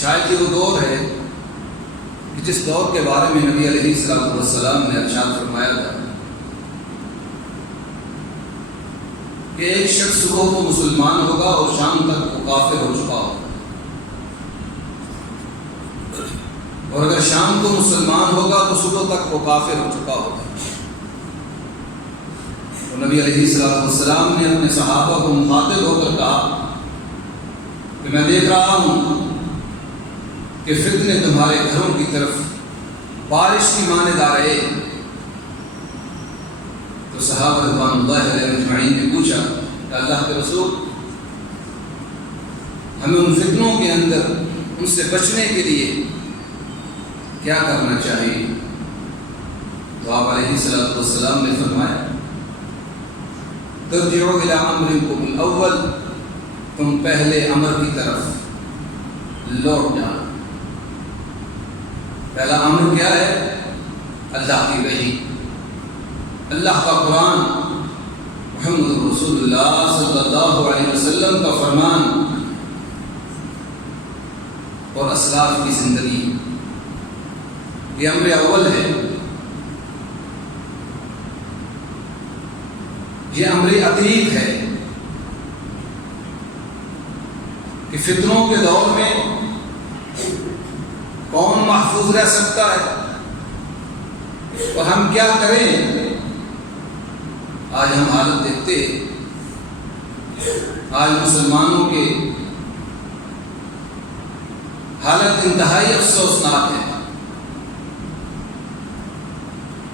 شاید یہ وہ دور ہے کہ جس دور کے بارے میں نبی علیہ السلام نے ارشاد فرمایا تھا کہ ایک شخص صبح کو مسلمان ہوگا اور شام تک وہ کافر ہو چکا ہوگا، اور اگر شام کو مسلمان ہوگا تو صبح تک وہ کافر ہو چکا ہوگا۔ تو نبی علیہ السلام نے اپنے صحابہ کو مخاطب ہو کر کہا کہ میں دیکھ رہا ہوں کہ فتنے تمہارے گھروں کی طرف بارش کی مانند آ رہے۔ تو صحابہ رضوان اللہ علیہ اجمعین نے پوچھا کہ اللہ کے رسول، ہمیں ان فتنوں کے اندر ان سے بچنے کے لیے کیا کرنا چاہیے؟ تو آپ علیہ السلام نے فرمایا ترجعوا الی امرکم الاول، تم پہلے امر کی طرف لوٹ جانا۔ پہلا امر کیا ہے؟ اللہ کی وحی، اللہ کا قرآن، محمد رسول اللہ صلی اللہ علیہ وسلم کا فرمان اور اسلاف کی زندگی، یہ امر اول ہے۔ یہ امر عتیق ہے کہ فتنوں کے دور میں کون محفوظ رہ سکتا ہے اور ہم کیا کریں۔ آج ہم حالت دیکھتے ہیں، آج مسلمانوں کے حالت انتہائی افسوسناک ہے،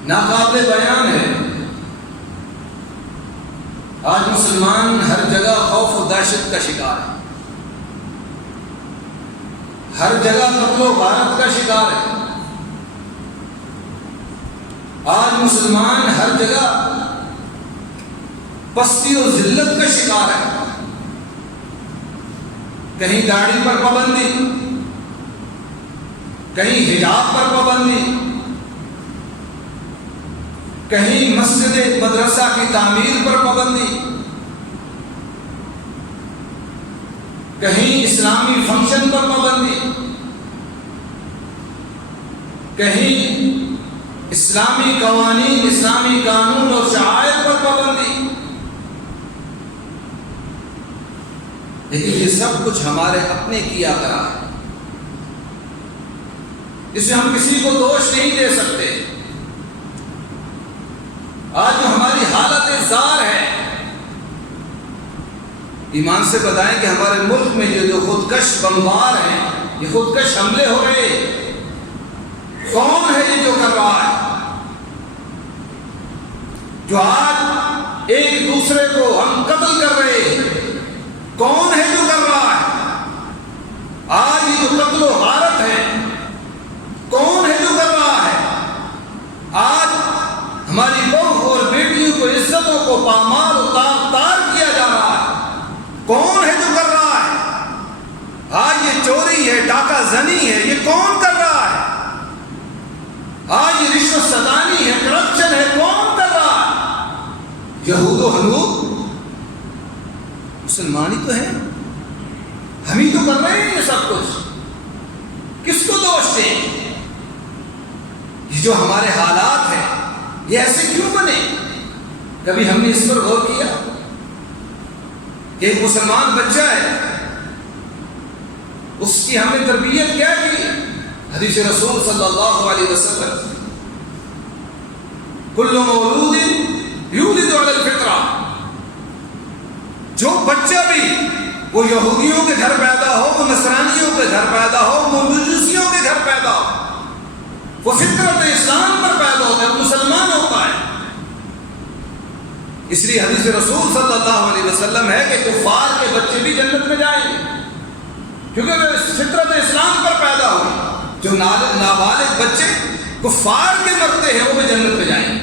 ناقابل بیان ہے۔ آج مسلمان ہر جگہ خوف و دہشت کا شکار ہے، ہر جگہ قتل و غارت کا شکار ہے۔ آج مسلمان ہر جگہ پستی و ذلت کا شکار ہے۔ کہیں داڑھی پر پابندی، کہیں حجاب پر پابندی، کہیں مسجد مدرسہ کی تعمیر پر پابندی، کہیں اسلامی فنکشن پر پابندی، کہیں اسلامی قوانین، اسلامی قانون اور شعائر پر پابندی۔ لیکن یہ سب کچھ ہمارے اپنے کیا کرا ہے، اس میں ہم کسی کو دوش نہیں دے سکتے۔ آج جو ہماری حالت زار ہے، ایمان سے بتائیں کہ ہمارے ملک میں یہ جو خودکش بمبار ہیں، یہ خودکش حملے ہو رہے، کون ہے یہ جو کر رہا ہے؟ جو آج ایک دوسرے کو ہم قتل کر رہے ہیں، کون ہے جو کر رہا ہے؟ آج یہ جو قتل و غارت ہے، کون ہے جو کر رہا ہے؟ آج ہماری بہو اور بیٹیوں کو، عزتوں کو پامال و تار تار کیا جا رہا ہے، کون ہے جو کر رہا ہے؟ آج یہ چوری ہے، ڈاکہ زنی ہے، یہ کون کر رہا ہے؟ آج یہ رشوت ستانی ہے، کرپشن ہے، کون کر رہا ہے؟ یہود و حنود مسلمان ہی تو ہیں، ہم ہی تو کر رہے ہیں یہ سب کچھ، کس کو دوش دیں؟ یہ جو ہمارے حالات ہیں یہ ایسے کیوں بنے؟ کبھی ہم نے اس پر غور کیا کہ ایک مسلمان بچہ ہے، اس کی ہم نے تربیت کیا کی؟ حدیث رسول صلی اللہ علیہ وسلم، کل مولود یولد علی الفطرہ، جو بچہ بھی وہ یہودیوں کے گھر پیدا ہو، وہ نصرانیوں کے گھر پیدا ہو، وہ مجوسیوں کے گھر پیدا ہو، وہ فطرت اسلام پر پیدا ہوتا ہے، مسلمان ہوتا ہے۔ اس لیے حدیث رسول صلی اللہ علیہ وسلم ہے کہ کفار کے بچے بھی جنت میں جائیں گے، کیونکہ وہ فطرت اسلام پر پیدا ہوئے۔ جو نابالغ بچے کفار کے مرتے ہیں وہ بھی جنت میں جائیں گے،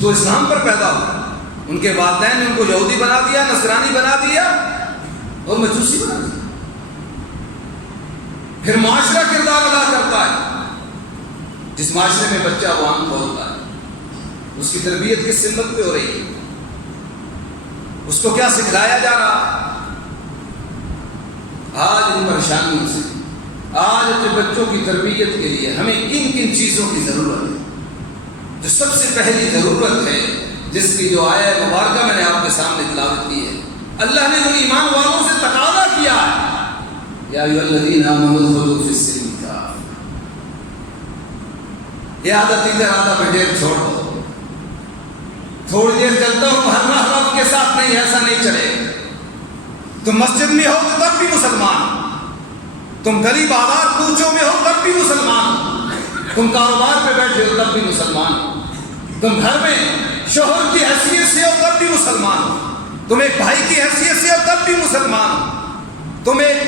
تو اسلام پر پیدا ہوئے۔ ان کے والدین نے ان کو یہودی بنا دیا، نصرانی بنا دیا اور مجوسی بنا دیا۔ پھر معاشرہ کردار ادا کرتا ہے، جس معاشرے میں بچہ وہ آنکھ کھولتا ہے، اس کی تربیت کس سمت پہ ہو رہی ہے، اس کو کیا سکھلایا جا رہا ہے۔ آج ان پریشانیوں سے، آج اپنے بچوں کی تربیت کے لیے ہمیں کن کن چیزوں کی ضرورت ہے؟ جو سب سے پہلی ضرورت ہے، جس کی جو آیہ مبارکہ میں نے آپ کے سامنے تلاوت کی ہے، اللہ نے جو ایمان والوں سے تقاضا کیا ہے، یا ایھا الذین آمنوا ادخلوا فی السلم کافہ، یہ عادت ادھر آدھا میں ڈیر چھوڑ دو، تھوڑی دیر چلتا ہوں ہر رب کے ساتھ، نہیں، ایسا نہیں چلے گا۔ تم مسجد میں ہو تو تب بھی مسلمان ہو، تم گلی بازار کوچوں میں ہو تب بھی مسلمان ہو، تم کاروبار پہ بیٹھے ہو تب بھی مسلمان ہو، تم گھر میں شوہر کی حیثیت سے ہو تب بھی مسلمان ہو، تم ایک بھائی کی حیثیت سے ہو تب بھی مسلمان ہو، تم ایک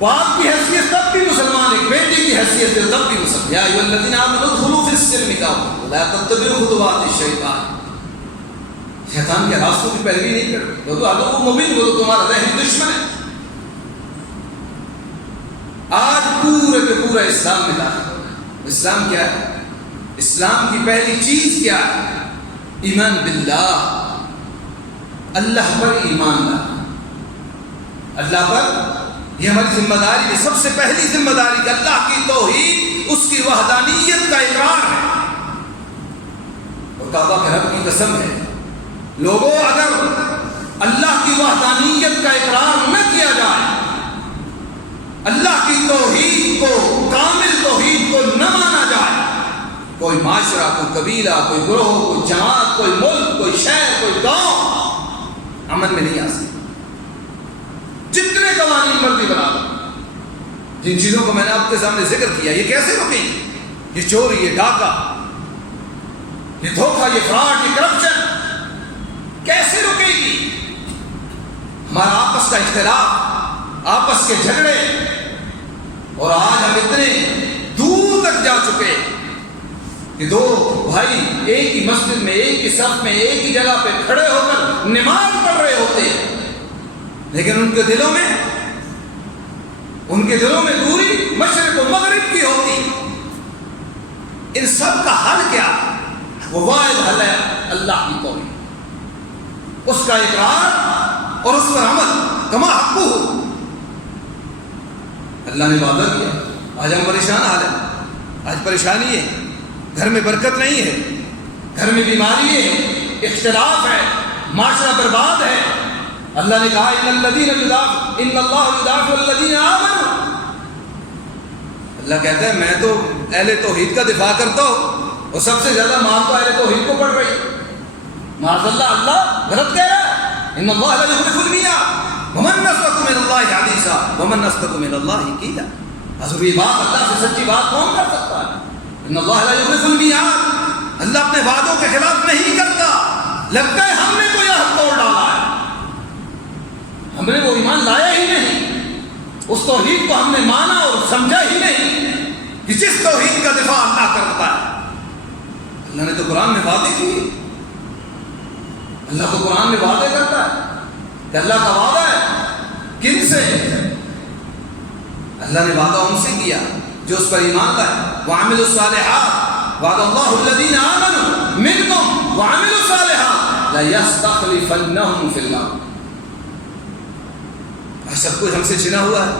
باپ کی حیثیت تب بھی مسلمان، ایک بیٹی کی حیثیت سے تب بھی مسلمان۔ یا ایھا الذین آمنوا ادخلوا فی السلم کافہ ولا تتبعوا خطوات الشیطان، شیطان کے راستوں کی پیروی نہیں کرتے، وہ تو عدو مبین، وہ تو تمہارا ذہنی دشمن ہے۔ آج پورے کے پورا اسلام میں داخل ہو گیا۔ اسلام کیا ہے؟ اسلام کی پہلی چیز کیا ہے؟ ایمان باللہ، اللہ پر ایمان لانا، اللہ پر، یہ ہماری ذمہ داری ہے، سب سے پہلی ذمہ داری کہ اللہ کی توحید، اس کی وحدانیت کا اقرار ہے۔ اور کعبہ کے رب کی قسم ہے، لوگوں اگر اللہ کی وحدانیت کا اقرار نہ کیا جائے، اللہ کی توحید کو، کامل توحید کو نہ مانا جائے، کوئی معاشرہ، کوئی قبیلہ، کوئی گروہ، کوئی جماعت، کوئی ملک، کوئی شہر، کوئی گاؤں امن میں نہیں آ سکتا۔ جتنے قوانین مرضی بنا لو، جن چیزوں کو میں نے آپ کے سامنے ذکر کیا، یہ کیسے رکیں گے؟ یہ چوری، یہ ڈاکہ، یہ دھوکہ، یہ فراڈ، یہ کرپشن کیسے رکے گی؟ ہمارا آپس کا اختلاف، آپس کے جھگڑے، اور آج ہم اتنے دور تک جا چکے کہ دو بھائی ایک ہی مسجد میں، ایک ہی صف میں، ایک ہی جگہ پہ کھڑے ہو کر نماز پڑھ رہے ہوتے ہیں، لیکن ان کے دلوں میں دوری مشرق و مغرب کی ہوتی۔ ان سب کا حل کیا؟ وہ واحد حل ہے اللہ کی توحید، اس کا اقرار اور اس پر عمل، کما حقہ۔ اللہ نے وعدہ کیا، آج ہم پریشان حال ہے، آج پریشانی ہے، گھر میں برکت نہیں ہے، گھر میں بیماری ہے، اختلاف ہے، معاشرہ برباد ہے۔ اللہ نے کہا ان اللہ یدافع الذین آمنوا، اللہ کہتا ہے میں تو اہل توحید کا دفاع کرتا ہوں، اور سب سے زیادہ مار تو اہل توحید کو پڑ رہی ہے۔ معاذ اللہ، اللہ غلط کہہ رہا ہے، ان اللہ لا یخلف المیعاد ومن اصدق من اللہ حدیثا ومن اصدق من اللہ قیلا۔ حضور یہ بات، اللہ سے سچی بات کون کر سکتا ہے؟ ان اللہ لا یخلف المیعاد، اللہ اپنے وعدوں کے خلاف نہیں کرتا۔ لگتا ہے ہم نے کوئی عہد توڑ ڈالا ہے، ہم نے وہ ایمان لایا ہی نہیں، اس توحید کو ہم نے مانا اور سمجھا ہی نہیں کہ جس توحید کا دفاع اللہ کرتا ہے۔ اللہ نے تو قرآن میں وعدے کیے، اللہ تو قرآن میں وعدے کرتا ہے کہ اللہ کا وعدہ ہے کن سے؟ اللہ نے وعدہ ان سے کیا جو اس پر ایمان لائے، وَعَمِلُوا الصَّالِحَاتِ وَعَدَ اللَّهُ الَّذِينَ آمَنُوا مِنْكُمْ وَعَمِلُوا الصَّالِحَاتِ لَيَسْتَخْلِفَنَّهُمْ فِي الْأَرْضِ۔ سب کچھ ہم سے چھنا ہوا ہے،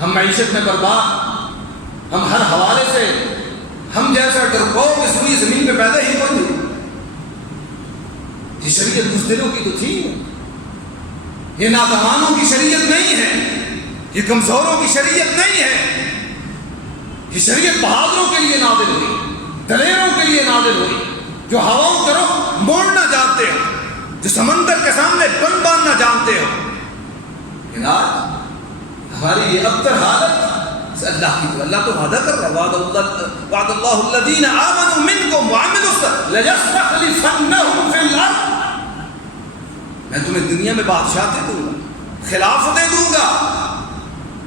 ہم معیشت میں برباد، ہم ہر حوالے سے، ہم جیسا ڈرپوک اس ہوئی زمین پہ پیدا ہی کوئی نہیں۔ یہ شریعت بزدلوں کی تو تھی، یہ ناتوانوں کی شریعت نہیں ہے، یہ کمزوروں کی شریعت نہیں ہے، یہ شریعت بہادروں کے لیے نازل ہوئی، دلیروں کے لیے نازل ہوئی، جو ہواؤں کی طرف موڑنا جانتے ہو، جو سمندر کے سامنے بند باندھنا جانتے ہو۔ لیکن آج ہماری یہ ابتر حالت اللہ کی، تو اللہ تو وعدہ کر رہا ہے، وعد اللہ الذین آمنوا منکم وعملوا الصالحات لیستخلفنہم فی الارض، میں تمہیں دنیا میں بادشاہتیں دوں گا، خلافتیں دوں گا،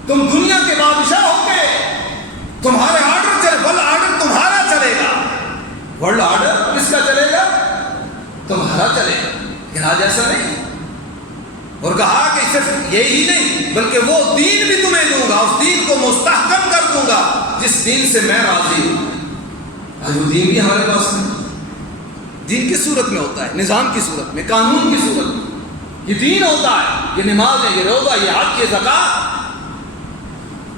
تم دنیا کے بادشاہ ہو کے، تمہارے آرڈر چلے، ورلڈ آرڈر تمہارا چلے گا۔ ورلڈ آرڈر کس کا چلے گا؟ تمہارا چلے گا۔ لیکن آج ایسا نہیں، اور کہا کہ صرف یہی نہیں بلکہ وہ دین بھی تمہیں دوں گا، اس دین کو مستحکم کر دوں گا جس دین سے میں راضی ہوں۔ آج وہ دین بھی ہمارے پاس نہیں۔ دین کس صورت میں ہوتا ہے؟ نظام کی صورت میں، قانون کی صورت میں۔ یہ دین ہوتا ہے، یہ نماز ہے، یہ روزہ، یہ حج، یہ زکات؟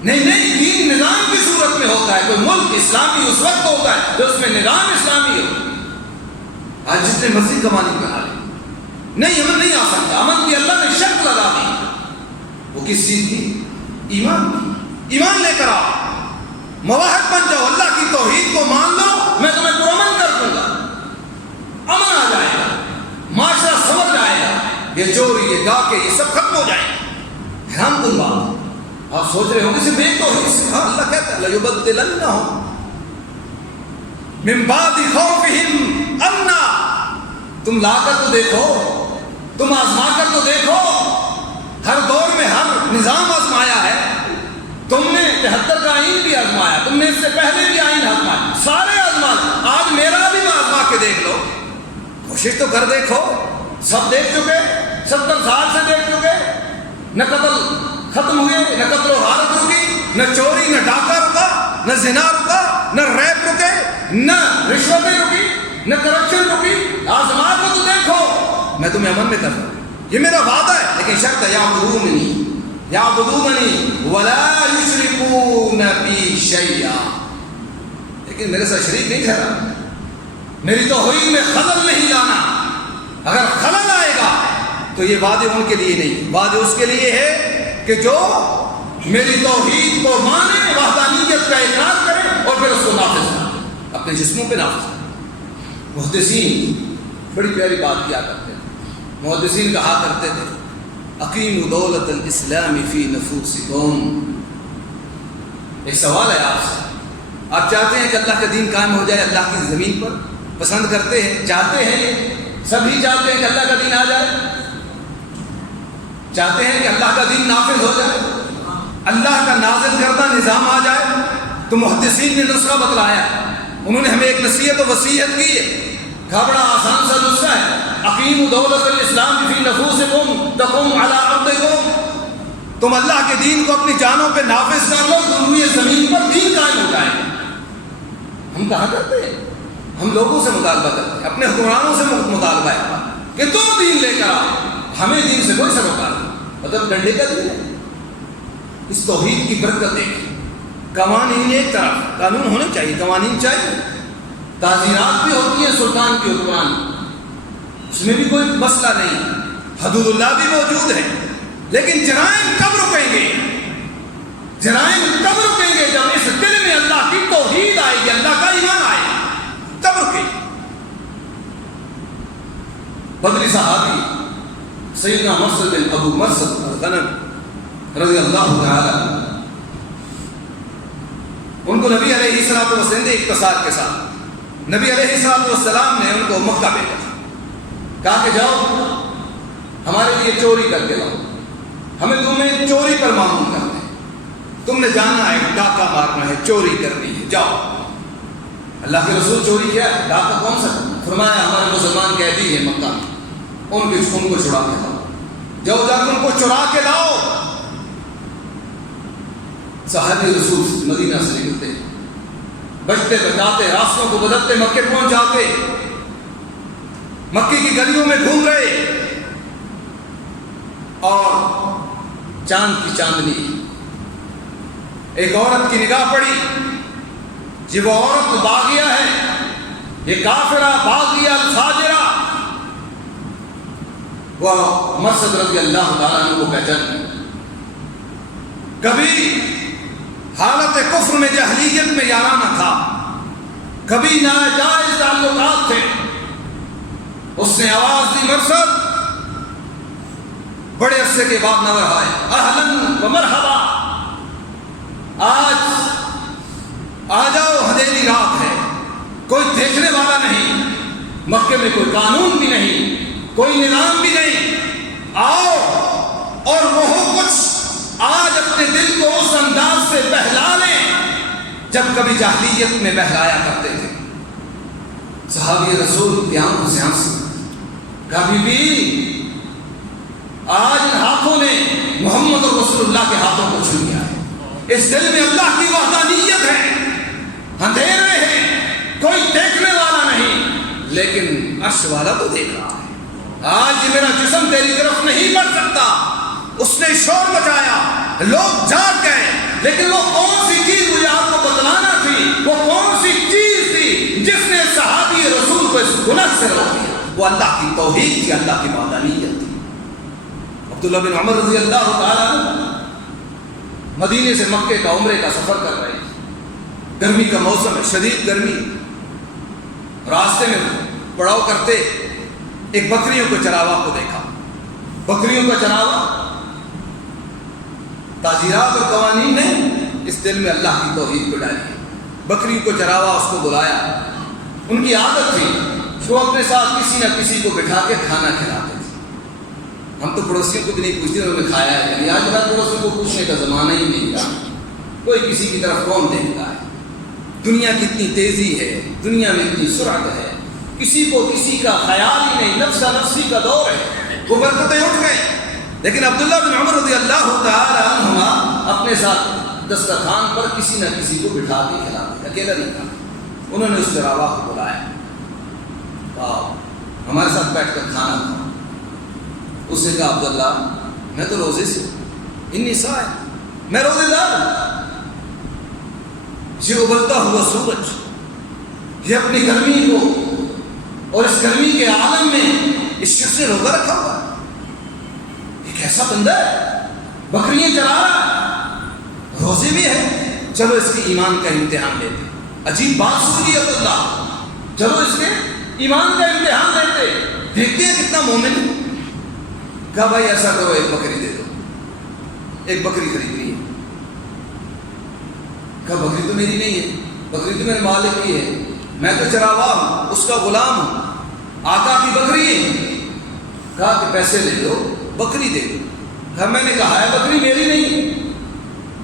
نہیں نہیں، دین نظام کی صورت میں ہوتا ہے۔ کوئی ملک اسلامی اس وقت ہوتا ہے جو اس میں نظام اسلامی ہو۔ آج جتنے مرضی قوانین بنا لیں، نہیں امن نہیں آ سکتا۔ امن کی اللہ نے شرط لگا دی، وہ کس چیز کی؟ ایمان کی۔ ایمان لے کر آؤ، موحد بن جاؤ، اللہ کی توحید کو مان لو، میں تمہیں پرامن کر دوں گا، امن آ جائے گا، معاشرہ سمجھ جائے گا، یہ چوری، یہ ڈاکے، یہ سب ختم ہو جائیں گے۔ حیران کن بات، آپ سوچ رہے ہوں گے صرف ایک توحید سے؟ ہاں، اللہ کہتا ہے لَيُبَدِّلَنَّهُمْ مِن بَعْدِ خَوْفِهِمْ أَمْنًا۔ تم لا کر تو دیکھو، تم آزما کر تو دیکھو، ہر دور میں ہر نظام آزمایا ہے۔ تم نے 73 کا آئین بھی آزمایا، تم نے اس سے پہلے بھی آئین آزمایا، سارے آزمائے۔ آج میرا بھی آزما کے دیکھ لو، کوشش تو کر دیکھو۔ سب دیکھ چکے، 70 سال سے دیکھ چکے، نہ قتل ختم ہوئے، نہ قتل و غارت رکی، نہ چوری، نہ ڈاکہ رکا، نہ زنا رکا، نہ ریپ رکے، نہ رشوتیں رکی، نہ کرپشن رکی۔ آزما کو تو دیکھو، میں تمہیں امن میں کر دوں، یہ میرا وعدہ ہے۔ لیکن شرط ہے یعبدوننی یعبدوننی ولا یشرکون بی شیئا، لیکن میرے ساتھ شریک نہیں ٹھہرا، میری توحید میں خلل نہیں لانا۔ اگر خلل آئے گا تو یہ وعدے ان کے لیے نہیں، وعدے اس کے لیے ہے کہ جو میری توحید کو مانے، وحدانیت کا اقرار کرے اور پھر اس کو نافذ کرے، اپنے جسموں پہ نافذ کرے۔ محدثین بڑی پیاری بات کیا کرتے تھے، محدثین کہا کرتے تھے اقیموا دولت الاسلام فی نفوسکم۔ ایک سوال ہے آپ سے، آپ چاہتے ہیں کہ اللہ کا دین قائم ہو جائے اللہ کی زمین پر؟ پسند کرتے ہیں، چاہتے ہیں، سبھی چاہتے ہیں کہ اللہ کا دین آ جائے، چاہتے ہیں کہ اللہ کا دین نافذ ہو جائے، اللہ کا نازل کردہ نظام آ جائے؟ تو محدثین نے نسخہ بتلایا، انہوں نے ہمیں ایک نصیحت و وصیت کی ہے، کہا بڑا آسان سا نسخہ ہے، اقیموا دولت الاسلام فی نفوسکم تقوم علی ارضکم۔ تم اللہ کے دین کو اپنی جانوں پہ نافذ کر لو، ضروری زمین پر دین قائم ہو جائے۔ ہم کہاں کرتے ہیں؟ ہم لوگوں سے مطالبہ کرتے ہیں، اپنے حکمرانوں سے مطالبہ ہے کہ تم دین لے کر آؤ، ہمیں دین سے کوئی سروکار نہیں، مطلب ڈنڈے کا دین ہے۔ اس توحید کی برکت دیکھیں، قوانین ایک طرف، قانون ہونے چاہیے، قوانین چاہیے، تعزیرات بھی ہوتی ہیں، سلطان کی حکمران، اس میں بھی کوئی مسئلہ نہیں، حدود اللہ بھی موجود ہے، لیکن جرائم کب رکیں گے؟ جرائم کب رکیں گے؟ جب اس دل میں اللہ کی توحید آئے گی، اللہ کا ایمان آئے گا، تب رکے گی۔ بدری صحابی سیدنا مرثد بن ابو مرثد الغنم رضی اللہ تعالی، ان کو نبی علیہ الصلوۃ والسلام اختصار کے ساتھ نبی علیہ الصلوۃ والسلام نے ان کو مکہ بھیجا، کہا کہ جاؤ ہمارے لیے چوری کر کے لاؤ، ہمیں تمہیں چوری پر معمول کرنا ہے، تم نے جانا ہے، ڈاکہ مارنا ہے، چوری کرنی ہے، جاؤ۔ اللہ کے رسول چوری کیا ہے؟ ڈاکہ کون سا؟ فرمایا ہمارے مسلمان قیدی ہیں مکہ میں، ان کو چھڑا کے لاؤ، جاؤ جا کے ان کو چرا کے لاؤ۔ صحابی رسول مدینہ سے نکلتے، بچتے بچاتے، راستوں کو بدلتے مکے پہنچ جاتے، مکے کی گلیوں میں گھوم رہے، اور چاند کی چاندنی ایک عورت کی نگاہ پڑی، یہ وہ عورت باغیہ ہے، یہ کافرہ باغیہ الفاجرہ، وہ مرثد رضی اللہ تعالیٰ عنہ کو پہچان، کبھی حالت کفر میں جاہلیت میں یارانہ تھا، کبھی ناجائز تعلقات تھے، اس نے آواز دی مرثد، بڑے عرصے کے بعد نظر آئے، اہلاً و مرحبا، آج آ جاؤ، ہدیلی رات ہے، کوئی دیکھنے والا نہیں، مکے میں کوئی قانون بھی نہیں، کوئی نظام بھی نہیں، آؤ اور وہ کچھ آج اپنے دل کو اس انداز سے بہلا لیں جب کبھی جاہلیت میں بہلایا کرتے تھے۔ صحابی رسول کی آنکھوں سے آنسو، کبھی بھی آج ان ہاتھوں نے محمد رسول اللہ کے ہاتھوں کو چھو لیا ہے، اس دل میں اللہ کی وحدانیت ہے، اندھیرے ہیں، کوئی دیکھنے والا نہیں، لیکن عرش والا تو دیکھ رہا ہے، آج میرا جسم تیری طرف نہیں بڑھ سکتا. اس نے شور مچایا, لوگ جاگ گئے, لیکن وہ کون سی چیز مجھے آپ کو بتلانا تھی, وہ کون سی چیز تھی جس نے صحابی رسول کو اس گناہ سے روک دیا؟ وہ اللہ کی توحید تھی, اللہ کی وحدانیت تھی. عبداللہ بن عمر رضی اللہ تعالیٰ مدینے سے مکے کا عمرے کا سفر کر رہے ہیں. گرمی کا موسم ہے, شدید گرمی. راستے میں پڑاؤ کرتے ایک بکریوں کو چراوا کو دیکھا. بکریوں کا چراوا تعزیرات اور قوانین نے اس دل میں اللہ کی توحید کو ڈالی. بکریوں کو چراوا اس کو بلایا. ان کی عادت تھی وہ اپنے ساتھ کسی نہ کسی کو بٹھا کے کھانا کھلاتے تھے. ہم تو پڑوسیوں کو بھی نہیں پوچھتے انہوں نے کھایا ہے نہیں. آج رات پڑوسیوں کو پوچھنے کا زمانہ ہی نہیں رہا. کوئی کسی کی طرف کون دیکھتا ہے؟ دنیا کتنی تیزی ہے, دنیا میں اتنی سرعت ہے, کسی کو کسی کا خیال ہی نہیں. نفسا نفسی کا دور ہے. وہ برکتیں اٹھ گئیں. لیکن عبداللہ بن عمر رضی اللہ تعالی عنہما اپنے ساتھ دسترخوان پر کسی نہ کسی کو بٹھا کے کھلاتے, اکیلا نہیں کھاتے. انہوں نے اس چراوا کو بلایا, ہمارے ساتھ بیٹھ کر کھانا کھاؤ. اس نے کہا عبداللہ میں تو روزے سے, انی صائم, میں روزے دار ہوں. یہ ابلتا ہوا سورج, یہ اپنی گرمی کو اور اس گرمی کے عالم میں اس شخص نے روزہ رکھا ہوا. یہ کیسا بندہ ہے, بکریاں چرا رہا, روزے بھی ہے. چلو اس کے ایمان کا امتحان لیتے. عجیب بات سنی عبداللہ, چلو اس کے ایمان کا امتحان لیتے, دیکھتے ہیں کتنا مومن ہے. کہا بھائی ایسا کرو, ایک بکری دے دو. ایک بکری خریدنی ہے. کہا بکری تو میری نہیں ہے, بکری تو میرے مالک کی ہے, میں تو چراوا ہوں, اس کا غلام ہوں, آقا کی بکری ہے. کہا کہ پیسے لے لو, بکری دے دو. کہا میں نے کہا ہے بکری میری نہیں,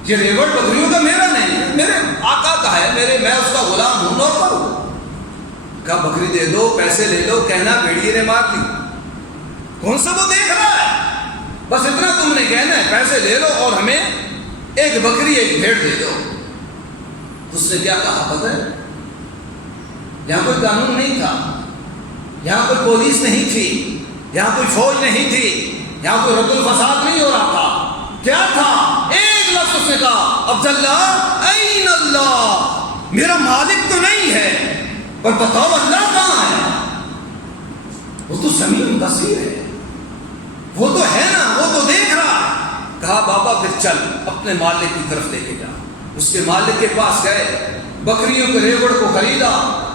یہ ریوڑ بکریوں کا میرا نہیں ہے, میرے آقا کا ہے, میں اس کا غلام ہوں, نوکر ہوں. کہا بکری دے دو, پیسے لے لو. کہنا بھیڑیے نے مار لی. کون سا وہ دیکھ رہا ہے, بس اتنا تم نے کہنا ہے پیسے لے لو اور ہمیں ایک بکری ایک بھیڑ دے دو. اس نے کیا کہا پتہ ہے, یہاں کوئی قانون نہیں تھا, یہاں کوئی پولیس نہیں تھی, یہاں کوئی فوج نہیں تھی, یہاں کوئی رد الفساد نہیں ہو رہا تھا. کیا تھا؟ ایک لفظ اس نے کہا, عبداللہ این اللہ, میرا مالک تو نہیں ہے پر بتاؤ اللہ کہاں ہے. وہ تو سمیع بصیر ہے, وہ تو ہے نا, وہ تو دیکھ رہا ہے. کہا بابا پھر چل اپنے مالک کی طرف لے کے جا. اس کے مالک کے پاس گئے, بکریوں کے ریوڑ کو خریدا,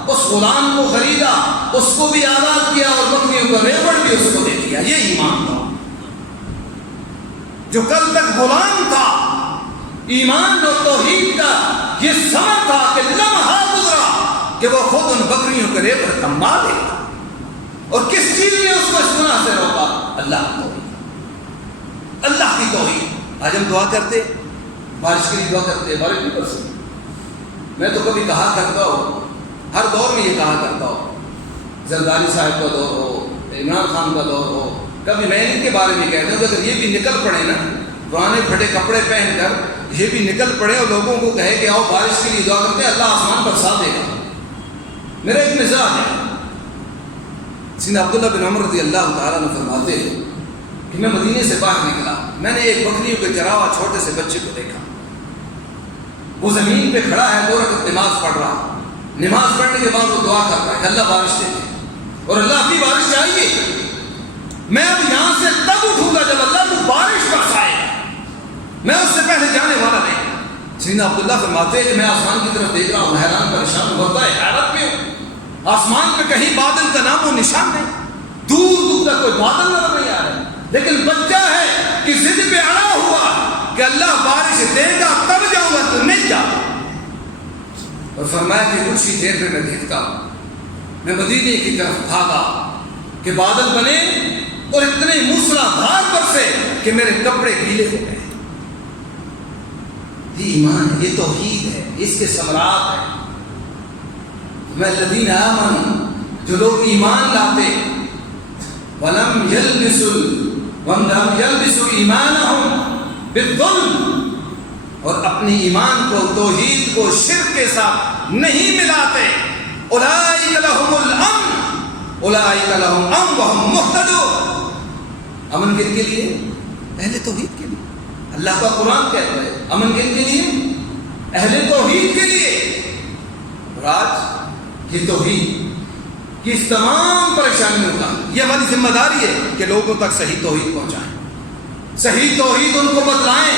اس غلام کو خریدا, اس کو بھی آزاد کیا اور بکریوں کا ریوڑ بھی اس کو دے دیا. یہ ایمان تھا. جو کل تک غلام تھا, ایمان اور توحید کا یہ سمجھ تھا کہ لمحہ گزرا کہ وہ خود ان بکریوں کے ریوڑ کا مالک تھا. اور کس چیز نے اس کو اس گناہ سے روکا؟ اللہ کی توحید, اللہ کی توحید. آج ہم دعا کرتے, بارش کے لیے دعا کرتے, بارش نہیں برسی. میں تو کبھی کہا کرتا ہوں, ہر دور میں یہ کہا کرتا ہوں, زرداری صاحب کا دور ہو, عمران خان کا دور ہو, کبھی میں ان کے بارے میں کہتا ہوں اگر یہ بھی نکل پڑے نا, پرانے پھٹے کپڑے پہن کر یہ بھی نکل پڑے اور لوگوں کو کہے کہ آؤ بارش کے لیے دعا کرتے ہیں, اللہ آسمان برسا دے گا. میرا ایک مزاج ہے. سیدنا عبداللہ بن عمر رضی اللہ تعالیٰ نے فرماتے ہیں کہ میں مدینے سے باہر نکلا, میں نے ایک بکریوں کے چراوا چھوٹے سے بچے کو دیکھا. وہ زمین پہ کھڑا ہے, 2 رکعت نماز پڑھ رہا. نماز پڑھنے کے بعد وہ دعا کر رہا ہے کہ اللہ بارش دے دے, اور اللہ کی بارش چاہیے. میں اب یہاں سے تب اٹھوں گا جب اللہ کو بارش برسائے, میں اس سے پہلے جانے والا نہیں. سیدنا عبداللہ فرماتے ہیں کہ میں آسمان کی طرف دیکھ رہا ہوں, حیران پریشان ہوتا ہے, حیرت میں ہوں. آسمان پہ کہیں بادل کا نام و نشان نہیں, دور دور تک کوئی بادل نظر نہیں آ رہا, لیکن بچہ ہے کہ ضد پہ اڑا ہوا کہ اللہ بارش دے گا تب جاؤں گا, تو نہیں جاؤں. اور فرمایا کہ کچھ ہی دیر میں میں دیکھتا ہوں, میں مدینے کی طرف بھاگا کہ بادل بنے اور اتنے موسلادھار برسے کہ میرے کپڑے گیلے ہو گئے. یہ ایمان ہے, یہ توحید ہے, اس کے ثمرات ہیں. میں الذین آمنوا, جو لوگ ایمان لاتے, ولم یلبسوا ایمانہم بالظلم, اور اپنی ایمان کو, توحید کو شرک کے ساتھ نہیں ملاتے, اولئک لہم الامن, اولئک لہم امن وہم مہتدون. امن کن کے لیے؟ اہل توحید کے لیے. اللہ کا قرآن کہتا ہے امن کن کے لیے؟ اہل توحید کے لیے. اور آج یہ توحید کی اس تمام پریشانیوں کا یہ ہماری ذمہ داری ہے کہ لوگوں تک صحیح توحید پہنچائیں, صحیح توحید ان کو بتلائیں.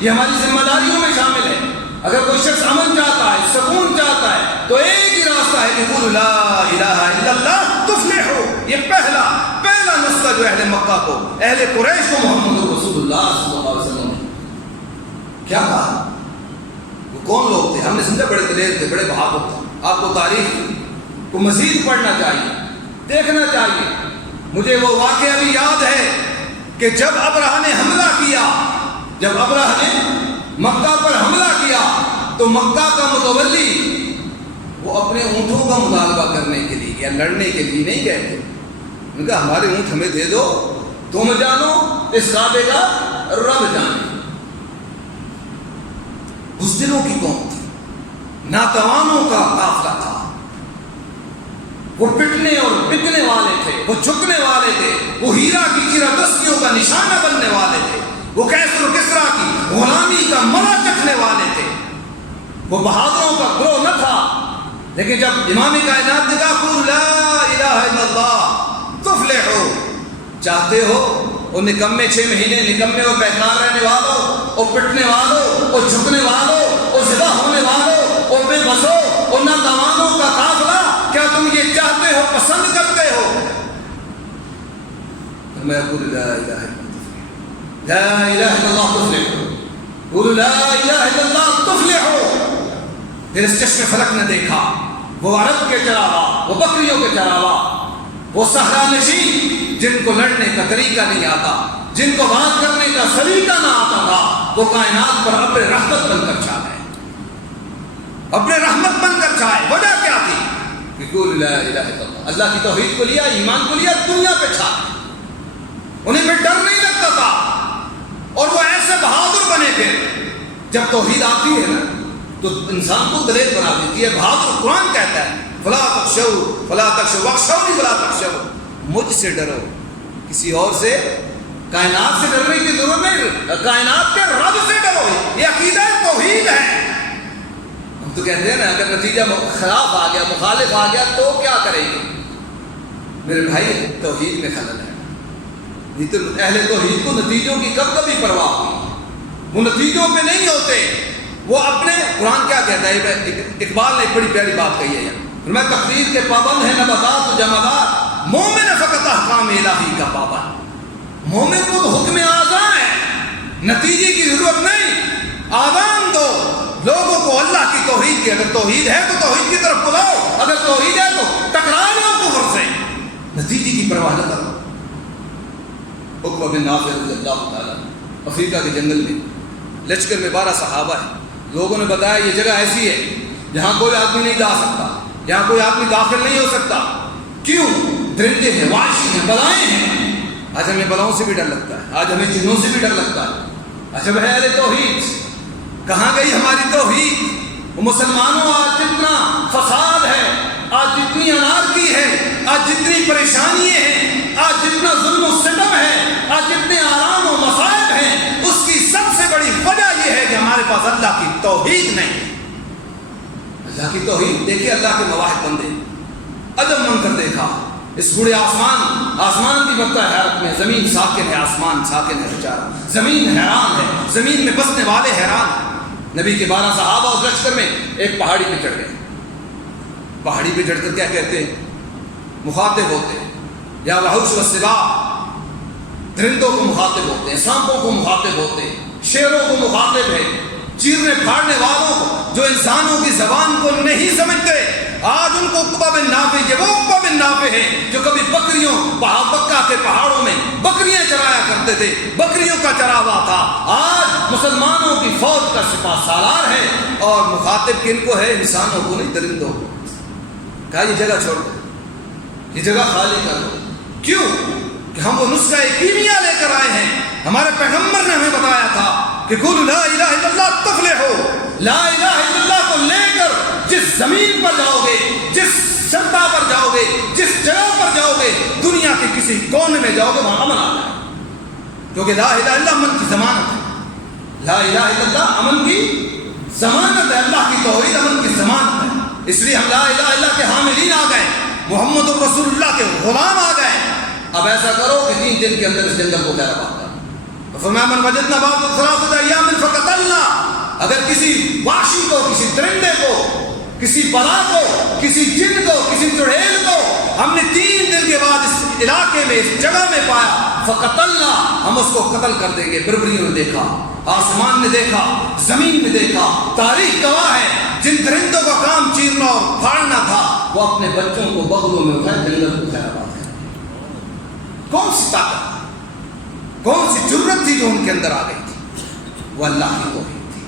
یہ ہماری ذمہ داریوں میں شامل ہے. اگر کوئی شخص امن چاہتا ہے, سکون چاہتا ہے, تو ایک ہی راستہ ہے کہ قولوا لا الہ الا اللہ تفلحوا. یہ پہلا نسخہ جو اہل مکہ کو, اہل قریش کو محمد رسول اللہ صلی اللہ علیہ وسلم نے کیا کہا. وہ کون لوگ تھے؟ ہم نے سمجھا بڑے دلیر تھے, بڑے بہادر تھے. آپ کو تاریخ کو مزید پڑھنا چاہیے, دیکھنا چاہیے. مجھے وہ واقعہ بھی یاد ہے کہ جب ابرہہ نے حملہ کیا, جب ابرہہ نے مکہ پر حملہ کیا, تو مکہ کا متولی وہ اپنے اونٹوں کا مطالبہ کرنے کے لیے یا لڑنے کے لیے نہیں گئے تھے. ان کا ہمارے اونٹ ہمیں دے دو, تم جانو اس کعبے کا رب جانے. بزدلوں کی قوم تھی, ناتوانوں کا قافلہ تھا. وہ پٹنے اور بکنے والے تھے, وہ جھکنے والے تھے, وہ ہیرا کی چیرادستیوں کا نشانہ بننے والے تھے, وہ کیسر و کسریٰ کی غلامی کا مزہ چکھنے والے تھے. وہ بہادروں کا گروہ نہ تھا. لیکن جب امام کائنات نے کہا قولوا لا الہ الا اللہ تفلحوا, چاہتے ہو اور نکمے 6 مہینے نکمے اور بیکار رہنے والوں اور پٹنے والوں اور جھکنے والوں اور ذبح ہونے والوں اور بے بسوں اور ناتوانوں کا قافلہ, کیا تم یہ چاہتے ہو, پسند کرتے ہو؟ میں قول لا الہ الا اللہ تفلحوا, قولوا لا الہ الا اللہ تفلحوا. پھر اس چشم فلک نے دیکھا, وہ عرب کے چراوا, وہ بکریوں کے چراوا, وہ صحرا نشین جن کو لڑنے کا طریقہ نہیں آتا, جن کو بات کرنے کا سلیقہ نہ آتا تھا, وہ کائنات پر ابر رحمت بن کر چھا گئے, ابر رحمت بن کر چھائے. وجہ کیا تھی؟ کہ قول لا الہ الا اللہ, اللہ کی توحید کو لیا, ایمان کو لیا, دنیا پہ چھا. انہیں پھر ڈر نہیں لگتا تھا اور وہ ایسے بہادر بنے تھے. جب توحید آتی ہے نا تو انسان کو دلیر بنا دیتی ہے. بہادر قرآن کہتا ہے فلا تخشوا فلا تخشوا واخشونی فلا تخشوا, مجھ سے ڈرو, کسی اور سے, کائنات سے ڈرنے کی ضرورت نہیں, کائنات کے رب سے ڈرو. یہ عقیدہ توحید ہے. ہم تو کہتے ہیں نا اگر نتیجہ خلاف آ گیا, مخالف آ گیا تو کیا کریں گے؟ میرے بھائی توحید میں خلل ہے. نہیں تو اہل توحید کو نتیجوں کی کب کبھی پرواہ ہوئی, وہ نتیجوں پہ نہیں ہوتے. وہ اپنے, قرآن کیا کہتا ہے, اقبال نے ایک بڑی پیاری بات کہی ہے, میں تقدیر کے پابند ہے نباتات و جمادات, مومن فقط احکام الہی کا پابند. مومن کو تو حکم اعظم ہے, نتیجے کی ضرورت نہیں. آزان دو لوگوں کو اللہ کی توحید کی. اگر توحید ہے تو توحید کی طرف بلاؤ, اگر توحید ہے تو ٹکرا لو کفر سے, نتیجے کی پرواہ نہ کرو. عقبہ بن نافع رضی اللہ تعالیٰ افریقہ کے جنگل میں لشکر میں 12 صحابہ ہیں. لوگوں نے بتایا یہ جگہ ایسی ہے جہاں کوئی آدمی نہیں جا سکتا, یہاں کوئی آدمی داخل نہیں ہو سکتا. کیوں؟ درندے ہیں, وحشی ہیں, بلائیں ہیں. آج ہمیں بلاؤں سے بھی ڈر لگتا ہے, آج ہمیں جنوں سے بھی ڈر لگتا ہے. عجب ہے اہل توحید, کہاں گئی ہماری توحید؟ مسلمانوں آج جتنا فساد ہے, آج جتنی انارکی ہے, آج جتنی پریشانیاں ہیں, آج جتنا ظلم و ستم ہے, آج جتنے آرام و مصائب ہیں, اس کی سب سے بڑی وجہ یہ ہے کہ ہمارے پاس اللہ کی توحید نہیں. اللہ کی توحید دیکھیے, اللہ کے مواہب بندے عجب من کر دیکھا. اس بڑے آسمان بھی بڑھتا ہے حیرت میں, زمین ساکن ہے, آسمان ساکن ہے, بیچارہ زمین حیران ہے, زمین میں بسنے والے حیران ہیں. نبی کے 12 صحابہ اس لشکر میں ایک پہاڑی پہ چڑھ گئے. پہاڑی پہ چڑھ کر کیا کہتے ہیں؟ مخاطب ہوتے ہیں, یا وحوش و سبا, درندوں کو مخاطب ہوتے ہیں, سانپوں کو مخاطب ہوتے ہیں, شیروں کو مخاطب ہے, چیرنے پھاڑنے والوں کو جو انسانوں کی زبان کو نہیں سمجھتے. آج ان کو عقبہ بن نافع, یہ وہ عقبہ بن نافع ہیں جو کبھی بکریوں مکہ کے پہاڑوں میں بکریاں چرایا کرتے تھے, بکریوں کا چراوا تھا. آج مسلمانوں کی فوج کا سپاہ سالار ہے اور مخاطب کن کو ہے؟ انسانوں کو نہیں, درندوں کو. کہا یہ جگہ چھوڑ دو, یہ جگہ خالی کر دو. کیوں؟ کہ ہم وہ نسخہ کیمیا لے کر آئے ہیں. ہمارے پیغمبر نے ہمیں بتایا تھا کہ قولوا لا الہ الا اللہ تفلحوا. لا الہ الا اللہ کو لے کر جس زمین پر جاؤ گے, جس سطح پر جاؤ گے, جس جگہ پر جاؤ کسی کونے میں جاؤ گے وہاں امن آ جائے، کیونکہ لا الہ الا اللہ امن کی ضمانت ہے. لا الہ الا اللہ امن کی ضمانت ہے، اللہ کی توحید امن کی ضمانت ہے. اس لیے ہم لا الہ الا اللہ کے حاملین آ گئے، محمد رسول اللہ کے غلام آ گئے. اب ایسا کرو کہ 3 دن کے اندر اس جنگل کو خیر آباد کرو. فرمایا من وجدنا بعد ثلاثة ایام فقتلنا، اگر کسی وحشی کو، کسی درندے کو، کسی بلا کو، کسی جن کو، کسی چڑیل کو ہم نے 3 دن کے بعد اس علاقے میں، اس جگہ میں پایا، فقتلنا، ہم اس کو قتل کر دیں گے. بربریوں نے دیکھا، آسمان نے دیکھا، زمین نے دیکھا، تاریخ گواہ ہے. جن درندوں کا کام چیرنا اور پھاڑنا تھا وہ اپنے بچوں کو بغلوں میں اٹھائے جنگل کو خیر آباد کر. کون سی طاقت، کون سی جرت تھی جو ان کے اندر آ گئی تھی؟ وہ اللہ کی توحید تھی.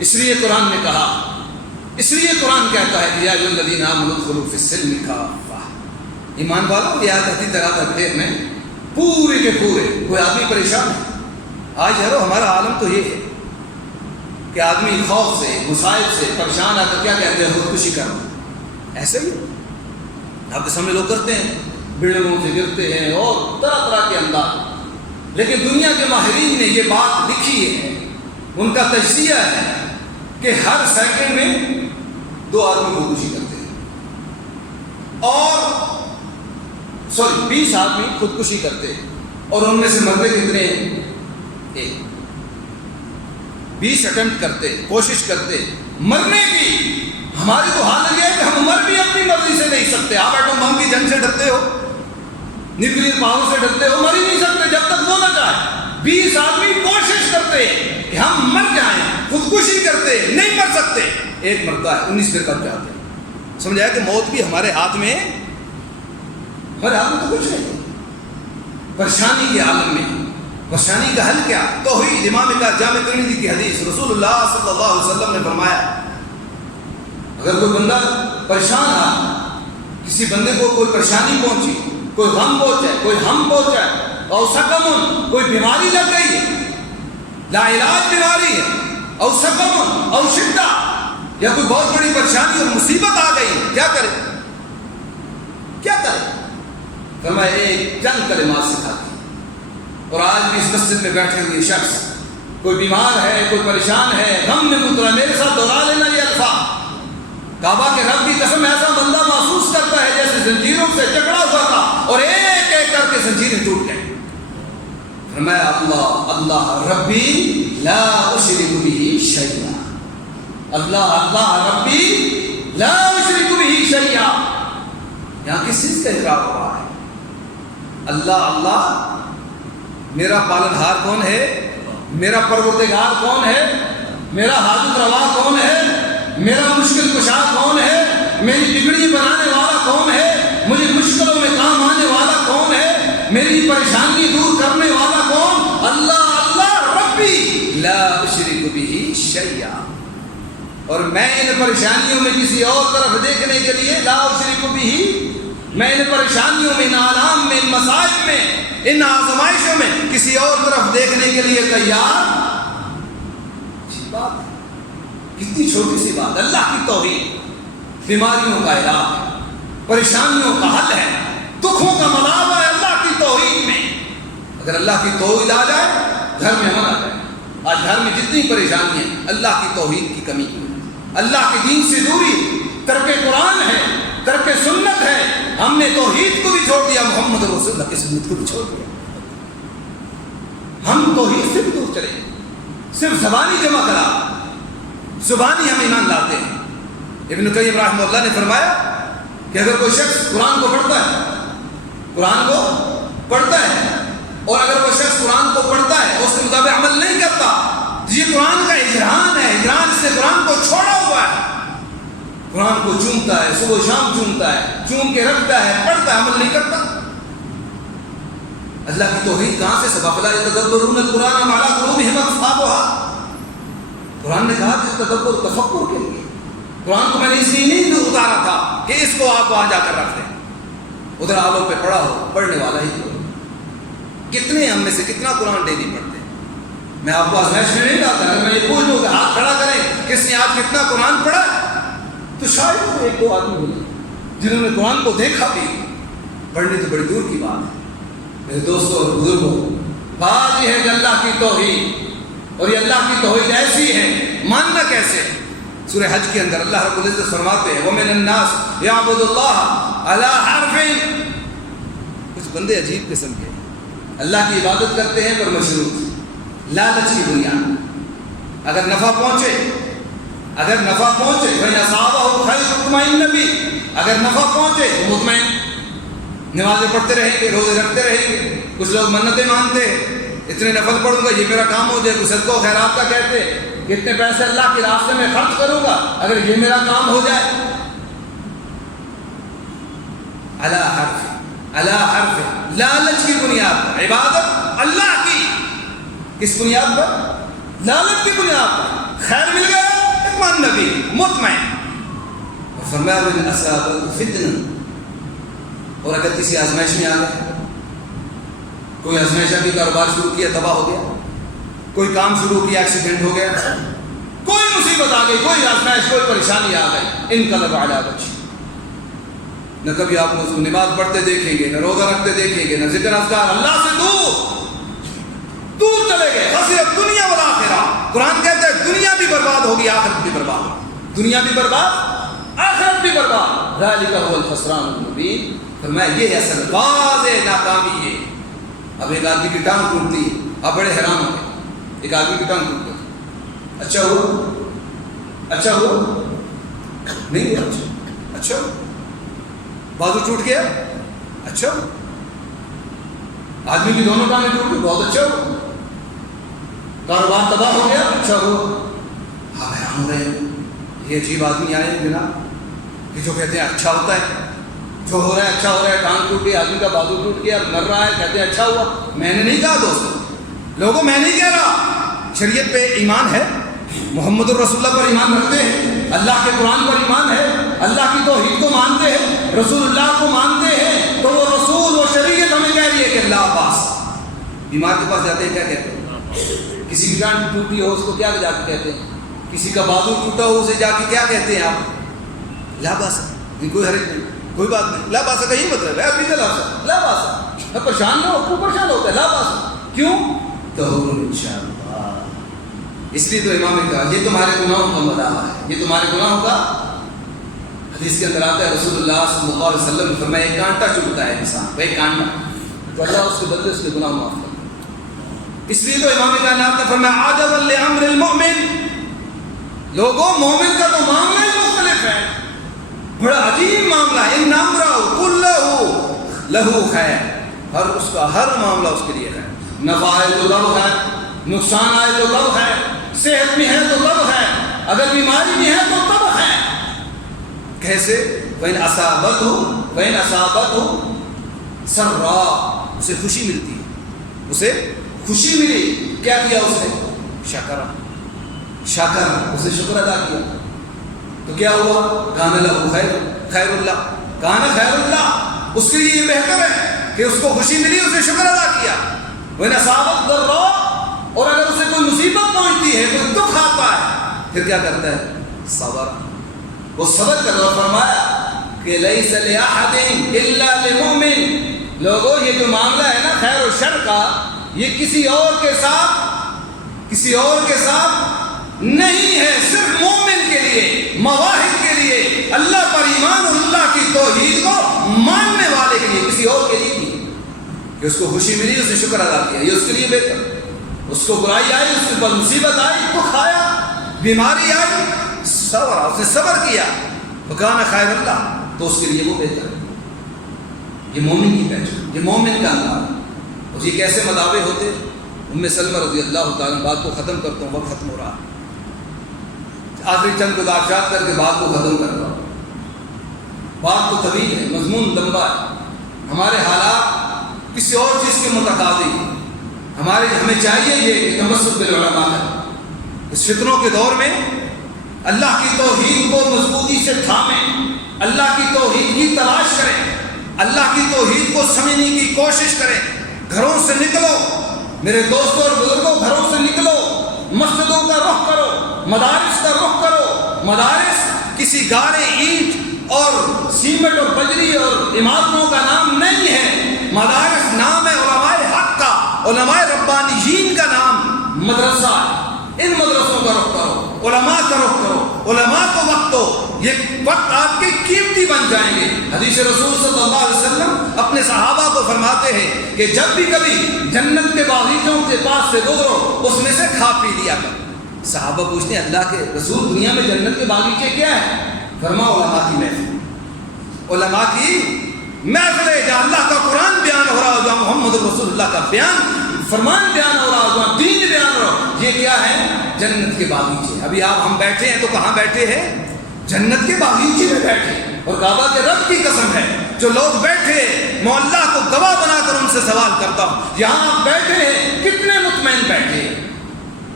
اس لیے قرآن نے کہا، اس لیے قرآن کہتا ہے کہ یا ایھا الذین آمنوا ادخلوا فی السلم کافہ. ایمان والوں، یہ آیت آتی طرح تفسیر میں پورے کے پورے کوئی آدمی پریشان ہے. آج ہے ہمارا عالم تو یہ ہے کہ آدمی خوف سے، مصائب سے پریشان آ کر کیا کہتے ہیں؟ خودکشی کرنا. ایسے ہی آپ کے سامنے لوگ کرتے ہیں، بلڈنگوں سے گرتے ہیں اور طرح طرح کے انداز. لیکن دنیا کے ماہرین نے یہ بات لکھی ہے، ان کا تجزیہ ہے کہ ہر سیکنڈ میں 2 آدمی خودکشی کرتے ہیں، اور 20 آدمی خودکشی کرتے ہیں، اور ان میں سے مرتے کتنے ہیں؟ 1. 20 اٹمپٹ کرتے، کوشش کرتے مرنے کی. ہماری تو حالت یہ ہے کہ ہم مر بھی اپنی مرضی سے نہیں سکتے. آپ ایٹم بم کی جنگ سے ڈرتے ہو، نیوکلیر پاور سے ڈرتے ہو، مر ہی نہیں سکتے جب تک وہ نہ جائے. 20 آدمی کوشش کرتے کہ ہم مر جائیں، خودکشی کرتے، نہیں مر سکتے. 1 مرتا ہے، 19 پھر کب جاتے ہیں. سمجھایا کہ موت بھی ہمارے ہاتھ میں، ہمارے ہاتھ میں تو کچھ نہیں. پریشانی کے عالم میں پریشانی کا حل کیا؟ توحید. امام کا جامع ترمذی کی حدیث، رسول اللہ صلی اللہ علیہ وسلم نے فرمایا اگر کوئی بندہ پریشان رہا، کسی بندے کو کوئی پریشانی پہنچی، کوئی غم پہنچے، کوئی ہم پہنچے، اور سقم، کوئی بیماری لگ گئی ہے، لا علاج بیماری ہے، اور سقم اور شدہ، یا کوئی بہت بڑی پریشانی اور مصیبت آ گئی، کیا کرے؟ کیا کرے؟ فرمایا ایک چند کلمات سکھاتی. اور آج بھی اس مسجد میں بیٹھے ہوئے شخص کوئی بیمار ہے، کوئی پریشان ہے، غم میں مبتلا، میرے ساتھ دوہرا لینا یہ الفاظ. کعبہ کے رب کی قسم، ایسا بندہ محسوس کرتا ہے جیسے زنجیروں سے جکڑا ہوا تھا اور ایک ایک کر کے زنجیریں ٹوٹ گئی. فرمایا اللہ اللہ ربی لا اشرک بہ شیئا. اللہ اللہ ربی لا اشرک بہ شیئا. یہاں کس چیز کا اقرار ہو رہا ہے؟ اللہ اللہ، میرا پالنہار کون ہے؟ میرا پروردگار کون ہے؟ میرا حاجت روا کون ہے؟ میرا مشکل کشا کون ہے؟ میری بگڑی بنانے والا کون ہے؟ مجھے مشکلوں میں کام آنے والا کون ہے؟ میری پریشانی دور کرنے والا کون؟ اللہ اللہ ربی لا اشرک بہ شیئا. اور میں ان پریشانیوں میں کسی اور طرف دیکھنے کے لیے، لا اشرک بہ، میں ان پریشانیوں میں، ان آلام میں، ان مصائب میں، ان آزمائشوں میں کسی اور طرف دیکھنے کے لیے تیار. بات کتنی چھوٹی سی بات. اللہ کی توحید بیماریوں کا علاج، پریشانیوں کا حل ہے، دکھوں کا ملاوا ہے اللہ کی توحید میں. اگر اللہ کی توحید آ جائے گھر میں امن آ جائے. آج گھر میں جتنی پریشانی ہے اللہ کی توحید کی کمی کی، اللہ کے دین سے دوری، ترک قرآن ہے، ترک سنت ہے. ہم نے توحید کو بھی چھوڑ دیا، محمد رسول اللہ کی سنت کو بھی چھوڑ دیا. ہم توحید سے بھی دور چلے، صرف زبانی جمع کرا، زبانی ہم ایمان لاتے ہیں. ابن قیم رحمہ اللہ نے فرمایا کہ اگر کوئی شخص قرآن کو پڑھتا ہے، قرآن کو پڑھتا ہے، اور اگر کوئی شخص قرآن کو پڑھتا ہے اور اس کے مطابق عمل نہیں کرتا، یہ قرآن کا اجران ہے. اجران سے قرآن کو چھوڑا ہوا ہے. قرآن کو چومتا ہے، صبح و شام چومتا ہے، چوم کے رکھتا ہے، پڑھتا ہے، عمل نہیں کرتا. اللہ کی توحید کہاں سے سبب؟ لا يتدبرون القرآن ام علی قلوبہم اقفالها. قرآن نے کہا کہ تدبر تفکر کے لیے. قرآن کو میں نے اس لیے نہیں اتارا تھا کہ اس کو آپ وہاں جا کر رکھ دیں، ادھر آلوں پہ پڑھا ہو، پڑھنے والا ہی ہو. کتنے ہم میں سے کتنا قرآن ڈیلی پڑھتے ہیں؟ میں آپ کو آزمائش میں نہیں ڈالتا. اگر میں یہ پوچھ لوں کہ ہاتھ کھڑا کریں کس نے آج کتنا قرآن پڑھا، تو شاید 1-2 آدمی ہوئے جنہوں نے قرآن کو دیکھا بھی. پڑھنے تو بڑی دور کی بات ہے. میرے دوستوں اور بزرگوں، بات یہ ہے کہ اللہ کی توحید، اور یہ اللہ کی توحید ایسی ہے، ماننا کیسے؟ سورہ حج کے اندر اللہ رب العزت فرماتے ہیں وَمِنَ النَّاسِ يَعْبُدُ اللَّهَ عَلَىٰ حَرْفٍ، کچھ بندے عجیب قسم کے اللہ کی عبادت کرتے ہیں پر مشروط، لالچ کی بنیاد، اگر نفع پہنچے فَإِنْ أَصَابَهُ خَيْرٌ اطْمَئِنَّ بِهِ، اگر نفع پہنچے تو مطمئن، نمازیں پڑھتے رہیں گے، روزے رکھتے رہیں گے۔ کچھ لوگ منتیں مانتے ہیں، اتنے نفل پڑھوں گا یہ میرا کام ہو جائے، کچھ صدقہ و خیرات کا کہتے ہیں، اتنے پیسے اللہ کے راستے میں خرچ کروں گا اگر یہ میرا کام ہو جائے۔ علی حرف، لالچ کی بنیاد پر عبادت اللہ کی، کس بنیاد پر؟ لالچ کی بنیاد پر، خیر مل گیا اطمئن نبی، مطمئن۔ اور فرمایا وَإِنْ أَصَابَتْهُ فِتْنَةٌ، اور اگر کسی آزمائش میں آ گئے، کوئی آزمائش کی کاروبار شروع کیا تباہ ہو گیا، کوئی کام شروع کیا ایکسیڈنٹ ہو گیا، کوئی مصیبت آ گئی، کوئی آزمائش، کوئی پریشانی آ گئی، انقلب علی وجہہ، نہ کبھی آپ کو نماز پڑھتے دیکھیں گے، نہ روزہ رکھتے دیکھیں گے، نہ ذکر اذکار، اللہ سے دور چلے گئے، خسرت دنیا والآخرہ۔ قرآن کہتا ہے دنیا بھی برباد ہوگی، آخرت بھی برباد، دنیا بھی برباد، آخرت بھی برباد، ذالک هو الخسران المبین۔ فرمایا یہ ہے اصل واضح ناکامی ہے۔ اب ایک آدمی کی ٹانگ ٹوٹتی ہے، آپ بڑے حیران ہو گئے، ایک آدمی کی ٹانگ ٹوٹ گئی، اچھا ہوا نہیں ہوا، اچھا بازو ٹوٹ گیا، اچھا آدمی کی دونوں ٹانگیں ٹوٹ گئی، بہت اچھا ہوا، کاروبار تباہ ہو گیا، اچھا ہوا۔ آپ حیران ہو رہے ہیں، یہ عجیب آدمی آئے ہیں جناب کہ جو کہتے ہیں اچھا ہوتا ہے، جو ہو رہا ہے اچھا ہو رہا ہے، ٹانگ ٹوٹ گئی، آدمی کا بازو ٹوٹ گیا، مر رہا ہے، کہتے ہیں اچھا ہوا۔ میں نے نہیں کہا دوستو، لوگوں میں نہیں کہہ رہا، شریعت پہ ایمان ہے، محمد الرسول اللہ پر ایمان رکھتے ہیں، اللہ کے قرآن پر ایمان ہے، اللہ کی توحید کو مانتے ہیں، رسول اللہ کو مانتے ہیں، تو وہ رسول و شریعت ہمیں کہہ رہی ہے کہ اللہ پاس، بیمار کے پاس جاتے ہیں کیا کہتے ہیں؟ کسی کی ٹانگ ٹوٹی ہو اس کو کیا جا کے کہتے ہیں؟ کسی کا بازو ٹوٹا ہو اسے جا کے کیا کہتے ہیں آپ؟ لا باس، کوئی حرج نہیں، کوئی بات نہیں، لا باس کا یہی مطلب ہے، ابھی لا باس، پریشان نہ ہو، کو پریشان ہوتا ہے، لا باس، کیوں؟ طہور انشاءاللہ، اس لیے تو امام نے کہا یہ تمہارے گناہوں کا مداح ہے، یہ تمہارے گناہوں کا، حدیث کے اندر آتا ہے رسول اللہ صلی اللہ علیہ وسلم نے فرمایا ایک کانٹا چبھتا ہے انسان کو، ایک کانٹا، تو اللہ اس کے بدلے اس کے گناہ معاف کرتا ہے۔ اس لیے تو امام کائنات نے فرمایا عجبا لامر المؤمن، لوگوں مومن کا تو معاملہ ہی مختلف ہے، بڑا عجیب معاملہ ہے، ان امرہ کلہ لہ خیر، ہر اس کا ہر معاملہ اس کے لیے ہے، نفع ہے تو تب ہے، نقصان آئے تو تب ہے، صحت میں ہے تو تب ہے، اگر بیماری میں ہے تو تب ہے۔ کیسے؟ وَإِنْ أَصَابَتْهُ سَرًّا، اسے خوشی ملتی ہے، اسے خوشی ملی، کیا کیا اس نے؟ شکر، اسے شکر ادا کیا، تو کیا ہوا؟ کان لہ خیر اللہ، کان خیر اللہ، اس کے لیے یہ بہتر ہے کہ اس کو خوشی ملی، اسے شکر ادا کیا۔ وَإِنْ أَصَابَتْهُ ضَرًّا، اور اگر اسے کوئی مصیبت پہنچتی ہے، کوئی دکھ آتا ہے، پھر کیا کرتا ہے؟ صبر، وہ صبر کر، اور فرمایا کہ لیس لأحد الا للمؤمن، لوگوں یہ جو معاملہ ہے نا خیر و شر کا، یہ کسی اور کے ساتھ نہیں ہے، صرف مومن کے لیے، مواہب کے لیے، اللہ پر ایمان اور اللہ کی توحید کو ماننے والے کے لیے، کسی اور کے لیے نہیں، کہ اس کو خوشی ملی اس نے شکر ادا کیا، یہ اس کے لیے بہتر، اس کو برائی آئی، اس کے اوپر مصیبت آئی، دکھ آیا، بیماری آئی، صبر، اس نے صبر کیا، وکان خیر اللہ، تو اس کے لیے وہ بہتر ہے۔ یہ مومن کی پہچان، یہ مومن کا انداز۔ اور یہ کیسے مداوے ہوتے؟ سلمہ رضی اللہ تعالیٰ، بات کو ختم کرتا ہوں، وقت ختم ہو رہا، آخری چند گزارشات کر کے بات کو ختم کر رہا ہوں۔ بات تو طویل ہے، مضمون لمبا ہے، ہمارے حالات کسی اور چیز کے متقاضی ہیں، ہمیں چاہیے یہ کہ تمسک بالعلماء ہے، اس فتنوں کے دور میں اللہ کی توحید کو مضبوطی سے تھامیں، اللہ کی توحید کی تلاش کریں، اللہ کی توحید کو سمجھنے کی کوشش کریں، گھروں سے نکلو میرے دوستوں اور بزرگوں، گھروں سے نکلو، مسجدوں کا رخ کرو، مدارس کا رخ کرو۔ مدارس کسی گارے اینٹ اور سیمنٹ اور بجری اور عمارتوں کا نام نہیں ہے، مدارس نام ہے علماء علماء ربانیین کا نام مدرسہ ہے، ان مدرسوں کا رخ کرو، علماء کا رخ کرو، علماء کو وقت دو، یہ وقت آپ کے قیمتی بن جائیں گے۔ حدیث رسول صلی اللہ علیہ وسلم اپنے صحابہ کو فرماتے ہیں کہ جب بھی کبھی جنت کے باغیچوں کے پاس سے گزرو اس میں سے کھا پی لیا کرو۔ صحابہ پوچھتے ہیں اللہ کے رسول دنیا میں جنت کے باغیچے کیا ہیں؟ فرمایا علماء کی محفل، علماء کی محفل ہے جہاں اللہ کا قرآن بیان ہو رہا ہو، جہاں محمد رسول اللہ کا بیان فرمان بیان ہو رہا ہو، جہاں دین بیان ہو رہا ہو، یہ کیا ہے؟ جنت کے باغیچے۔ ابھی آپ ہم بیٹھے ہیں تو کہاں بیٹھے ہیں؟ جنت کے باغیچے میں بیٹھے ہیں۔ اور کعبہ کے رب کی قسم ہے جو لوگ بیٹھے میں اللہ کو گواہ بنا کر ان سے سوال کرتا ہوں، یہاں آپ بیٹھے ہیں کتنے مطمئن بیٹھے ہیں؟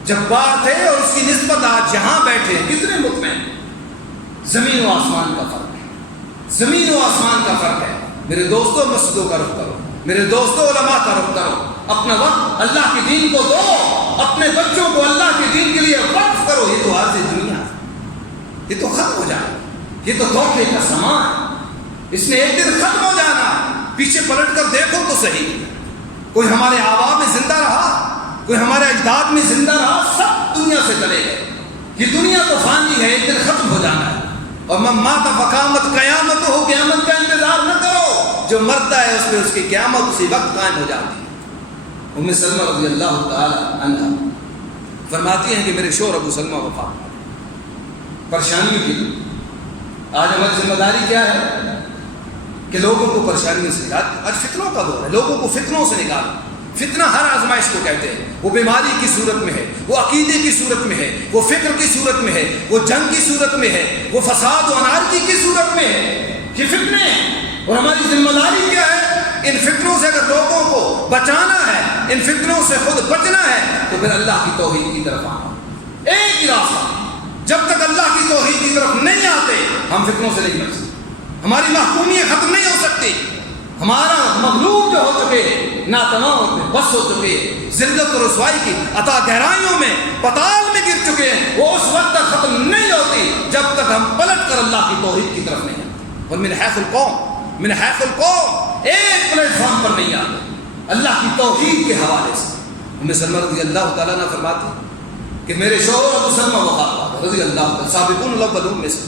جبار تھے اور اس کی نسبت آج یہاں بیٹھے ہیں کتنے مطمئن؟ زمین و آسمان کا فرق ہے، زمین و آسمان کا فرق ہے۔ میرے دوستوں مسجدوں کا رخ کرو، میرے دوستوں علماء کا رخ کرو، اپنا وقت اللہ کے دین کو دو، اپنے بچوں کو اللہ کے دین کے لیے وقف کرو۔ یہ تو عارضی دنیا ہے، یہ تو ختم ہو جائے، یہ تو دھوکے کا سامان ہے، اس نے ایک دن ختم ہو جانا ہے۔ پیچھے پلٹ کر دیکھو تو صحیح، کوئی ہمارے آبا میں زندہ رہا، کوئی ہمارے اجداد میں زندہ رہا، سب دنیا سے چلے گئے۔ یہ دنیا تو فانی ہے، ایک دن ختم ہو جانا ہے۔ اور من مات فقامت قیامت ہو، قیامت کا انتظار نہ کرو، جو مرتا ہے اس پہ اس کی قیامت اسی وقت قائم ہو جاتی ہے۔ ام سلمہ رضی اللہ تعالی عنہ فرماتی ہیں کہ میرے شوہر ابو سلمہ وفات پائے پریشانیوں کی۔ آج ہماری ذمہ داری کیا ہے کہ لوگوں کو پریشانیوں سے نکال، آج فتنوں کا دور ہے، لوگوں کو فتنوں سے نکال۔ فتنہ ہر آزمائش کو کہتے ہیں، وہ بیماری کی صورت میں ہے، وہ عقیدے کی صورت میں ہے، وہ فکر کی صورت میں ہے، وہ جنگ کی صورت میں ہے، وہ فساد و انارکی کی صورت میں ہے۔ یہ فتنے ہیں اور ہماری ذمہ داری کیا ہے؟ ان فتنوں سے اگر لوگوں کو بچانا ہے، ان فتنوں سے خود بچنا ہے تو پھر اللہ کی توحید کی طرف آنا۔ ایک ہی راستہ، جب تک اللہ کی توحید کی طرف نہیں آتے ہم فتنوں سے نہیں بچ سکتے، ہماری محکومیت ختم نہیں ہو سکتی۔ ہمارا مغلوب جو ہو چکے ہیں، ناتواں میں بس ہو چکے ہیں، ذلت و رسوائی کی عطا گہرائیوں میں پتال میں گر چکے ہیں، وہ اس وقت تک ختم نہیں ہوتی جب تک ہم پلٹ کر اللہ کی توحید کی طرف نہیں آتے۔ اور من حیث القوم، من حیث القوم ایک پلیٹ فارم پر نہیں آتے اللہ کی توحید کے حوالے سے۔ ام سلمہ رضی اللہ تعالیٰ نے فرماتی کہ میرے شوہر ابو سلمہ وفات پائے رضی اللہ تعالیٰ، سابقون الاولون میں سے۔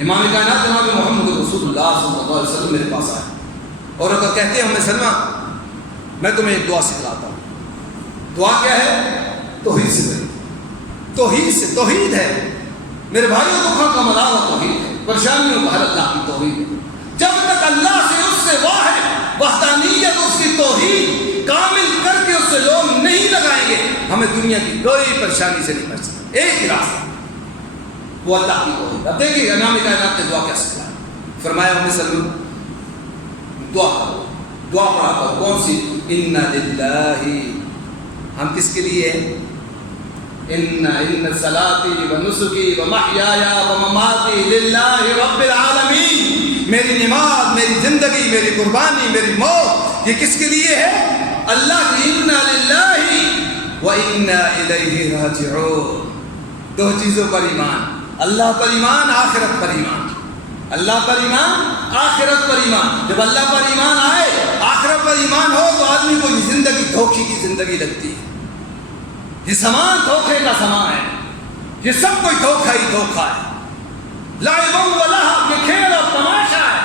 امام کائنات جناب محمد رسول اللہ صلی اللہ علیہ وسلم میرے پاس آئے اور اگر کہتے ہیں ام سلمہ میں تمہیں ایک دعا سکھلاتا ہوں۔ دعا کیا ہے؟ توحید سے بنی، توحید سے، توحید ہے میرے بھائیوں، دکھوں کا مدار توحید ہے، پریشانیوں کا حل اللہ کی توحید ہے۔ جب تک اللہ سے، اس سے واحد وحدانیت، اس کی توحید کامل کر کے اس سے لوگ نہیں لگائیں گے ہمیں دنیا کی کوئی پریشانی سے نہیں بچ سکتے۔ ایک ہی راستہ وہ اللہ کی توحید۔ اب دیکھیے امام کائنات نے دعا کیا سکھلایا، فرمایا ام سلمہ دعا کرو، دعا پڑھا کرو، کون سی؟ انا للہ، ہم کس کے لیے ہیں؟ ان صلاتی و نسکی و محیایا و مماتی للہ رب العالمین، میری نماز، میری زندگی، میری قربانی، میری موت یہ کس کے لیے ہے؟ اللہ کی۔ انا للہ و انا الیہ راجعون، دو چیزوں پر ایمان، اللہ پر ایمان، آخرت پر ایمان۔ اللہ پر ایمان، آخرت پر ایمان۔ جب اللہ پر ایمان آئے، آخرت پر ایمان ہو تو آدمی کو یہ زندگی دھوکے کی زندگی لگتی ہے۔ یہ سامان دھوکے کا سامان ہے، یہ سب کوئی دھوکا ہی دھوکا ہے، لعب و لہو، یہ کھیل اور تماشا ہے۔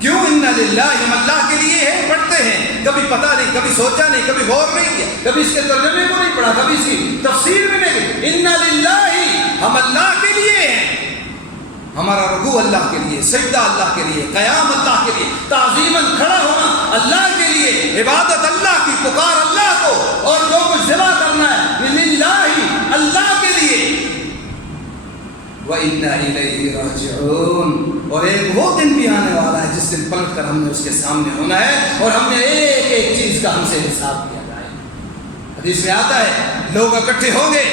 کیوں؟ انا للہ، ہم اللہ کے لیے ہیں، پڑھتے ہیں، کبھی پتہ نہیں، کبھی سوچا نہیں، کبھی غور نہیں کیا، کبھی اس کے ترجمے کو نہیں پڑھا، کبھی اس کی تفسیر میں نہیں گئے۔ انا للہ، ہم اللہ کے لیے ہیں، ہمارا رکوع اللہ کے لیے، سجدہ اللہ کے لیے، قیام اللہ کے لیے، تعظیماً کھڑا ہونا اللہ کے لیے، عبادت اللہ کی، پکار اللہ کو، اور جو کچھ ذبح کرنا ہے للہ، اللہ کے لیے۔ وَإِنَّا إِلَيْهِ رَاجِعُونَ، اور ایک وہ دن بھی آنے والا ہے جس دن پلٹ کر ہم نے اس کے سامنے ہونا ہے اور ہم نے ایک ایک چیز کا ہم سے حساب کیا جائے۔ حدیث میں آتا ہے لوگ اکٹھے ہوں گے،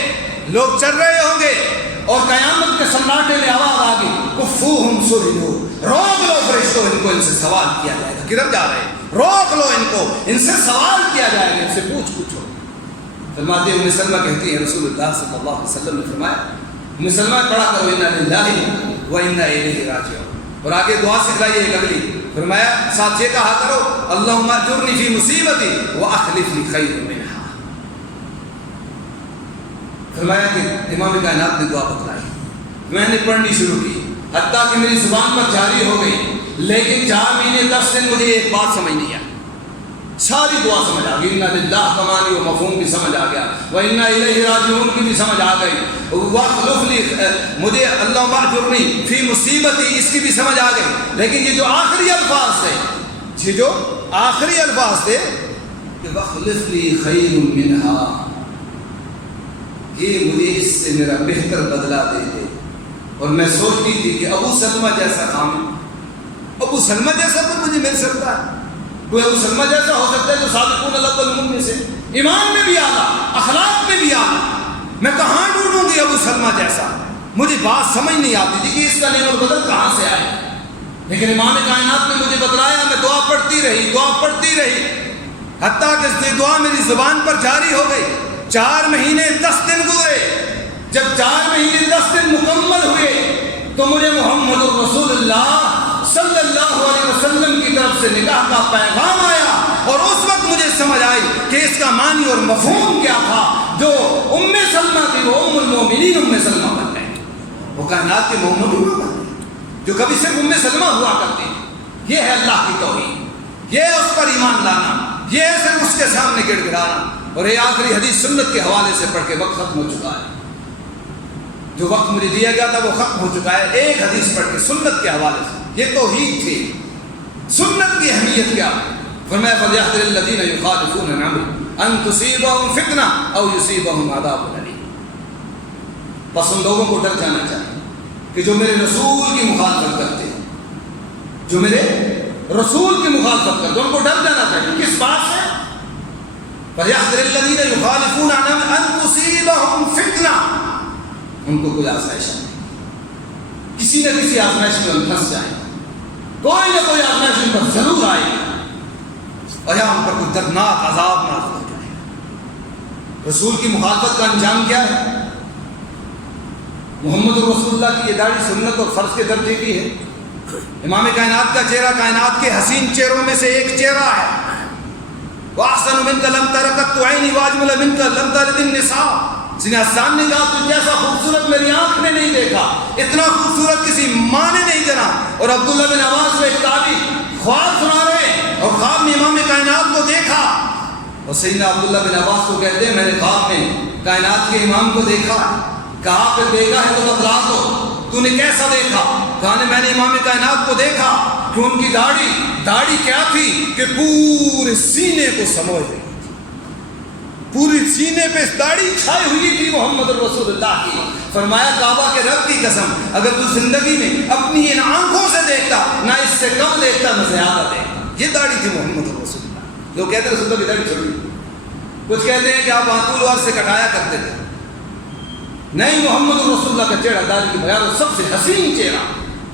لوگ چل رہے ہوں گے اور قیامت کے سناٹے میں آواز آ گئی، کفوہم سئلوا، روک لو فرشتوں، ان کو ان سے سوال کیا جائے گا، گرفت جا رہے ہیں، روک لو ان کو، ان سے سوال کیا جائے گا، ان سے پوچھو۔ فرماتے ہیں ام سلمہ کہتی ہیں رسول اللہ صلی اللہ علیہ وسلم نے فرمایا، ام سلمہ پڑھا کرو انا للہ و انا الیہ راجعون، اور آگے دعا سکھلائی ایک اگلی، فرمایا ساتھ یہ کہا کرو اللہم اجرنی فی مصیبتی واخلف لی خیر منہا. فرمایا کہ امام کائنات نے دعا بتلائی، میں نے پڑھنی شروع کی، حتیٰ کہ میری زبان پر جاری ہو گئی، لیکن 4 مہینے 10 دن مجھے ایک بات سمجھ نہیں آئی. ساری دعا سمجھ آ گئی، اِنَّا لِلَّهِ کا معنی و مفہوم بھی سمجھ آ گیا، وَإِنَّا إِلَيْهِ رَاجِعُونَ کی بھی سمجھ آ گئی، وَاخْلُفْ لِي مجھے اللہم اجرنی فی مصیبتی اس کی بھی سمجھ آ گئی. لیکن یہ جو آخری الفاظ تھے، یہ جو آخری الفاظ تھے کہ وَاخْلِفْ لِي خَيْرٌ مِّنْهَا، یہ مجھے اس سے میرا بہتر بدلہ دے دے. اور میں سوچتی تھی کہ ابو سلمہ جیسا کام، ابو سلمہ جیسا تو مجھے مل سکتا ہے، کوئی ابو سلمہ جیسا ہو سکتا ہے جو سابقون الاولون میں سے، ایمان میں بھی اعلیٰ، اخلاق میں بھی اعلیٰ. میں کہاں ڈھونڈوں گی ابو سلمہ جیسا؟ مجھے بات سمجھ نہیں آتی تھی کہ اس کا نعمت بدل کہاں سے آئے. لیکن امام کائنات نے مجھے بتلایا، میں دعا پڑھتی رہی، حتیٰ کہ دعا میری زبان پر جاری ہو گئی. 4 مہینے 10 دن گزرے. جب 4 مہینے 10 دن مکمل ہوئے تو مجھے محمد رسول اللہ صلی اللہ علیہ وسلم کی طرف سے نکاح کا پیغام آیا. اور اس وقت مجھے سمجھ آئی کہ اس کا معنی اور مفہوم کیا تھا. جو ام سلمہ تھی وہ ام المومنین ام سلمہ بن گئی، وہ کائنات کے محمد ہوا بن گئی، جو کبھی صرف ام سلمہ ہوا کرتی. یہ ہے اللہ کی توحید، یہ ہے اس پر ایمان لانا، یہ ہے صرف اس کے سامنے گڑ گڑانا. اور یہ آخری حدیث سنت کے حوالے سے پڑھ کے وقت ختم ہو چکا ہے. جو وقت مجھے دیا گیا تھا وہ ختم ہو چکا ہے. ایک حدیث پڑھ کے سنت کے حوالے سے، یہ توحید تھی. سنت کی اہمیت کیا؟ فرمایا فَلْيَحْذَرِ الَّذِينَ يُخَالِفُونَ عَنْ أَمْرِهِ أَن تُصِيبَهُمْ فِتْنَةٌ أَوْ يُصِيبَهُمْ عَذَابٌ أَلِيمٌ. بس ان لوگوں کو ڈر جانا چاہیے کہ جو میرے رسول کی مخالفت کرتے ہیں، جو میرے رسول کی مخالفت کرتے ہیں، ان کو ڈر جانا چاہیے. کس بات سے؟ فَلْيَحْذَرِ الَّذِينَ يُخَالِفُونَ عَنْ أَمْرِهِ أَن تُصِيبَهُمْ فِتْنَةٌ. ان کو کوئی آزمائش نہیں، کسی نہ کسی آزمائش میں ہم پھنس جائیں، کوئی نہ کوئی آزمائش ان پر ضرور آئے گی، اور یہاں ان پر کوئی دردناک عذاب نازل ہو جائے گا. رسول کی مخالفت کا انجام کیا ہے؟ محمد رسول اللہ کی یہ داڑھی سنت اور فرض کے درجے کی ہے. امام کائنات کا چہرہ کائنات کے حسین چہروں میں سے ایک چہرہ ہے. وَأَحْسَنُ مِنْكَ لَمْ تَرَ قَطُّ عَيْنِي وَأَجْمَلَ مِنْكَ لَمْ تَلِدِ النِّسَاءُ. سینہ حسان نے کہا تو جیسا خوبصورت میری آنکھ نے نہیں دیکھا، اتنا خوبصورت کسی ماں نے نہیں جنا. اور عبداللہ بن عباس کو ایک تابعی خواب سنا رہے ہیں اور خواب میں امام کائنات کو دیکھا، اور سیدنا عبداللہ بن عباس کو کہتے ہیں میں نے خواب میں کائنات کے امام کو دیکھا. کہا پہ دیکھا ہے تو بتلا تو نے کیسا دیکھا؟ کہا میں نے امام کائنات کو دیکھا کہ ان کی داڑھی کیا تھی کہ پورے سینے کو سموئے گئی، پوری سینے پہ داڑھی چھائی ہوئی تھی محمد رسول اللہ کی. فرمایا کعبہ کے رب کی قسم اگر تو زندگی میں اپنی ان آنکھوں سے دیکھتا، نہ اس سے کم دیکھتا نہ زیادہ دیکھتا. یہ داڑھی تھی محمد رسول اللہ. لوگ کہتے ہیں رسول اللہ کی داڑھی چھوڑی، کچھ کہتے ہیں کہ آپ آتول وار سے کٹایا کرتے تھے. نہیں، محمد رسول اللہ کا چہرہ داڑھی کے بغیر سب سے حسین چہرہ.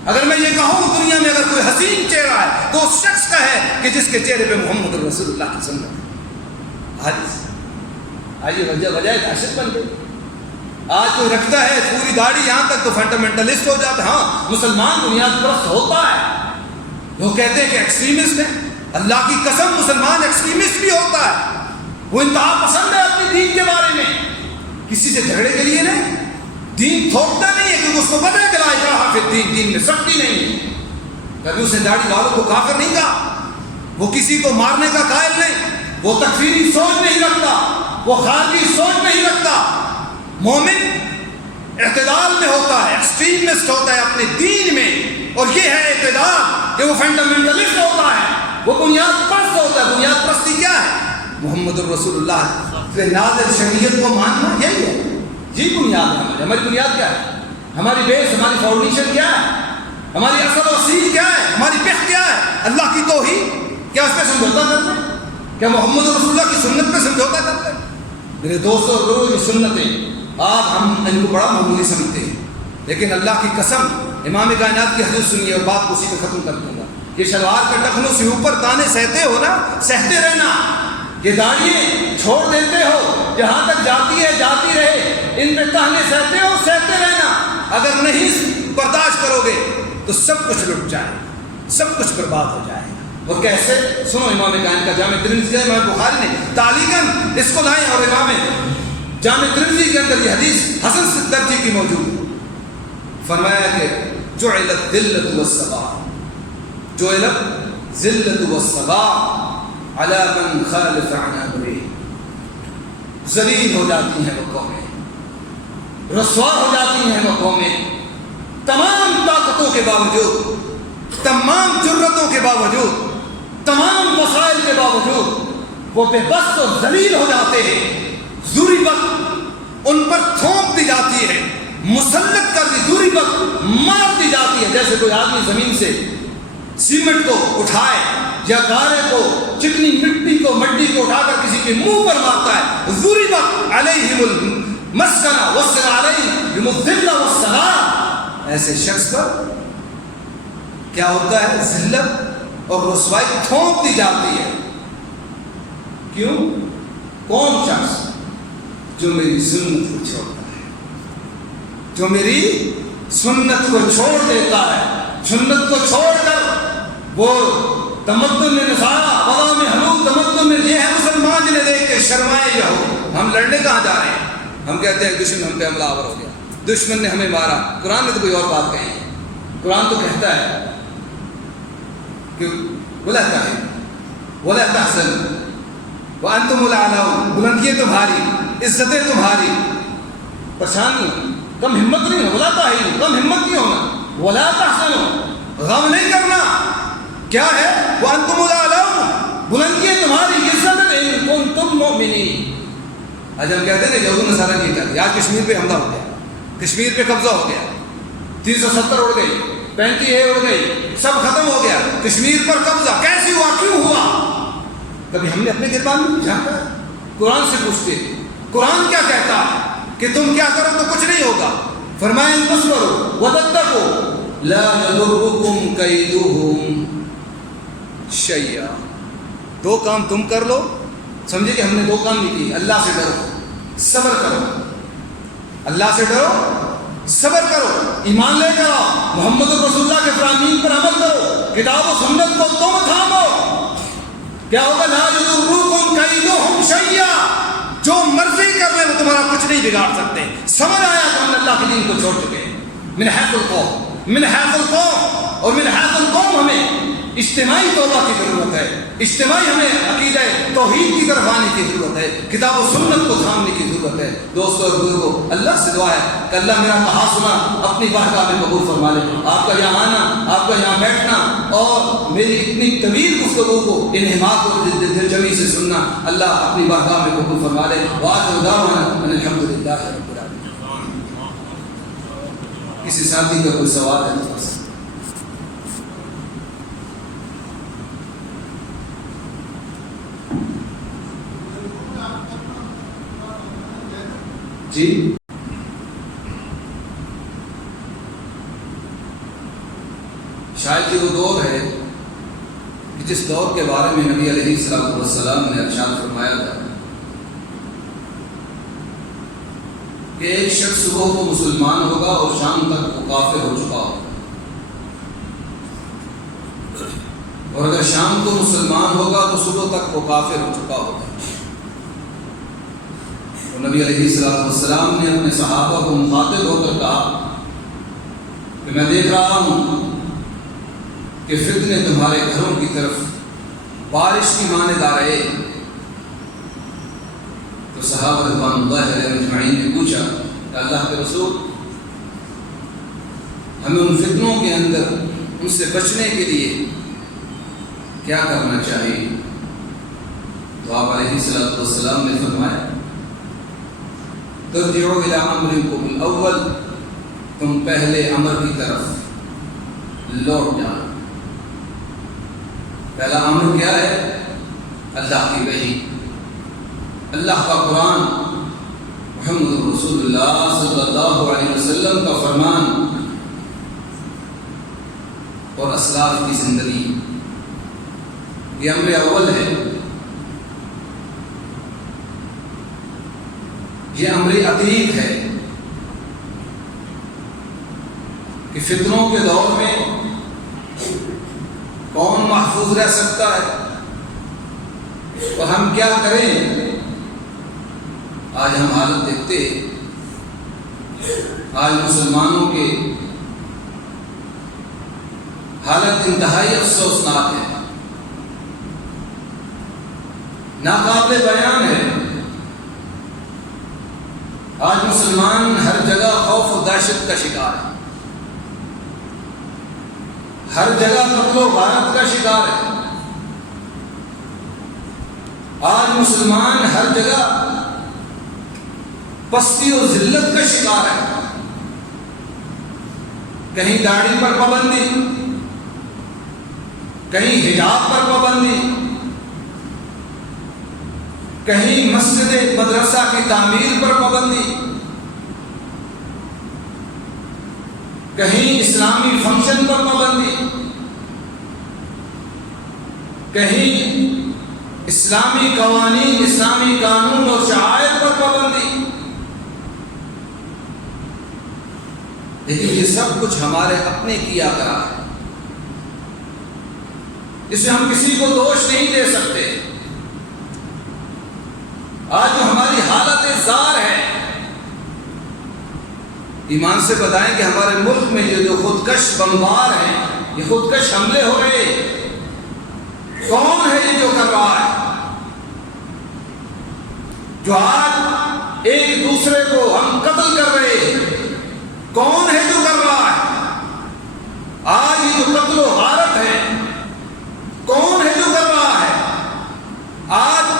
اگر میں یہ کہوں دنیا میں اگر کوئی حسین چہرہ ہے تو اس شخص کا ہے کہ جس کے چہرے پہ محمد رسول اللہ کی سنت ہے. آج یہ وجہ دہشت بن گئی. آج کوئی رکھتا ہے پوری داڑھی یہاں تک تو فنڈامنٹلسٹ ہو جاتا ہے. ہاں، مسلمان بنیاد پرست ہوتا ہے. لوگ کہتے ہیں کہ ایکسٹریمسٹ ہے. اللہ کی قسم مسلمان ایکسٹریمسٹ بھی ہوتا ہے. وہ انتہا پسند ہے اپنی دین کے بارے میں، کسی سے جھگڑے کے لیے نہیں. دین تھوکتا نہیں ہے کیونکہ اس کو پتہ ہے کہ لا اکراہ فی الدین، دین میں سختی نہیں. کبھی اس نے داڑھی والوں کو کافر نہیں کہا، وہ کسی کو مارنے کا قائل نہیں، وہ تکفیری سوچ نہیں رکھتا، وہ خارجی سوچ نہیں رکھتا. مومن اعتدال میں ہوتا ہے، ایکسٹریمسٹ ہوتا ہے اپنے دین میں. اور یہ ہے اعتدال کہ وہ فنڈامنٹلسٹ ہوتا ہے، وہ بنیاد پرست ہوتا ہے. بنیاد پرستی کیا ہے؟ محمد الرسول اللہ کے نازل شریعت کو ماننا، یہی ہے. یہ بنیاد ہے. ہماری بنیاد کیا ہے؟ ہماری بیس، ہماری فاؤنڈیشن کیا ہے؟ ہماری اصل و اصیل کیا ہے؟ ہماری پخ کیا ہے؟ اللہ کی توحید. کیا اس پہ سمجھوتا کرتے ہیں؟ کیا محمد رسول اللہ کی سنت پہ سمجھوتا کرتے ہیں؟ میرے دوستوں اور یہ سنتیں آپ ہم ان کو بڑا معمولی سمجھتے ہیں، لیکن اللہ کی قسم امام کائنات کی حدیث سنیے اور بات اسی کو ختم کر دوں گا. یہ شلوار کے ٹخنوں سے اوپر تانے سہتے ہو نا، سہتے رہنا. یہ داڑھی چھوڑ دیتے ہو، جہاں تک جاتی ہے جاتی رہے. ان پہ تانے سہتے ہو، سہتے رہنا. اگر نہیں برداشت کرو گے تو سب کچھ لٹ جائے. سب کچھ برباد ہو جائے گا. اور کیسے؟ سنو امام کائنات کا جامع ترمذی ہے، امام بخاری نے تعلیقاً اس کو لائے اور امام جامع ترمذی کے اندر یہ حدیث حسن درجے کی موجود ہے. فرمایا کہ جعلت ذلت والصغار، جعلت ذلت والصغار علی من خالف عن امرہ. ذلیل ہو جاتی ہیں وہ قومیں، رسوا ہو جاتی ہیں وہ قومیں، تمام طاقتوں کے باوجود، تمام جرتوں کے باوجود، تمام وسائل کے باوجود وہ بے بس اور ذلیل ہو جاتے ہیں. ضربت ان پر تھوپ دی جاتی ہے، مسلط کر دی، ضربت مار دی جاتی ہے. جیسے کوئی آدمی زمین سے سیمنٹ کو اٹھائے یا گارے کو، چکنی مٹی کو، مٹی کو اٹھا کر کسی کے منہ پر مارتا ہے. ضربت علیہم المسکنہ وسر علیہم الذلہ والصغار. ایسے شخص پر کیا ہوتا ہے؟ ذلت اور رسوائی تھوپ دی جاتی ہے. کیوں؟ کون شخص؟ جو میری سنت کو چھوڑتا ہے، جو میری سنت کو چھوڑ دیتا ہے. سنت کو چھوڑ کر وہ تمدن میں نثارا بغا میں حلول تمدن میں یہ ہے مسلمان جنہیں دیکھ کے شرمائے یا ہو. ہم لڑنے کہاں جا رہے ہیں؟ ہم کہتے ہیں دشمن ہم پہ حملہ آور ہو گیا، دشمن نے ہمیں مارا. قرآن نے تو کوئی اور بات کہی ہے. قرآن تو کہتا ہے کہ وَلَا تَهِنُوا وَلَا تَحْزَنُوا وَأَنْتُمُ الْأَعْلَوْنَ. بلندیاں تمہاری، عزتیں تمہاری، پریشانی کم ہمت نہیں ہو. وَلَا تَهِنُوا، کم ہمت نہیں ہونا. وَلَا تَحْزَنُوا، غم نہیں کرنا. کیا ہے؟ وَأَنْتُمُ الْأَعْلَوْنَ، بلندیاں تمہاری، عزتیں إِن كُنتُم مُؤْمِنِينَ. آج ہم کہتے ہیں کہ یہود نصارہ کی کہتے، آج کشمیر پہ حملہ ہو گیا، کشمیر پہ قبضہ ہو گیا، 370 اڑ گئی، 35 اڑ گئی، سب ختم ہو گیا. کشمیر پر قبضہ کیسے ہوا؟ کیوں ہوا؟ کبھی ہم نے اپنے گربان میں جھانکا؟ قرآن سے پوچھتے قرآن کیا کہتا ہے کہ تم کیا کرو تو کچھ نہیں ہوگا. فرمایا ان تصبروا وتتقوا لا يضركم كيدهم شيئا. دو کام تم کر لو، سمجھے کہ ہم نے دو کام نہیں کی. اللہ سے ڈرو، صبر کرو. اللہ سے ڈرو، صبر کرو، ایمان لے کر آؤ، محمد رسول اللہ کے فرامین پر عمل کرو، کتاب و سنت کو تم تھامو. کیا ہوگا؟ لا یضرکم کیدہم شیئا. جو مرضی کر لے وہ تمہارا کچھ نہیں بگاڑ سکتے. سمجھ آیا کہ ہم نے اللہ کے دین کو چھوڑ چکے ہیں. من حیث القوم، من حیث القوم، اور من حیث القوم ہمیں اجتماعی توبہ کی ضرورت ہے. اجتماعی ہمیں عقیدہ توحید کی طرف آنے کی ضرورت ہے، کتاب و سنت کو تھامنے کی ضرورت ہے. دوستو اور بزرگو، اللہ سے دعا ہے کہ اللہ میرا کہا سنا اپنی بارگاہ میں قبول فرما لے. آپ کا یہاں آنا، آپ کا یہاں بیٹھنا اور میری اتنی طویل گفتگو کو انہماک اور دلجمی سے سننا اللہ اپنی بارگاہ میں قبول فرما لے. وآخر دعوانا ان الحمدللہ رب العالمین. کسی ساتھی کا کوئی سوال ہے تو جی. شاید یہ وہ دور ہے کہ جس دور کے بارے میں نبی علیہ السلام نے ارشاد فرمایا تھا کہ ایک شخص صبح کو مسلمان ہوگا اور شام تک وہ کافر ہو چکا ہوگا، اور اگر شام کو مسلمان ہوگا تو صبح تک وہ کافر ہو چکا ہوگا. نبی علیہ السلام نے اپنے صحابہ کو مخاطب ہو کر کہا کہ میں دیکھ رہا ہوں کہ فتنے تمہارے گھروں کی طرف بارش کی مانند آ رہے. تو صحابہ رضوان اللہ علیہم اجمعین نے پوچھا کہ اللہ کے رسول، ہمیں ان فتنوں کے اندر ان سے بچنے کے لیے کیا کرنا چاہیے؟ تو آپ علیہ السلام نے فرمایا ترجعوا الى امرکم الاول، تم پہلے امر کی طرف لوٹ جانا. پہلا امر کیا ہے؟ اللہ کی وحی، اللہ کا قرآن، محمد رسول اللہ صلی اللہ علیہ وسلم کا فرمان اور اسلاف کی زندگی. یہ امر اول ہے. یہ امر عتیق ہے کہ فتنوں کے دور میں کون محفوظ رہ سکتا ہے؟ اور ہم کیا کریں؟ آج ہم حالت دیکھتے ہیں، آج مسلمانوں کے حالت انتہائی افسوسناک ہے، ناقابل بیان ہے۔ آج مسلمان ہر جگہ خوف و دہشت کا شکار ہے، ہر جگہ قتل و غارت کا شکار ہے۔ آج مسلمان ہر جگہ پستی و ذلت کا شکار ہے۔ کہیں داڑھی پر پابندی، کہیں حجاب پر پابندی، کہیں مسجد مدرسہ کی تعمیر پر پابندی، کہیں اسلامی فنکشن پر پابندی، کہیں اسلامی قوانین، اسلامی قانون اور شعائر پر پابندی۔ لیکن یہ سب کچھ ہمارے اپنے کیا کرا ہے، اس میں ہم کسی کو دوش نہیں دے سکتے۔ آج جو ہماری حالت زار ہے، ایمان سے بتائیں کہ ہمارے ملک میں یہ جو خودکش بمبار ہیں، یہ خودکش حملے ہو رہے، کون ہے یہ جو کر رہا ہے؟ جو آج ایک دوسرے کو ہم قتل کر رہے ہیں، کون ہے جو کر رہا ہے؟ آج یہ جو قتل و غارت ہے، کون ہے جو کر رہا ہے؟ آج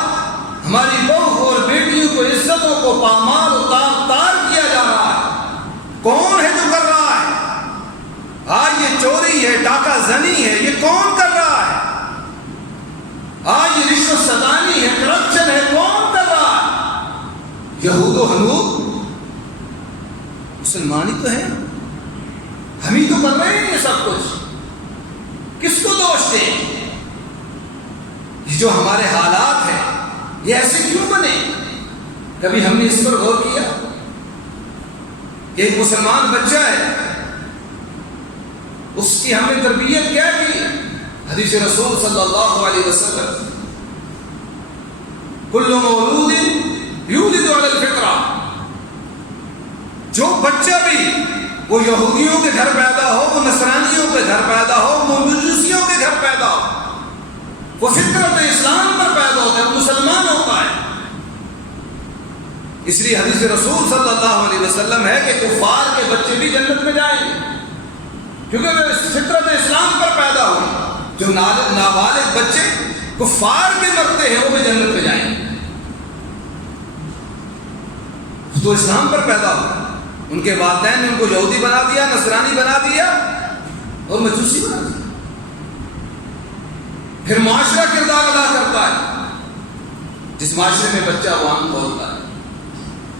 ہماری بہو اور بیٹیوں کو، عزتوں کو پامال و تار تار کیا جا رہا ہے، کون ہے جو کر رہا ہے؟ آج یہ چوری ہے، ڈاکہ زنی ہے، یہ کون کر رہا ہے؟ آج یہ رشوت ستانی ہے، کرپشن ہے، کون کر رہا ہے؟ یہود و حنود مسلمان ہی تو ہیں، ہم ہی تو کر رہے ہیں یہ سب کچھ، کس کو دوش دیں؟ یہ جو ہمارے حالات ہیں یہ ایسے کیوں بنے؟ کبھی ہم نے اس پر غور کیا کہ ایک مسلمان بچہ ہے، اس کی ہم نے تربیت کیا کی؟ حدیث رسول صلی اللہ علیہ وسلم، کل مولود یولد علی الفطرہ، جو بچہ بھی وہ یہودیوں کے گھر پیدا ہو، وہ نصرانیوں کے گھر پیدا ہو، وہ مجوسیوں کے گھر پیدا ہو، وہ فطرت اسلام پر پیدا ہوتا ہے، وہ مسلمان ہوتا ہے۔ اس لیے حدیث رسول صلی اللہ علیہ وسلم ہے کہ کفار کے بچے بھی جنت میں جائیں گے، کیونکہ وہ فطرت اسلام پر پیدا ہوئے۔ جو نابالغ بچے کفار کے مرتے ہیں وہ بھی جنت میں جائیں گے، تو اسلام پر پیدا ہو۔ ان کے والدین نے ان کو یہودی بنا دیا، نصرانی بنا دیا اور مجوسی بنا دیا۔ پھر معاشرہ کردار ادا کرتا ہے، جس معاشرے میں بچہ وہاں کھولتا ہے،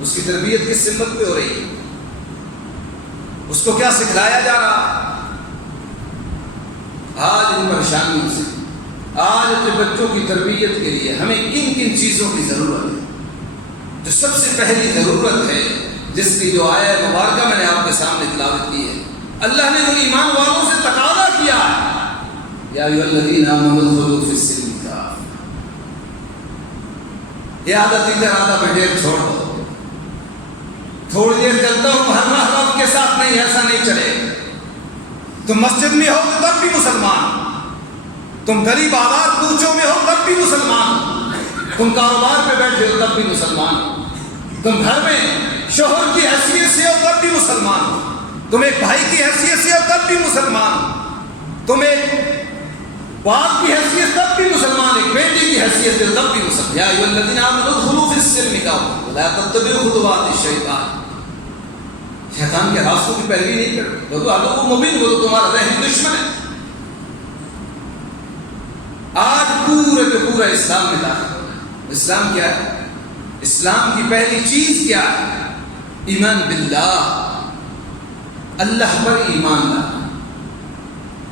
اس کی تربیت کس سمت پہ ہو رہی ہے، اس کو کیا سکھلایا جا رہا ہے۔ آج ان پریشانیوں سے، آج اپنے بچوں کی تربیت کے لیے ہمیں کن کن چیزوں کی ضرورت ہے؟ جو سب سے پہلی ضرورت ہے، جس کی جو آیہ مبارکہ میں نے آپ کے سامنے تلاوت کی ہے، اللہ نے ان ایمان والوں سے تقاضا کیا ہے، یا ایھا الذین آمنوا ادخلوا فی السلم کافہ، یہ عادت ادھر میں ڈیر چھوڑ دو، تھوڑی دیر چلتا ہوں ہر رب کے ساتھ نہیں، ایسا نہیں چلے۔ تم مسجد میں ہو تو تب بھی مسلمان، تم گلی بازار کوچوں میں ہو تب بھی مسلمان، تم کاروبار پہ بیٹھے ہو تب بھی مسلمان، تم گھر میں شوہر کی حیثیت سے ہو تب بھی مسلمان، تم ایک بھائی کی حیثیت سے ہو تب بھی مسلمان، تم ایک باپ کی حیثیت تب بھی مسلمان، ایک بیٹی کی حیثیت سے تب بھی مسلمان۔ یا ایھا الذین آمنوا ادخلوا فی السلم کافہ ولا تتبعوا خطوات الشیطان، شیطان کے راستوں کی پیروی نہیں کرتے، وہ تو عدو مبین، وہ تو تمہارا ذہنی دشمن ہے۔ آج پورے کے پورا اسلام میں داخل ہو رہا ہے۔ اسلام کیا ہے؟ اسلام کی پہلی چیز کیا ہے؟ ایمان باللہ، اللہ پر ایمان لانا،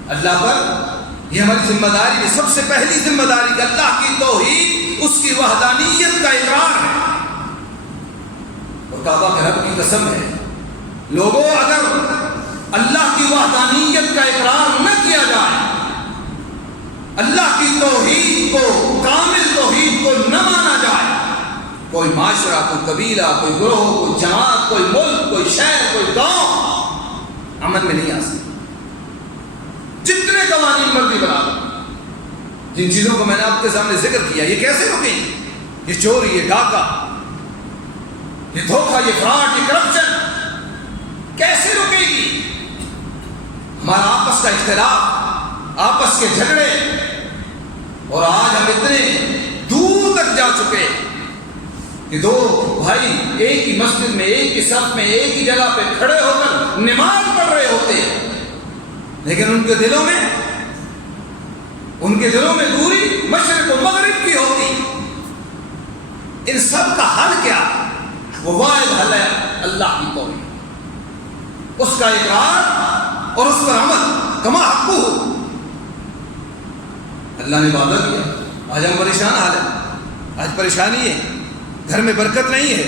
اللہ پر، یہ ہماری ذمہ داری ہے، سب سے پہلی ذمہ داری کہ اللہ کی توحید، اس کی وحدانیت کا اقرار ہے۔ اور کعبہ کے رب کی قسم ہے، لوگوں اگر اللہ کی وحدانیت کا اقرار نہ کیا جائے اللہ کی توحید کو، کامل توحید کو نہ مانا جائے، کوئی معاشرہ، کوئی قبیلہ، کوئی گروہ، کوئی جماعت، کوئی ملک، کوئی شہر، کوئی گاؤں امن میں نہیں آ سکتا۔ جتنے قوانین مرضی بنا لو، جن چیزوں کو میں نے آپ کے سامنے ذکر کیا، یہ کیسے رکیں گے؟ یہ چوری، یہ ڈاکہ، یہ دھوکہ، یہ فراڈ، یہ کرپشن کیسے رکے گی؟ ہمارا آپس کا اختلاف، آپس کے جھگڑے، اور آج ہم اتنے دور تک جا چکے کہ دو بھائی ایک ہی مسجد میں، ایک ہی صف میں، ایک ہی جگہ پہ کھڑے ہو کر نماز پڑھ رہے ہوتے ہیں، لیکن ان کے دلوں میں دوری مشرق و مغرب کی ہوتی۔ ان سب کا حل کیا؟ وہ واحد حل ہے اللہ کی توحید، اس کا اقرار اور اس پر عمل، کما حقہ۔ اللہ نے وعدہ کیا، آج ہم پریشان حال ہے، آج پریشانی ہے، گھر میں برکت نہیں ہے،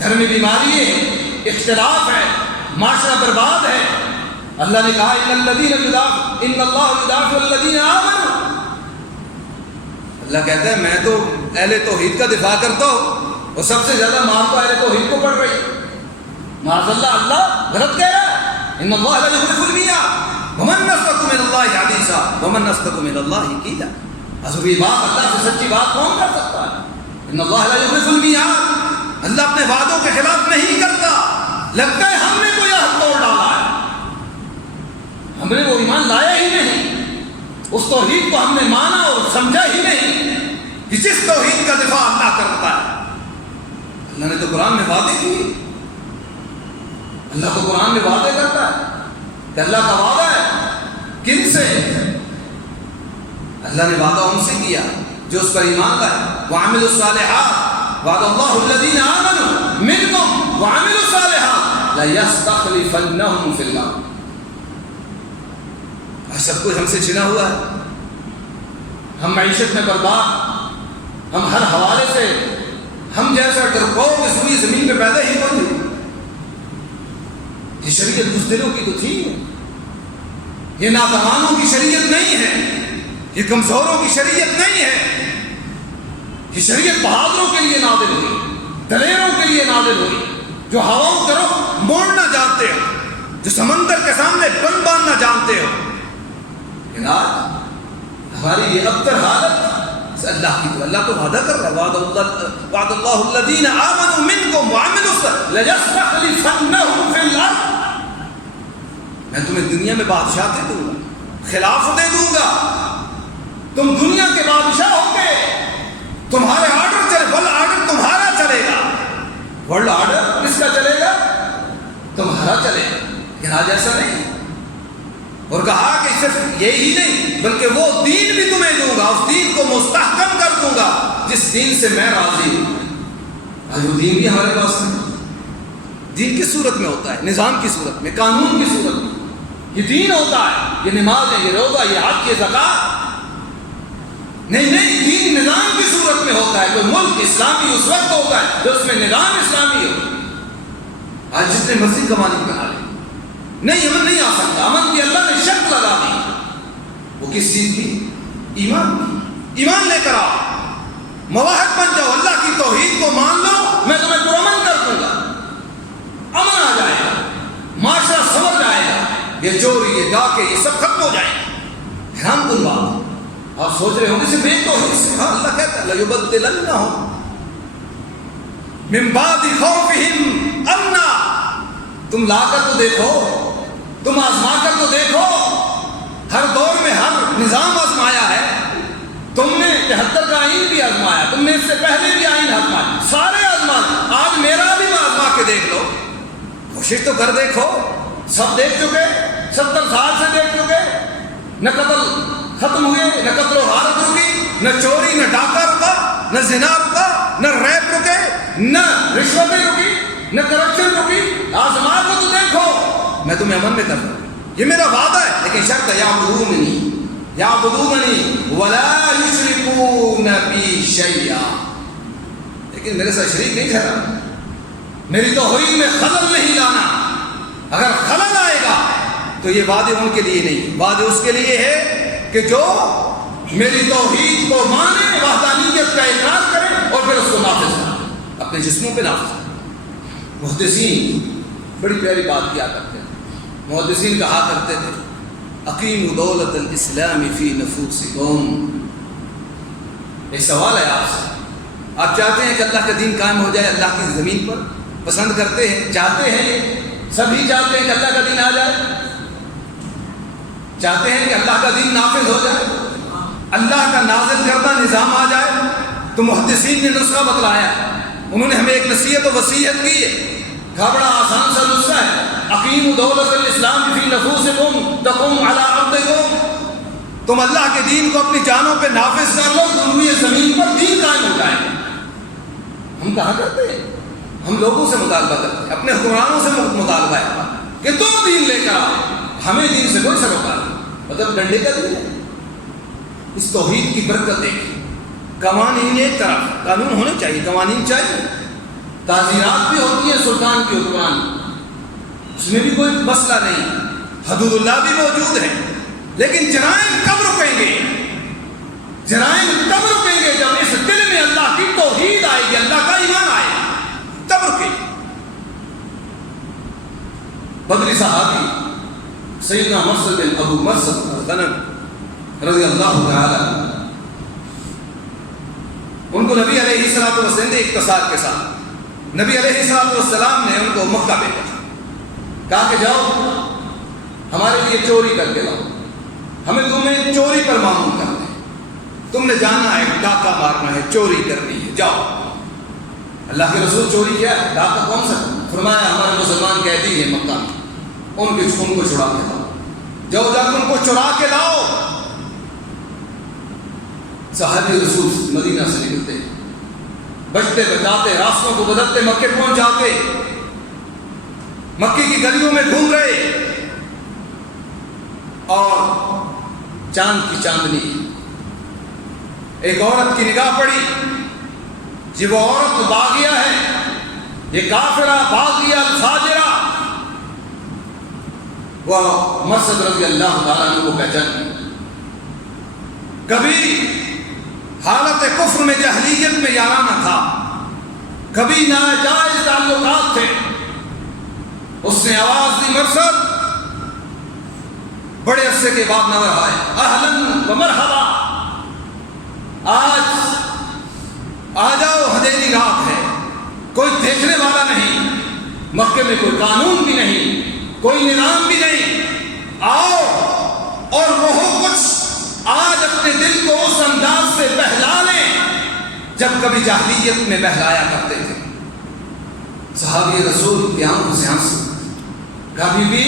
گھر میں بیماری ہے، اختلاف ہے، معاشرہ برباد ہے۔ اللہ نے کہا ان اللہ یدافع الذین آمنوا، اللہ کہتا ہے میں تو اہل توحید کا دفاع کرتا ہوں، اور سب سے زیادہ مار تو اہل توحید کو پڑ رہی ہے۔ معاذ اللہ، اللہ غلط کہہ رہا ہے، ان اللہ لا یخلف المیعاد ومن اصدق من اللہ حدیثا ومن اصدق من اللہ قیلا۔ حضور یہ بات، اللہ سے سچی بات کون کر سکتا ہے؟ ان اللہ لا یخلف المیعاد، اللہ اپنے وعدوں کے خلاف نہیں کرتا۔ لگتا ہے ہم نے کوئی عہد توڑ ڈالا ہے، ہم نے وہ ایمان لایا ہی نہیں، اس توحید کو ہم نے مانا اور سمجھا ہی نہیں کہ جس توحید کا دفاع اللہ کرتا ہے۔ اللہ نے تو قرآن میں وعدے کیے، اللہ تو قرآن میں وعدے کرتا ہے کہ اللہ کا وعدہ ہے کن سے؟ اللہ نے وعدہ ان سے کیا جو اس پر ایمان لائے، وعملوا الصالحات، وعد اللہ الذین آمنوا منکم وعملوا الصالحات لیستخلفنہم فی الارض۔ سب کچھ ہم سے چھنا ہوا ہے، ہم معیشت میں برباد، ہم ہر حوالے سے، ہم جیسا ڈرپوک اس پوری زمین پہ پیدا ہی کوئی نہیں۔ یہ شریعت بزدلوں کی تو تھی، یہ نادانوں کی شریعت نہیں ہے، یہ کمزوروں کی شریعت نہیں ہے، یہ شریعت بہادروں کے لیے نازل ہوئی، دلیروں کے لیے نازل ہوئی، جو ہواؤں کا رخ موڑنا جانتے ہو، جو سمندر کے سامنے بند باندھنا جانتے ہو۔ لیکن آج ہماری یہ ابتر حالت اللہ کی، تو اللہ تو وعدہ کر رہا ہے، وعد اللہ الذین آمنوا منکم وعملوا الصالحات لیستخلفنہم فی الارض۔ میں تمہیں دنیا میں بادشاہتیں دوں گا، خلافتیں دوں گا، تم دنیا کے بادشاہ ہو گے، تمہارے آرڈر چلے، ورلڈ آرڈر تمہارا چلے گا۔ ورلڈ آرڈر کس کا چلے گا؟ تمہارا چلے گا۔ لیکن آج ایسا نہیں، اور کہا کہ صرف یہی نہیں بلکہ وہ دین بھی تمہیں دوں گا، اس دین کو مستحکم کر دوں گا جس دین سے میں راضی ہوں۔ آج وہ دین بھی ہمارے پاس ہے، دین کس صورت میں ہوتا ہے؟ نظام کی صورت میں، قانون کی صورت میں۔ یہ دین ہوتا ہے، یہ نماز ہے، یہ روزہ، یہ حج، یہ زکات۔ نہیں، دین نظام کی صورت میں ہوتا ہے۔ کوئی ملک اسلامی اس وقت ہوتا ہے جو اس میں نظام اسلامی ہو۔ آج جتنے مرضی قوانین بنا لیں، نہیں امن نہیں آ سکتا۔ امن کی اللہ نے شرط لگا دی، وہ کس چیز کی؟ ایمان کی۔ ایمان لے کر آؤ، مواحد بن جاؤ، اللہ کی توحید کو مان لو، میں تمہیں پرامن کر دوں گا، امن آ جائے گا، معاشرہ سمجھ جائے گا، یہ چوری، یہ ڈاکے، یہ سب ختم ہو جائے گا۔ حیران کن بات، آپ سوچ رہے ہوں گے صرف ایک توحید سے؟ ہاں، اللہ کہتا ہے لَيُبَدِّلَنَّهُم مِّن بَعْدِ خَوْفِهِمْ أَمْنًا۔ تم لا کر تو دیکھو، تم آزما کر تو دیکھو، ہر دور میں ہر نظام آزمایا ہے۔ تم نے 73 کا آئین بھی آزمایا، تم نے اس سے پہلے بھی آئین آزمایا، سارے آزمائے۔ آج میرا بھی آزما کے دیکھ لو، کوشش تو کر دیکھو۔ سب دیکھ چکے، 70 سال سے دیکھ چکے، نہ قتل ختم ہوئے، نہ قتل و غارت رکی، نہ چوری، نہ ڈاکہ رکا، نہ زنا رکا، نہ ریپ رکے، نہ رشوتیں رکی، نہ کرپشن رکی۔ آزما کو تو دیکھو، میں تمہیں امن میں کر دوں، یہ میرا وعدہ ہے۔ لیکن شرط ہے یعبدوننی ولا یشرکون بی شیئا، لیکن میرے ساتھ شریک نہیں ٹھہرانا، میری توحید میں خلل نہیں لانا۔ اگر خلل آئے گا تو یہ وعدے ان کے لیے نہیں، وعدے اس کے لیے ہے کہ جو میری توحید کو مانے، وحدانیت کا اقرار کریں اور پھر اس کو نافذ کریں، اپنے جسموں پہ نافذ کریں۔ محدثین بڑی پیاری بات کیا کرتے ہیں۔ محدثین کہا کرتے تھے اقیموا دولت الاسلام فی نفوسکم۔ ایک سوال ہے آپ سے، آپ چاہتے ہیں کہ اللہ کا دین قائم ہو جائے اللہ کی زمین پر؟ پسند کرتے ہیں، چاہتے ہیں، سبھی چاہتے ہیں کہ اللہ کا دین آ جائے، چاہتے ہیں کہ اللہ کا دین نافذ ہو جائے، اللہ کا نازل کردہ نظام آ جائے۔ تو محدثین نے نسخہ بتلایا، انہوں نے ہمیں ایک نصیحت و وصیت کی ہے، بڑا آسان سا نسخہ ہے، اقیموا دولت الاسلام فی نفوسکم تقوم علی ارضکم۔ تم اللہ کے دین کو اپنی جانوں پہ نافذ کر لو، ضروری زمین پر دین قائم ہو جائے۔ ہم کہاں کرتے ہیں؟ ہم لوگوں سے مطالبہ کرتے ہیں، اپنے حکمرانوں سے مطالبہ ہے کہ تم دین لے کر آؤ، ہمیں دین سے کوئی سروکار نہیں، مطلب ڈنڈے کا دین ہے۔ اس توحید کی برکت دیکھیں، قوانین ایک طرف، قانون ہونے چاہیے، قوانین چاہیے، تعزیرات بھی ہوتی ہیں سلطان کی حکمرانی، اس میں بھی کوئی مسئلہ نہیں، حدود اللہ بھی موجود ہے، لیکن جرائم کب رکیں گے؟ جرائم تب رکیں گے جب اس دل میں اللہ کی توحید آئے گی، اللہ کا ایمان آئے گا، تب رکیں گے۔ بدری صحابی سیدنا مرثد بن ابو مرثد الغنم رضی اللہ تعالی، ان کو نبی علیہ الصلوۃ والسلام نے اختصار کے ساتھ، نبی علیہ الصلوۃ والسلام نے ان کو مکہ بھیجا، کہا کہ جاؤ ہمارے لیے چوری کر کے لاؤ، ہمیں تمہیں چوری پر معمول کرنا ہے، تم نے جانا ہے، ڈاکہ مارنا ہے، چوری کرنی ہے، جاؤ۔ اللہ کے رسول چوری کیا ہے؟ ڈاکہ کون سا؟ فرمایا ہمارے مسلمان قیدی ہیں مکہ میں، ان کو چھڑا کے لاؤ، جاؤ جا کے ان کو چرا کے لاؤ۔ صحابی رسول مدینہ سے نکلتے، بچتے بچاتے، راستوں کو بدلتے، مکے پہنچ جاتے، مکے کی گلیوں میں گھوم رہے، اور چاند کی چاندنی ایک عورت کی نگاہ پڑی، جی وہ عورت باغیہ ہے، یہ کافرہ باغیہ الفاجرہ، وہ مرثد رضی اللہ تعالیٰ عنہ کو پہچان، کبھی حالت کفر میں جاہلیت میں یارانہ تھا، کبھی ناجائز تعلقات تھے، اس نے آواز دی مرثد، بڑے عرصے کے بعد نظر آئے، اہلاً و مرحبا، آج آ جاؤ، اندھیری رات ہے، کوئی دیکھنے والا نہیں، مکے میں کوئی قانون بھی نہیں، کوئی نظام بھی نہیں، آؤ اور وہ کچھ آج اپنے دل کو اس انداز سے بہلا لیں جب کبھی جاہلیت میں بہلایا کرتے تھے۔ صحابی رسول کی آنکھوں سے آنسو، کبھی بھی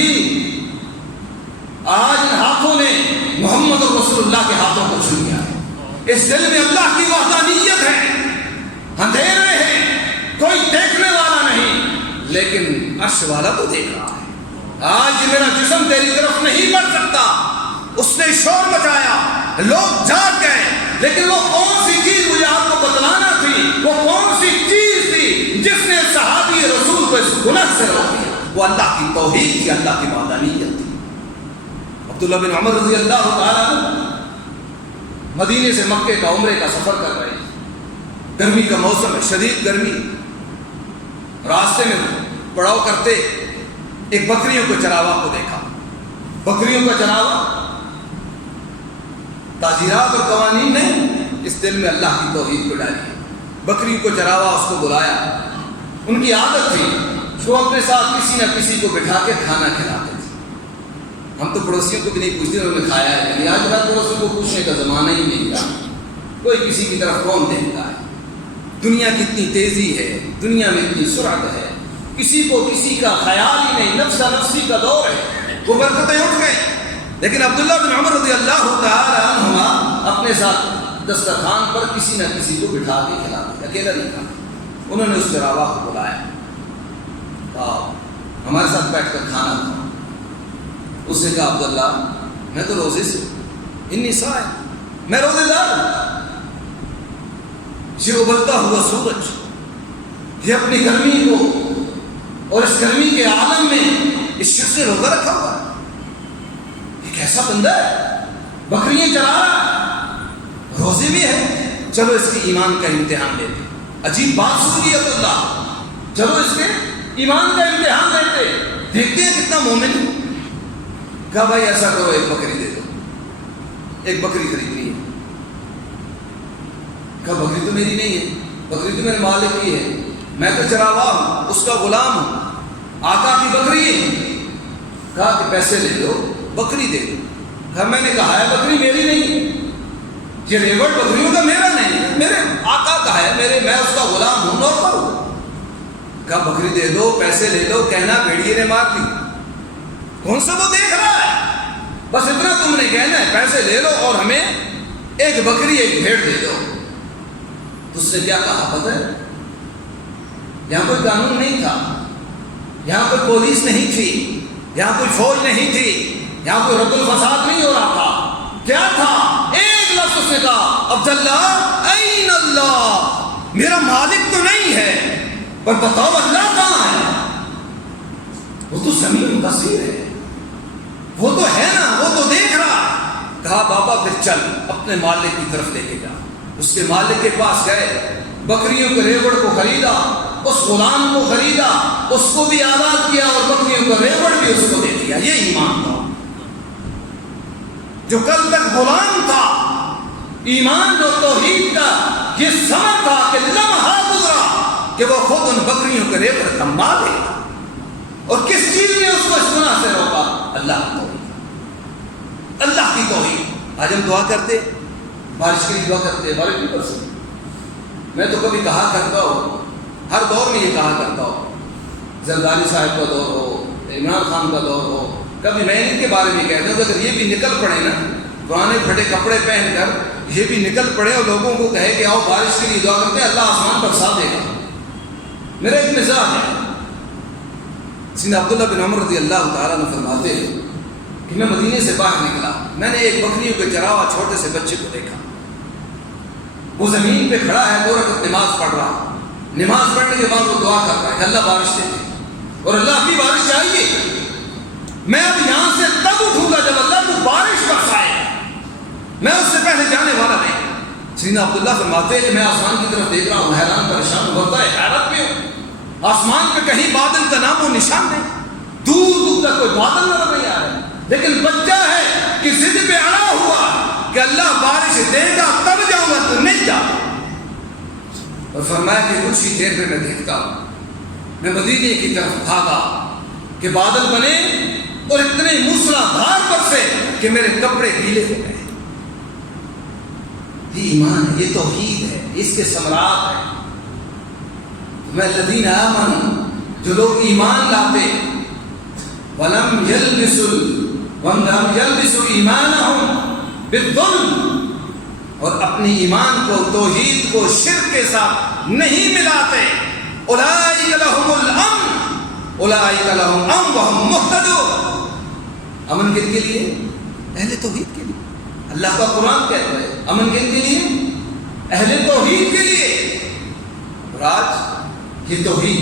آج ان ہاتھوں نے محمد رسول اللہ کے ہاتھوں کو چھو لیا ہے، اس دل میں اللہ کی وحدانیت ہے، اندھیرے ہیں، کوئی دیکھنے والا نہیں، لیکن عرش والا تو دیکھ رہا ہے۔ آج میرا جسم تیری طرف نہیں بڑھ سکتا، اس نے شور مچایا، لوگ جاگ گئے، لیکن وہ کون سی چیز مجھے آپ کو بتلانا تھی، وہ کون سی چیز تھی جس نے صحابی رسول کو اس گناہ سے روک دیا؟ وہ اللہ کی توحید تھی، اللہ کی وحدانیت تھی۔ عبداللہ بن عمر رضی اللہ تعالیٰ مدینے سے مکے کا عمرے کا سفر کر رہے ہیں، گرمی کا موسم ہے، شدید گرمی، راستے میں پڑاؤ کرتے ایک بکریوں کو چراوا کو دیکھا، بکریوں کا چراوا، تعزیرات اور قوانین نے اس دل میں اللہ کی توحید کو ڈالی، بکری کو چراوا اس کو بلایا، ان کی عادت تھی وہ اپنے ساتھ کسی نہ کسی کو بٹھا کے کھانا کھلاتے تھے۔ ہم تو پڑوسیوں کو بھی نہیں پوچھتے انہوں نے کھایا ہے کہ آج رات پڑوسیوں کو پوچھنے کا زمانہ ہی نہیں رہا، کوئی کسی کی طرف کون دیکھتا ہے؟ دنیا کی اتنی تیزی ہے، دنیا میں اتنی سرعت ہے، کسی کو کسی کا خیال ہی نہیں، نفسا نفسی کا دور ہے، وہ برکتیں اٹھ گئے۔ لیکن عبداللہ بن عمر رضی اللہ تعالی عنہما اپنے ساتھ دسترخوان پر کسی نہ کسی کو بٹھا کے کھلاتے، اکیلا نہیں تھا، انہوں نے اس چراوا کو بلایا، ہمارے ساتھ بیٹھ کر کھانا کھاؤ۔ اس نے کہا عبداللہ میں تو روزے سے، انی صائم، میں روزے دار ہوں۔ یہ ابلتا ہوا سورج، یہ اپنی گرمی کو اور اس گرمی کے عالم میں اس شخص سے روزہ رکھا ہوا ہے، یہ کیسا بندہ ہے، بکریاں چرا رہا ہے، روزے بھی ہے، چلو اس کے ایمان کا امتحان لیتے. عجیب بات سنی عبداللہ، چلو اس کے ایمان کا امتحان لیتے، دیکھتے ہیں کتنا مومن ہے. کہا بھائی ایسا کرو، ایک بکری دے دو. ایک بکری خریدنی ہے. کہا بکری تو میری نہیں ہے، بکری تو میرے مالک کی ہے، میں تو چراوا ہوں، اس کا غلام ہوں، آقا کی بکری ہے. کہا کہ پیسے لے لو، بکری دے دو. کہا میں نے کہا ہے بکری میری نہیں، یہ ریوڑ بکریوں کا میرا نہیں ہے، میرے آقا کا ہے، میں اس کا غلام ہوں، نوکر ہوں. کہا بکری دے دو، پیسے لے لو. کہنا بھیڑیے نے مار دی. کون سا وہ دیکھ رہا ہے، بس اتنا تم نے کہنا ہے پیسے لے لو اور ہمیں ایک بکری ایک بھیڑ دے دو. اس نے کیا کہا پتہ ہے؟ یہاں کوئی قانون نہیں تھا، یہاں کوئی پولیس نہیں تھی، یہاں کوئی فوج نہیں تھی، یہاں کوئی رد الفساد نہیں ہو رہا تھا. کیا تھا؟ ایک لفظ اس نے کہا عبداللہ این اللہ، میرا مالک تو نہیں ہے پر بتاؤ اللہ کہاں ہے؟ وہ تو زمین بصیر ہے، وہ تو ہے نا، وہ تو دیکھ رہا ہے. کہا بابا پھر چل اپنے مالک کی طرف لے کے جا. اس کے مالک کے پاس گئے، بکریوں کے ریوڑ کو خریدا، اس غلام کو خریدا، اس کو بھی آزاد کیا اور بکریوں کا ریوڑ بھی اس کو دے دیا. یہ ایمان تھا. جو کل تک غلام تھا، ایمان جو توحید کا یہ سمجھ تھا کہ لمحہ گزرا کہ وہ خود ان بکریوں کے ریوڑ کا مالک تھا. اور کس چیز نے اس کو اس گناہ سے روکا؟ اللہ کی توحید، اللہ کی توحید. آج ہم دعا کرتے، بارش کے لیے دعا کرتے، بارش نہیں برستی. میں تو کبھی کہا کرتا ہوں، ہر دور میں یہ کہا کرتا ہوں، زرداری صاحب کا دور ہو، عمران خان کا دور ہو، کبھی میں ان کے بارے میں کہتا ہوں کہ اگر یہ بھی نکل پڑے نا، پرانے پھٹے کپڑے پہن کر یہ بھی نکل پڑے اور لوگوں کو کہے کہ آؤ بارش کے لیے دعا کرتے ہیں، اللہ آسمان برسا دے گا. میرا ایک مزاج ہے. سیدنا عبداللہ بن عمر رضی اللہ تعالیٰ عنہ فرماتے ہیں کہ میں مدینے سے باہر نکلا، میں نے ایک بکریوں کے چراوا چھوٹے سے بچے کو دیکھا. وہ زمین پہ کھڑا ہے، 2 رکعت نماز پڑھ رہا. نماز پڑھنے کے بعد وہ دعا کر رہا ہے کہ اللہ بارش دے دے، اور اللہ کی بارش چاہیے. میں اب یہاں سے تب اٹھوں گا جب اللہ کو بارش برسائے، میں اس سے پہلے جانے والا نہیں. سیدنا عبداللہ فرماتے ہیں کہ میں آسمان کی طرف دیکھ رہا ہوں، حیران پریشان ہوتا ہے، حیرت میں ہوں. آسمان پہ کہیں بادل کا نام و نشان نہیں، دور دور تک کوئی بادل نظر نہیں آ رہا. لیکن بچہ ہے کہ ضد پہ اڑا ہوا کہ اللہ بارش دے گا تب جاؤں گا، تو نہیں جاؤں. اور فرمایا کہ کچھ ہی دیر میں میں دیکھتا ہوں، میں مدینے کی طرف بھاگا کہ بادل بنے اور اتنے موسلادھار برسے کہ میرے کپڑے گیلے ہو گئے. یہ ایمان ہے، یہ توحید ہے، اس کے ثمرات ہیں. میں الذین آمنوا، جو لوگ ایمان لاتے، ولم یلبسوا ایمانہم بالظلم، اور اپنی ایمان کو، توحید کو شرک کے ساتھ نہیں ملاتے، اولئک لہم الامن، اولئک لہم امن وہم مہتدون. امن کن کے لیے؟ اہل توحید کے لیے. اللہ کا قرآن کہتا ہے امن کن کے لیے؟ اہل توحید کے لیے. اور آج یہ توحید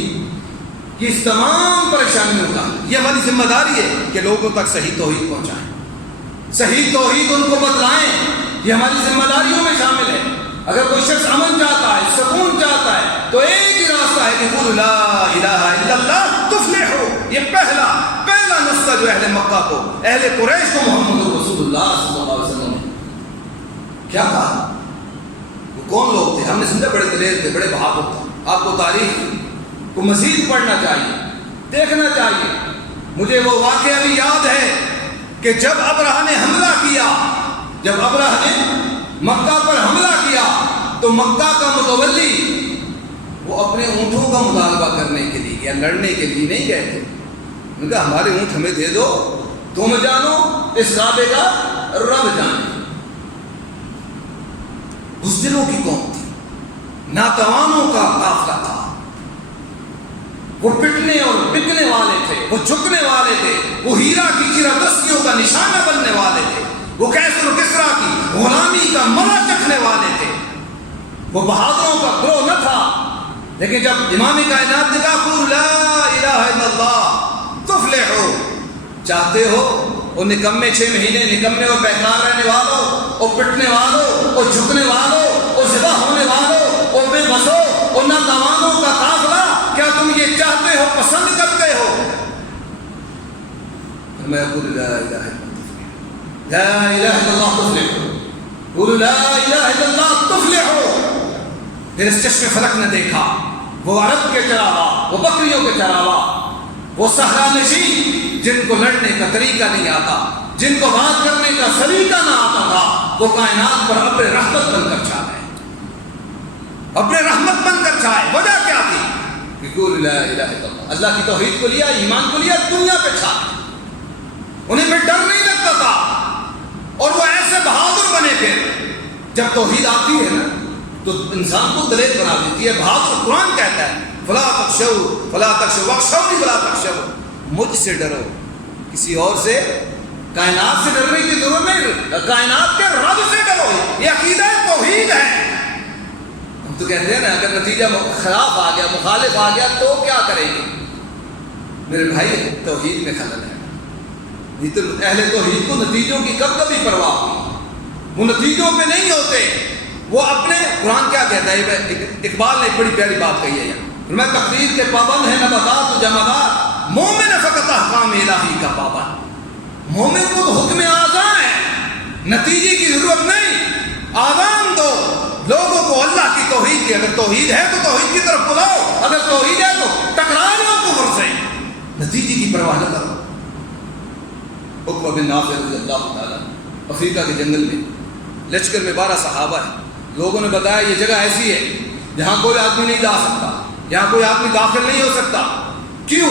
کی اس تمام پریشانیوں کا یہ ہماری ذمہ داری ہے کہ لوگوں تک صحیح توحید پہنچائیں، صحیح توحید ان کو بتلائیں. یہ ہماری ذمہ داریوں میں شامل ہے. اگر کوئی شخص امن چاہتا ہے، سکون چاہتا ہے، تو ایک ہی راستہ ہے کہ قل لا الہ الا اللہ تفلحوا. یہ پہلا نسخہ جو اہل مکہ کو، اہل قریش کو محمد رسول اللہ صلی اللہ علیہ وسلم نے کیا کہا؟ وہ کون لوگ تھے؟ ہم نے سمجھا بڑے دلیر تھے، بڑے بہادر تھے. آپ کو تاریخ کو مزید پڑھنا چاہیے، دیکھنا چاہیے. مجھے وہ واقعہ بھی یاد ہے کہ جب ابرہہ نے حملہ کیا، جب ابرہہ نے مکہ پر حملہ کیا تو مکہ کا متولی وہ اپنے اونٹوں کا مطالبہ کرنے کے لیے یا لڑنے کے لیے نہیں گئے تھے. ان کا ہمارے اونٹ ہمیں دے دو، تم جانو اس کعبے کا رب جانے. بزدلوں کی قوم تھی، ناتوانوں کا قافلہ تھا. وہ پٹنے اور بکنے والے تھے، وہ جھکنے والے تھے، وہ ہیرا کی چیرادستیوں کا نشانہ بننے والے تھے، وہ کیسر و کسریٰ کی غلامی کا مزہ چکھنے والے تھے. وہ بہادروں کا گروہ نہ تھا. لیکن جب امام کائنات نے کہا قل لا الہ الا اللہ تفلحوا، چاہتے ہو اور نکمے 6 مہینے نکمے اور بیکار رہنے والوں اور پٹنے والوں اور جھکنے والوں اور ذبح ہونے والوں اور بے بسوں اور نادوانوں کا قافلہ، کیا تم یہ چاہتے ہو، پسند کرتے ہو؟ میں قل لا الہ الا اللہ تفلحوا، قل لا الہ الا اللہ تفلحوا۔ پھر اس چشم فلک نے دیکھا، وہ عرب کے چراوا، وہ بکریوں کے چراوا، وہ صحرا نشین جن کو لڑنے کا طریقہ نہیں آتا، جن کو بات کرنے کا سلیقہ نہ آتا تھا، وہ کائنات پر اپنے رحمت بن کر چھا گئے، اپنے رحمت بن کر چھائے۔ وجہ کیا تھی؟ کہ قل لا الہ الا اللہ، اللہ کی توحید کو لیا، ایمان کو لیا، دنیا پہ چھا۔ انہیں پھر ڈر نہیں لگتا تھا، اور وہ ایسے بہادر بنے تھے۔ جب توحید آتی ہے نا تو انسان کو دلیر بنا دیتی ہے، بہادر۔ قرآن کہتا ہے فلا تخشوا فلا تخشوا واخشونی فلا تخشوا، مجھ سے ڈرو، کسی اور سے، کائنات سے ڈرنے کی ضرورت نہیں، کائنات کے رب سے ڈرو۔ یہ عقیدہ توحید ہے۔ ہم تو کہتے ہیں نا اگر نتیجہ خلاف آ گیا، مخالف آ گیا تو کیا کریں گے؟ میرے بھائی توحید میں خلل ہے۔ یہ تو اہل توحید کو نتیجوں کی کب کبھی پرواہ ہوئی، وہ نتیجوں پہ نہیں ہوتے، وہ اپنے۔ قرآن کیا کہتا ہے؟ اقبال نے بڑی پیاری بات کہی ہے یہاں، میں تقدیر کے پابند ہے نباتات و جمادات، مومن فقط احکام الہی کا پابند۔ مومن کو تو حکم اعظم ہے، نتیجے کی ضرورت نہیں، آزان دو لوگوں کو اللہ کی توحید کی۔ اگر توحید ہے تو توحید کی طرف بلاؤ، اگر توحید ہے تو ٹکرا لو کفر سے، نتیجے کی پرواہ نہ کرو۔ عقبہ بن نافع رضی اللہ تعالیٰ افریقہ کے جنگل میں لشکر میں 12 صحابہ ہیں، لوگوں نے بتایا یہ جگہ ایسی ہے جہاں کوئی آدمی نہیں جا سکتا، یہاں کوئی آدمی داخل نہیں ہو سکتا۔ کیوں؟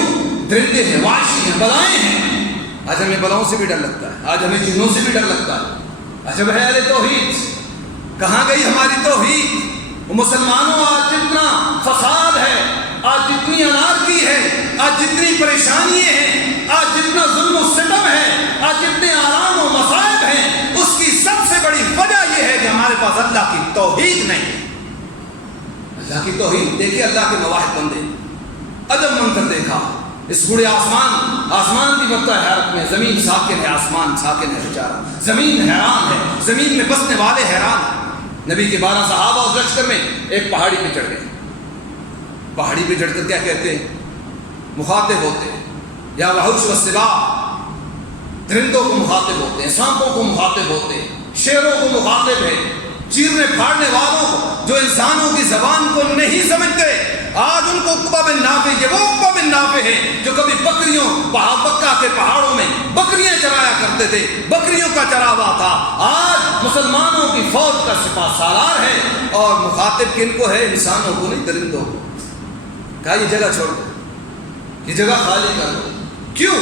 درندے ہیں، وحشی ہیں، بلائیں ہیں۔ آج ہمیں بلاؤں سے بھی ڈر لگتا ہے، آج ہمیں جنوں سے بھی ڈر لگتا ہے۔ عجب ہے اہل توحید، کہاں گئی ہماری توحید؟ مسلمانوں آج جتنا فساد ہے، آج جتنی انارکی ہے، آج جتنی پریشانیاں ہیں، آج جتنا ظلم و ستم ہے، آج جتنے آرام و مصائب ہیں، اس کی سب سے بڑی وجہ یہ ہے کہ ہمارے پاس اللہ کی توحید نہیں۔ اللہ کی توحید دیکھیے، اللہ کے مواہب بندے، عجب منظر دیکھا۔ اس بڑے آسمان کی وقت حیرت میں، زمین ساکن ہے، آسمان ساکن ہے، بیچارہ زمین حیران ہے، زمین میں بسنے والے حیران ہیں۔ نبی کے 12 صحابہ اس لشکر میں ایک پہاڑی پہ چڑھ گئے۔ پہاڑی پہ چڑھ کر کیا کہتے ہیں؟ مخاطب ہوتے ہیں، یا وحوش و سبا، درندوں کو مخاطب ہوتے ہیں، سانپوں کو مخاطب ہوتے ہیں، شیروں کو مخاطب ہے، چیرنے پھاڑنے والوں کو جو انسانوں کی زبان کو نہیں سمجھتے۔ آج ان کو عقبہ بن نافع، یہ وہ عقبہ بن نافع ہیں جو کبھی بکریوں بکہ کے پہاڑوں میں بکریاں چرایا کرتے تھے، بکریوں کا چراوا تھا۔ آج مسلمانوں کی فوج کا سپاہ سالار ہے، اور مخاطب کن کو ہے؟ انسانوں کو نہیں، درندوں کو۔ کہا یہ جگہ چھوڑ دو، یہ جگہ خالی کر دو۔ کیوں؟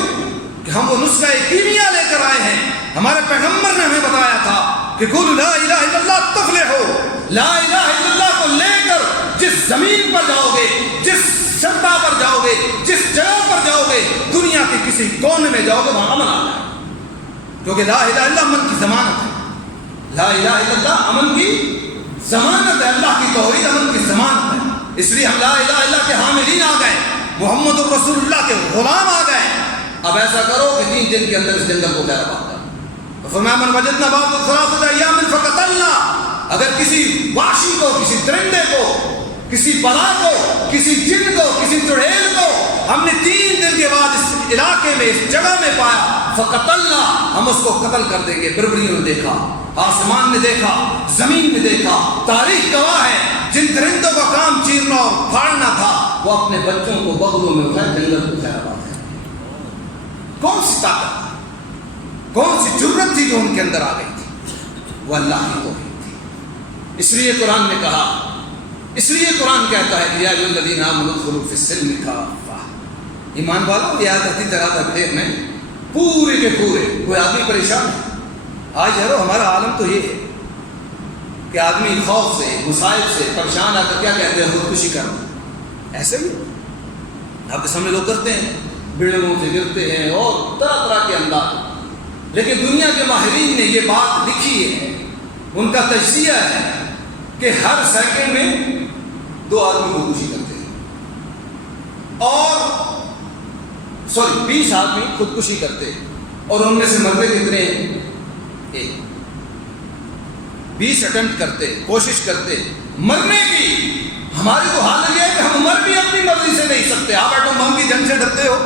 کہ ہم وہ نسخہ کیمیا لے کر آئے ہیں۔ ہمارے پیغمبر نے ہمیں بتایا تھا کہ قل لا الہ الا اللہ تفلحوا، لا الہ الا اللہ کو لے کر جس زمین پر جاؤ گے، جس سطح پر جاؤ گے، جس جگہ پر جاؤ گے، دنیا کے کسی کونے میں جاؤ گے، وہاں امن آ جائے، کیونکہ لا الہ الا اللہ امن کی ضمانت ہے۔ لا الہ الا اللہ امن کی ضمانت ہے، اللہ کی توحید امن کی ضمانت ہے۔ اس لیے ہم لا الہ الا اللہ کے حاملین آ گئے، محمد رسول اللہ کے غلام آ گئے۔ اب ایسا کرو کہ 3 دن کے اندر اس جنگل کو غیر آباد کرو۔ فرمایا من وجدنا بعد ثلاثة ایام فقتلنا، اگر کسی وحشی کو، کسی درندے کو، کسی بلا کو، کسی جن کو، کسی چڑیل کو ہم نے 3 دن کے بعد اس علاقے میں، اس جگہ میں پایا، فقتلنا، ہم اس کو قتل کر دیں گے۔ بربریوں نے دیکھا، آسمان نے دیکھا، زمین نے دیکھا، تاریخ گواہ ہے، جن درندوں کا کام چیرنا اور پھاڑنا تھا، وہ اپنے بچوں کو بغلوں میں اٹھائے جنگل کو خیر آباد کر۔ کون سی طاقت، کون سی جرت تھی جو ان کے اندر آ گئی تھی؟ وہ اللہ کی توحید تھی۔ اس لیے قرآن نے کہا، اس لیے قرآن کہتا ہے یا ایھا الذین آمنوا ادخلوا فی السلم کافہ، ایمان والوں یہ آیت ہتی طرح پھیر میں پورے کے پورے کوئی آدمی پریشان ہے۔ آج ہے ہمارا عالم تو یہ ہے کہ آدمی خوف سے، مصائب سے پریشان آ کر کیا کہتے ہیں؟ خودکشی کرنا۔ ایسے ہی آپ کے سامنے لوگ کرتے ہیں، بلڈنگوں سے گرتے ہیں اور طرح طرح کے انداز۔ لیکن دنیا کے ماہرین نے یہ بات لکھی ہے، ان کا تجزیہ ہے کہ ہر سیکنڈ میں 2 آدمی خودکشی کرتے ہیں، اور 20 آدمی خودکشی کرتے ہیں، اور ان میں سے مرتے کتنے؟ ایک۔ 20 اٹمپٹ کرتے، کوشش کرتے مرنے کی۔ ہماری تو حالت یہ ہے کہ ہم مر بھی اپنی مرضی سے نہیں سکتے۔ آپ ایٹم بم کی جنگ سے ڈرتے ہو،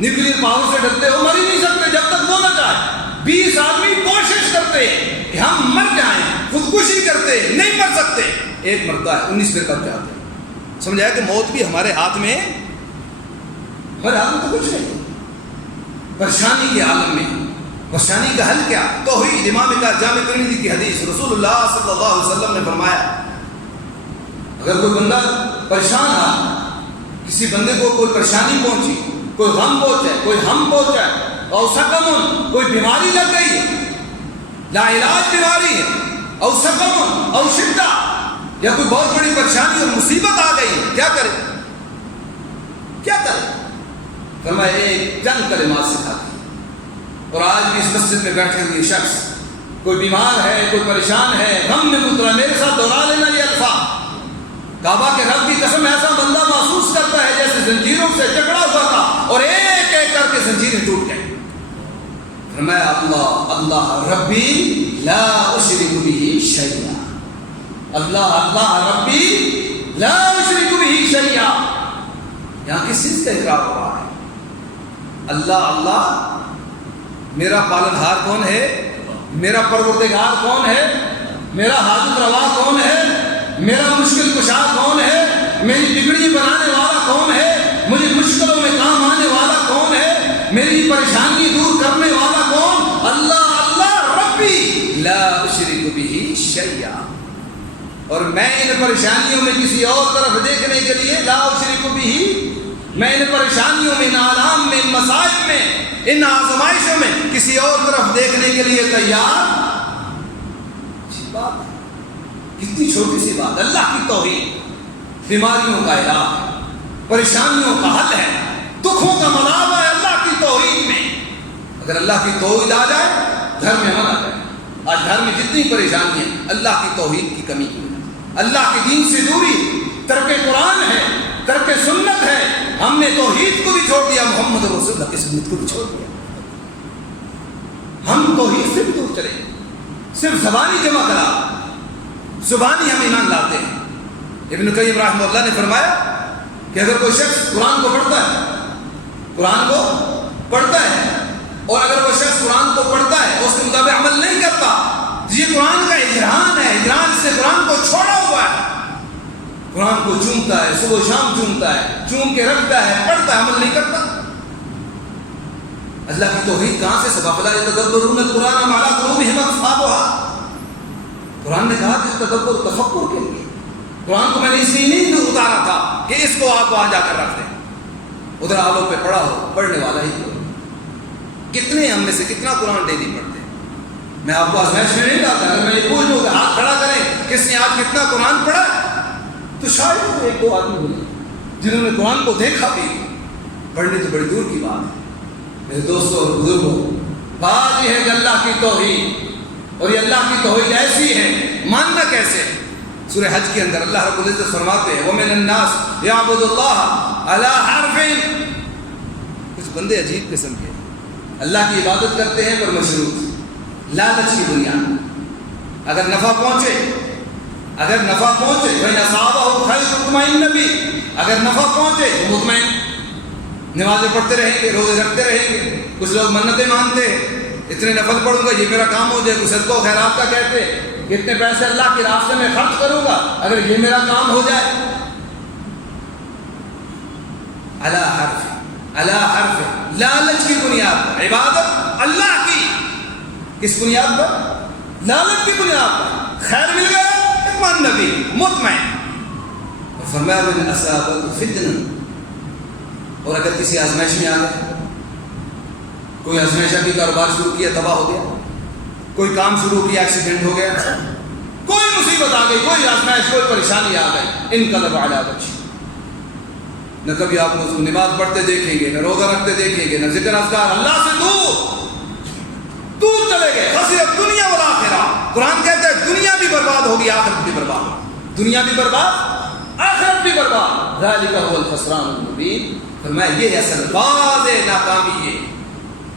نیوکلیر پاور سے ڈرتے ہو، مر ہی نہیں سکتے جب تک وہ نہ چاہے۔ 20 آدمی کوشش کرتے ہیں کہ ہم مر جائیں، خودکشی کرتے نہیں مر سکتے، ایک مرتا ہے، 19 پھر کب جاتے ہیں۔ سمجھایا کہ موت بھی ہمارے ہاتھ میں، ہمارے ہاتھ میں تو کچھ نہیں۔ پریشانی کے عالم میں پریشانی کا حل کیا؟ توحید۔ امام کا جامع ترمذی کی حدیث، رسول اللہ صلی اللہ علیہ وسلم نے فرمایا اگر کوئی بندہ پریشان ہے، کسی بندے کو کوئی پریشانی پہنچی، کوئی غم پہنچے، کوئی ہم پہنچے، اور سقم، کوئی بیماری لگ گئی، لا علاج بیماری ہے، اور سقم اور شدہ، یا کوئی بہت بڑی پریشانی اور مصیبت آ گئی، کیا کرے؟ کیا کرے؟ فرمایا ایک چند کلمات سکھاتی۔ اور آج بھی اس مسجد میں بیٹھے ہوئے شخص کوئی بیمار ہے، کوئی پریشان ہے، غم میں مبتلا، میرے ساتھ دوہرا لینا یہ الفاظ۔ کعبہ کے رب کی قسم، ایسا بندہ محسوس کرتا ہے جیسے زنجیروں سے جکڑا ہوا تھا اور ایک ایک کر کے زنجیریں ٹوٹ گئی۔ فرمایا اللہ اللہ ربی لا اشرک بہ شیئا، اللہ اللہ ربی لا اشرک بہ شیئا۔ یہاں کس چیز کا اقرار ہو رہا ہے؟ اللہ اللہ، میرا پالنہار کون ہے؟ میرا پروردگار کون ہے؟ میرا حاجت روا کون ہے؟ میرا مشکل کشا کون ہے؟ میری بگڑی بنانے والا کون ہے؟ مجھے مشکلوں میں کام آنے والا کون ہے؟ میری پریشانی دور کرنے والا کون؟ اللہ اللہ ربی لا اشرک بہ شیئا۔ اور میں ان پریشانیوں میں کسی اور طرف دیکھنے کے لیے، لا اشرک بہ، میں ان پریشانیوں میں، ان آلام میں، ان مصائب میں، ان آزمائشوں میں کسی اور طرف دیکھنے کے لیے تیار۔ بات کتنی چھوٹی سی بات، اللہ کی توحید بیماریوں کا علاج، پریشانیوں کا حل ہے، دکھوں کا مناوا ہے اللہ کی توحید میں۔ اگر اللہ کی توحید آ جائے گھر میں امن آ جائے۔ آج گھر میں جتنی پریشانی ہے اللہ کی توحید کی کمی کی وجہ سے، اللہ کے دین سے دوری، ترک قرآن ہے، ترک سنت ہے۔ ہم نے توحید کو بھی چھوڑ دیا، محمد رسول اللہ کی سنت کو بھی چھوڑ دیا۔ ہم توحید سے بھی دور چلے، صرف زبانی جمع کرا، زبانی ہم ایمان لاتے ہیں۔ ابن قیم رحمہ اللہ نے فرمایا کہ اگر کوئی شخص قرآن کو پڑھتا ہے، قرآن کو پڑھتا ہے، اور اگر کوئی شخص قرآن کو پڑھتا ہے اس کے مطابق عمل نہیں کرتا، یہ قرآن کا اجران ہے، اجران سے قرآن کو چھوڑا ہوا ہے۔ قرآن کو چومتا ہے، صبح و شام چومتا ہے، چوم کے رکھتا ہے، پڑھتا ہے، عمل نہیں کرتا۔ اللہ کی توحید کہاں سے سبب؟ فلا یتدبرون القرآن ام علی قلوبہم اقفالها۔ قرآن نے کہا کہ تدبر تفکر کے لیے، قرآن کو میں نے اس لیے نہیں اتارا تھا کہ اس کو آپ وہاں جا کر رکھ دیں، ادھر آلوں پہ پڑھا ہو، پڑھنے والا ہی ہو۔ کتنے ہم میں سے کتنا قرآن ڈیلی پڑھتے ہیں؟ میں آپ کو آزمائش میں نہیں ڈالتا، اگر میں یہ پوچھ لوں کہ ہاتھ کھڑا کریں کس نے آج کتنا قرآن پڑھا، تو شاید ایک دو آدمی ہوئے جنہوں نے قرآن کو دیکھا بھی، پڑھنے تو بڑی دور کی بات ہے۔ میرے دوستوں اور بزرگوں، بات یہ ہے کہ اللہ کی توحید، اور یہ اللہ کی توحید ایسی ہے، ماننا کیسے؟ سورہ حج کے اندر اللہ رب العزت فرماتے ہیں وَمِنَ النَّاسِ يَعْبُدُ اللَّهَ عَلَىٰ حَرْفٍ۔ کچھ بندے عجیب قسم کے اللہ کی عبادت کرتے ہیں پر مشروط، لالچ کی بنیاد۔ اگر نفع پہنچے، اگر نفع پہنچے فَإِنْ أَصَابَهُ خَيْرٌ اطْمَئِنَّ بِهِ، اگر نفع پہنچے تو مطمئن، نمازیں پڑھتے رہیں گے، روزے رکھتے رہیں گے۔ کچھ لوگ منتیں مانتے ہیں، اتنے نفل پڑھوں گا یہ میرا کام ہو جائے، کچھ صدقہ و خیرات کا کہتے ہیں، اتنے پیسے اللہ کے راستے میں خرچ کروں گا اگر یہ میرا کام ہو جائے۔ علی حرف، لالچ کی بنیاد پر عبادت اللہ کی، کس بنیاد پر؟ لالچ کی بنیاد پر۔ خیر مل گیا اطمئن نبی، مطمئن۔ اور فرمایا وَإِنْ أَصَابَتْهُ فِتْنَةٌ، اور اگر کسی آزمائش میں آ گئے، کوئی آزمائشہ کی کاروبار شروع کیا تباہ ہو گیا، کوئی کام شروع کیا ایکسیڈنٹ ہو گیا، کوئی مصیبت آ گئی، کوئی آزمائش، کوئی پریشانی آ گئی، انقلب علی وجہہ، نہ کبھی آپ کو نماز پڑھتے دیکھیں گے، نہ روزہ رکھتے دیکھیں گے، نہ ذکر اذکار، اللہ سے دور چلے گئے، خسرت دنیا والآخرہ۔ قرآن کہتا ہے دنیا بھی برباد ہوگی، آخرت بھی برباد، دنیا بھی برباد، آخرت بھی برباد۔ ذالک هو الخسران المبین۔ فرمایا یہ اصل باز ہے ناکامی ہے،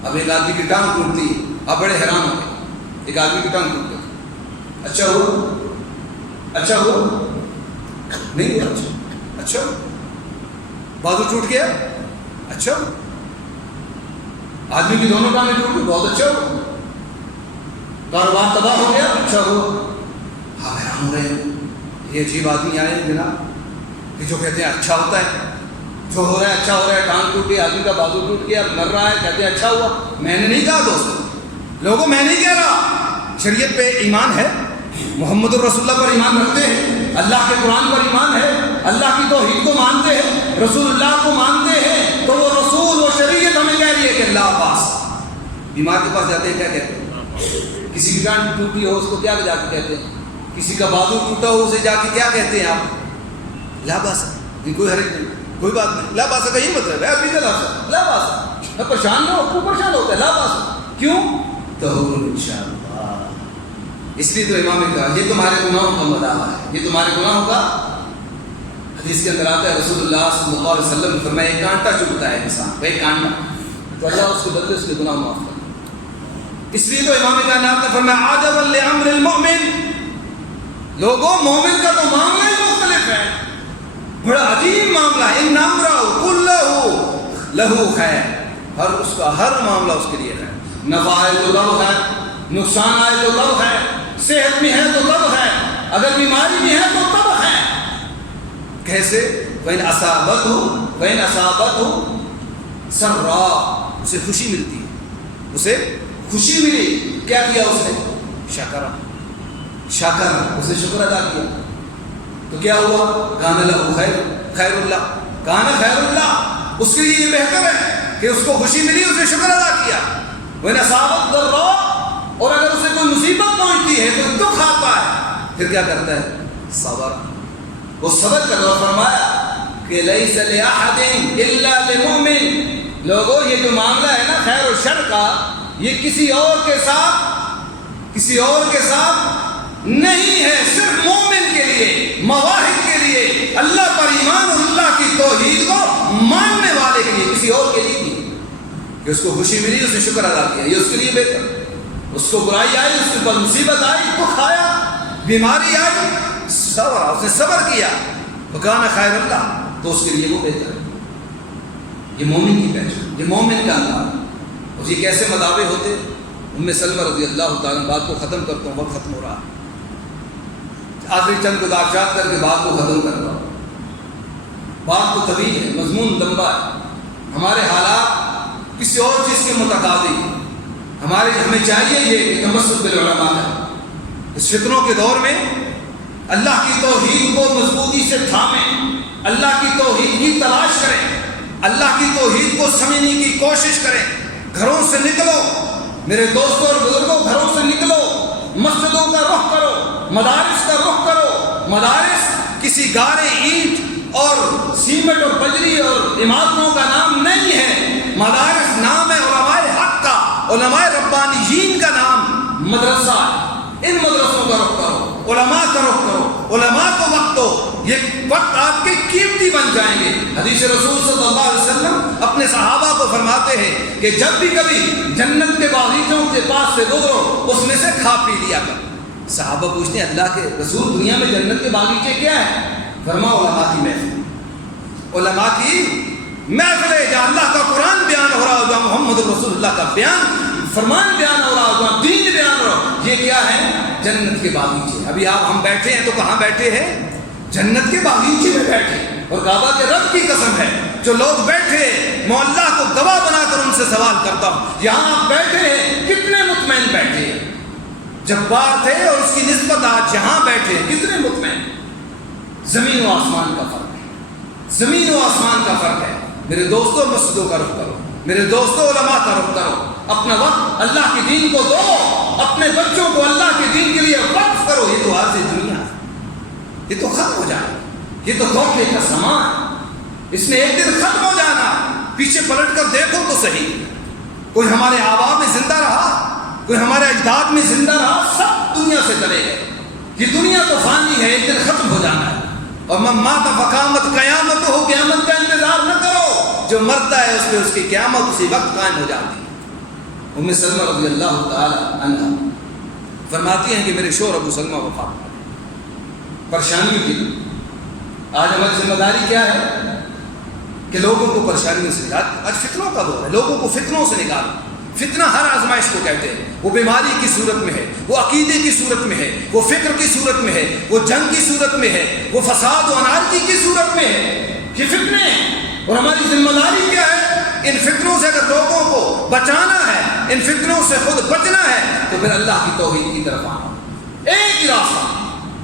اب ایک آدمی کی ٹانگ ٹوٹتی ہے، اب بڑے حیران ہو گئے، ایک آدمی کی ٹانگ ٹوٹ گئی، اچھا ہوا، اچھا ہوا نہیں ہوا، اچھا بازو ٹوٹ گیا، اچھا آدمی کی دونوں ٹانگیں ٹوٹ گئی، بہت اچھا ہوا، کاروبار تباہ ہو گیا، اچھا ہوا۔ ہاں حیران ہو رہے ہیں، یہ عجیب آدمی آئے ہیں جناب کہ جو کہتے ہیں اچھا ہوتا ہے، جو ہو رہا ہے اچھا ہو رہا ہے، ٹانگ ٹوٹ گئی، آدمی کا بازو ٹوٹ گیا، مر رہا ہے، کہتے ہیں اچھا ہوا۔ میں نے نہیں کہا دوستو، لوگوں میں نہیں کہہ رہا، شریعت پہ ایمان ہے، محمد الرسول اللہ پر ایمان رکھتے ہیں، اللہ کے قرآن پر ایمان ہے، اللہ کی توحید کو مانتے ہیں، رسول اللہ کو مانتے ہیں، تو وہ رسول و شریعت ہمیں کہہ رہی ہے کہ اللہ پاس، بیمار کے پاس جاتے ہیں کیا کہتے ہیں؟ کسی کی ٹانگ ٹوٹی ہو اس کو کیا جا کے کہتے ہیں؟ کسی کا بازو ٹوٹا ہو اسے جا کے کیا کہتے ہیں آپ؟ لا باس، کوئی حرج نہیں، کوئی بات نہیں، لا باس کا یہی مطلب ہے، ابھی کا لا باس، پریشان نہ ہو، کو پریشان ہوتا ہے، لا باس، کیوں؟ طہور انشاءاللہ۔ اس لیے تو امام نے کہا یہ تمہارے گناہوں کا مداح ہے، یہ تمہارے گناہوں کا، حدیث کے اندر آتا ہے رسول اللہ صلی اللہ علیہ وسلم نے فرمایا ایک کانٹا چبھتا ہے انسان کو، ایک کانٹا، تو اللہ اس کے بدلے اس کے گناہ معاف کرتا ہے۔ اس لیے تو امام کائنات نے فرمایا عجبا لامر المؤمن، لوگوں مومن کا تو معاملہ ہی مختلف ہے، بڑا عجیب معاملہ ہے، ان امرہ کلہ لہ خیر، ہر اس کا ہر معاملہ اس کے لیے ہے، نفع ہے تو تب ہے، نقصان آئے تو تب ہے، صحت میں ہے تو تب ہے، اگر بیماری میں ہے تو تب ہے۔ کیسے؟ وَإِنْ أَصَابَتْهُ وَإِنْ أَصَابَتْهُ سَرًّا، اسے خوشی ملتی ہے، اسے خوشی ملی، کیا کیا اس نے؟ شکر، اسے شکر ادا کیا، تو کیا ہوا؟ کان لہ خیر اللہ، کان خیر اللہ، اس کے لیے یہ بہتر ہے کہ اس کو خوشی ملی، اسے شکر ادا کیا۔ وَإِنْ أَصَابَتْهُ ضَرًّا، اور اگر اسے کوئی مصیبت پہنچتی ہے، کوئی دکھ آتا ہے، پھر کیا کرتا ہے؟ صبر، وہ صبر کر، اور فرمایا کہ لیس لأحد الا للمؤمن، لوگوں یہ جو معاملہ ہے نا خیر و شر کا، یہ کسی اور کے ساتھ نہیں ہے، صرف مومن کے لیے، مواہب کے لیے، اللہ پر ایمان اور اللہ کی توحید کو ماننے والے کے لیے، کسی اور کے لیے نہیں، کہ اس کو خوشی ملی اسے شکر ادا کیا، یہ اس کے لیے بہتر، اس کو برائی آئی، اس کے پاس مصیبت آئی، دکھ آیا، بیماری آئی، صبر، اس نے صبر کیا، وکان خیر اللہ، تو اس کے لیے وہ بہتر ہے۔ یہ مومن کی پہچان، یہ مومن کا انداز۔ اور یہ کیسے مداوے ہوتے؟ ام سلمہ رضی اللہ تعالیٰ، بات کو ختم کرتا ہوں، وقت ختم ہو رہا ہے، آخری چند گزارشات کر کے بات کو ختم کر رہا ہوں۔ بات تو طویل ہے، مضمون لمبا ہے، ہمارے حالات کسی اور چیز کے متقاضی ہیں، ہمیں چاہیے یہ کہ تمسک بالعلماء ہے، اس فتنوں کے دور میں اللہ کی توحید کو مضبوطی سے تھامیں، اللہ کی توحید کی تلاش کریں، اللہ کی توحید کو سمجھنے کی کوشش کریں، گھروں سے نکلو میرے دوستوں اور بزرگوں، گھروں سے نکلو، مسجدوں کا رخ کرو، مدارس کا رخ کرو۔ مدارس کسی گارے اینٹ اور سیمنٹ اور بجری اور عمارتوں کا نام نہیں ہے، مدارس نام ہے علماء حق کا، علماء ربانیین کا نام مدرسہ ہے۔ ان مدرسوں کا رخ کرو، علماء کا رخ کرو، علماء کو وقت دو، یہ وقت آپ کے قیمتی بن جائیں گے۔ حدیث رسول صلی اللہ علیہ وسلم اپنے صحابہ کو فرماتے ہیں کہ جب بھی کبھی جنت کے باغیچوں کے پاس سے گزرو، اس میں سے کھا پی لیا کرو۔ صحابہ پوچھتے ہیں اللہ کے رسول دنیا میں جنت کے باغیچے کیا ہے؟ فرمایا علماء کی محفل، علماء کی محفل ہے، جہاں اللہ کا قرآن بیان ہو رہا ہو، جہاں محمد رسول اللہ کا فرمان بیان ہو رہا ہو، جہاں دین بیان ہو رہا ہو، یہ کیا ہے؟ جنت کے باغیچے۔ ابھی ہم بیٹھے ہیں تو کہاں بیٹھے ہیں؟ جنت کے باغیچے میں بیٹھے، اور کعبہ کے رب کی قسم ہے جو لوگ بیٹھے، میں اللہ کو گواہ بنا کر ان سے سوال کرتا ہوں، یہاں آپ بیٹھے ہیں کتنے مطمئن بیٹھے ہیں؟ جبار تھے اور اس کی نسبت آج یہاں بیٹھے ہیں کتنے مطمئن؟ زمین و آسمان کا فرق ہے، زمین و آسمان کا فرق ہے۔ میرے دوستوں مسجدوں کا رخ کرو، میرے دوستوں علماء کا رخ کرو، اپنا وقت اللہ کے دین کو دو، اپنے بچوں کو اللہ کے دین کے لیے وقف کرو۔ یہ تو عارضی دنیا ہے، یہ تو ختم ہو جائے، یہ تو دھوکے کا سامان ہے، اس نے ایک دن ختم ہو جانا۔ پیچھے پلٹ کر دیکھو تو صحیح، کوئی ہمارے آبا میں زندہ رہا، کوئی ہمارے اجداد میں زندہ رہا، سب دنیا سے چلے گئے۔ یہ دنیا تو فانی ہے، ایک دن ختم ہو جانا ہے۔ اور من مات فقامت قیامت ہو، قیامت کا انتظار نہ کرو، جو مرتا ہے اس پہ اس کی قیامت اسی وقت قائم ہو جاتی ہے۔ ام سلمہ رضی اللہ تعالی عنہ فرماتی ہیں کہ میرے شوہر ابو سلمہ وفات پا گئے، پریشانیوں کی۔ آج ہماری ذمہ داری کیا ہے کہ لوگوں کو پریشانیوں سے نکال۔ آج فتنوں کا دور ہے، لوگوں کو فتنوں سے نکالو۔ فتنہ ہر آزمائش کو کہتے ہیں، وہ بیماری کی صورت میں ہے، وہ عقیدے کی صورت میں ہے، وہ فکر کی صورت میں ہے، وہ جنگ کی صورت میں ہے، وہ فساد و انارکی کی صورت میں ہے۔ یہ فتنے ہیں، اور ہماری ذمہ داری کیا ہے؟ ان فتنوں سے اگر لوگوں کو بچانا ہے، ان فتنوں سے خود بچنا ہے، تو پھر اللہ کی توحید کی طرف آنا۔ ایک ہی راستہ،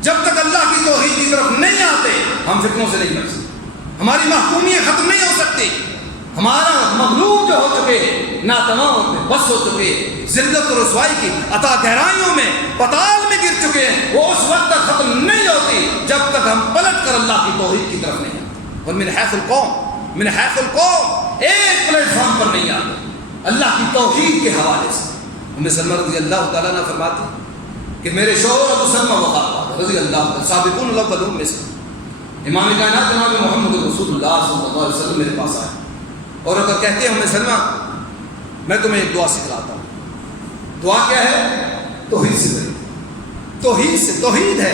جب تک اللہ کی توحید کی طرف نہیں آتے ہم فتنوں سے نہیں بچ سکتے، ہماری محکومیت ختم نہیں ہو سکتی۔ ہمارا مغلوب جو ہو چکے ہیں، ناتمام میں بس ہو چکے ہیں، ذلت و رسوائی کی عطا گہرائیوں میں پتال میں گر چکے ہیں، وہ اس وقت تک ختم نہیں ہوتی جب تک ہم پلٹ کر اللہ کی توحید کی طرف نہیں آتے۔ اور من حیث القوم ایک پلیٹ فارم پر نہیں آتے اللہ کی توحید کے حوالے سے۔ ام سلمہ رضی اللہ تعالیٰ عنہ فرماتی کہ میرے شوہر ابو سلمہ وفات پا گئے رضی اللہ تعالیٰ، سابقون الاولون میں سے۔ امام کائنات جناب محمد رسول اللہ صلی اللہ علیہ وسلم میرے پاس آئے اور اگر کہتے ہیں ام سلمہ میں تمہیں ایک دعا سکھلاتا ہوں۔ دعا کیا ہے؟ توحید سے بری، توحید سے، توحید ہے